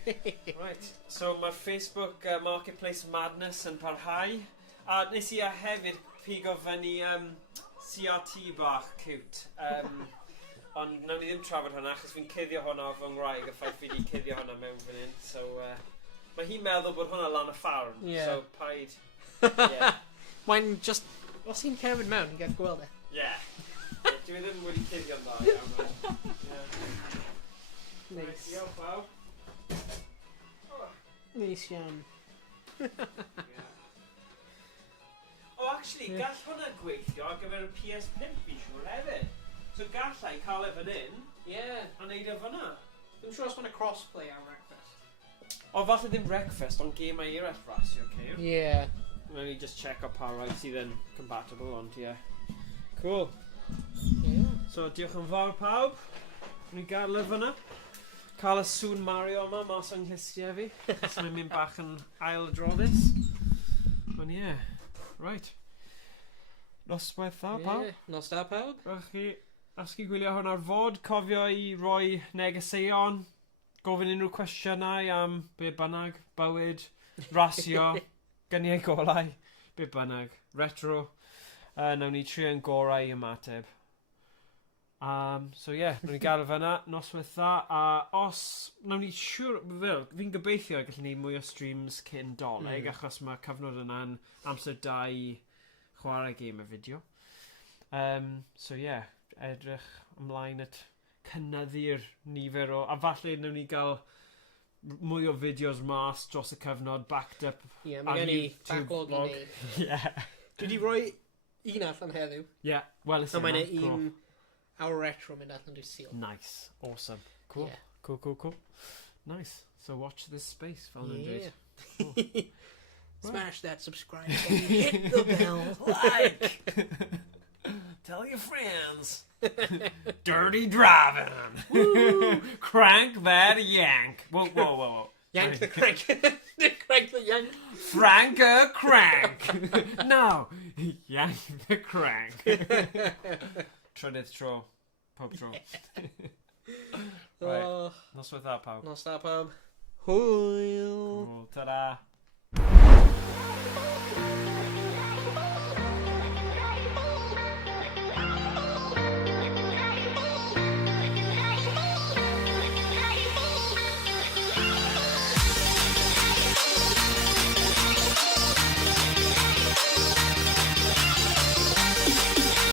Right. So mae'r Facebook Marketplace Madness yn parhau. A nes i hefyd pigo fyny CRT bach cute. Ond nawn ni ddim trafod hwnna, achos fi'n cuddio hwnna fy ngwraig, y ffaith fi wedi cuddio hwnna mewn fan hyn. So, mae hi'n meddwl bod hwnna lan y ffarm. So, paid. Mae'n just... Os hi'n cerfyd mewn, ni'n gael gweld e. Dwi ddim wedi cuddio'n dda iawn. Nice. Diolch pawb. Nice iawn. Actually, gall hwnna gweithio ar gyfer y PS5 fi siŵr hefyd. So gallai cael e fan hyn a neud e fyna. Dwi'n siŵr os mae'n crossplay ar Wreckfest. O falle ddim Wreckfest, ond gemau eraill rasio, okay? Let me just check up pa rai sydd yn compatible, ond Cool. So, diolch yn fawr pawb. Ni gadw fyna. Cael y sŵn Mario yma mas o'n nghystiau fi. Os mae'n mynd bach yn ail adroddus. Ond ie. Right. Noswaith dda pawb. Nos da pawb. Rydych chi, os chi gwylio hwn ar fod, cofio i roi negeseuon, gofyn unrhyw cwestiynau am be bynnag, bywyd, rasio, gyniau golau, be bynnag, retro. Nawn ni trio'n gorau i ymateb. So yeah, nawn ni gadw fyna, noswaith dda, a os, nawn ni siwr, fel, fi'n gobeithio gallwn ni mwy o streams cyn doleg, achos mae cyfnod yna'n amser da i chwarae gêm y fideo. So yeah, edrych ymlaen at cynnyddu'r nifer o, a falle nawn ni gael mwy o fideos mas dros y cyfnod backed up mae gen i backlog i neud. Dwi wedi rhoi un allan heddiw. Wel, so mae'n un our retro mynd allan dwi'n seal. Nice, awesome, cool, cool. Nice, so watch this space, fel nhw'n dweud. Cool. Smash that subscribe button, hit the bell, like! Tell your friends. Dirty driving. Woo! Crank that yank. Whoa. Yank the crank. Crank the yank. Frank a crank. No. Yank the crank. Trydydd tro. Pob tro. Right. Noswaith dda pawb. Nos da pawb. Hwyl. Cool. Ta-da.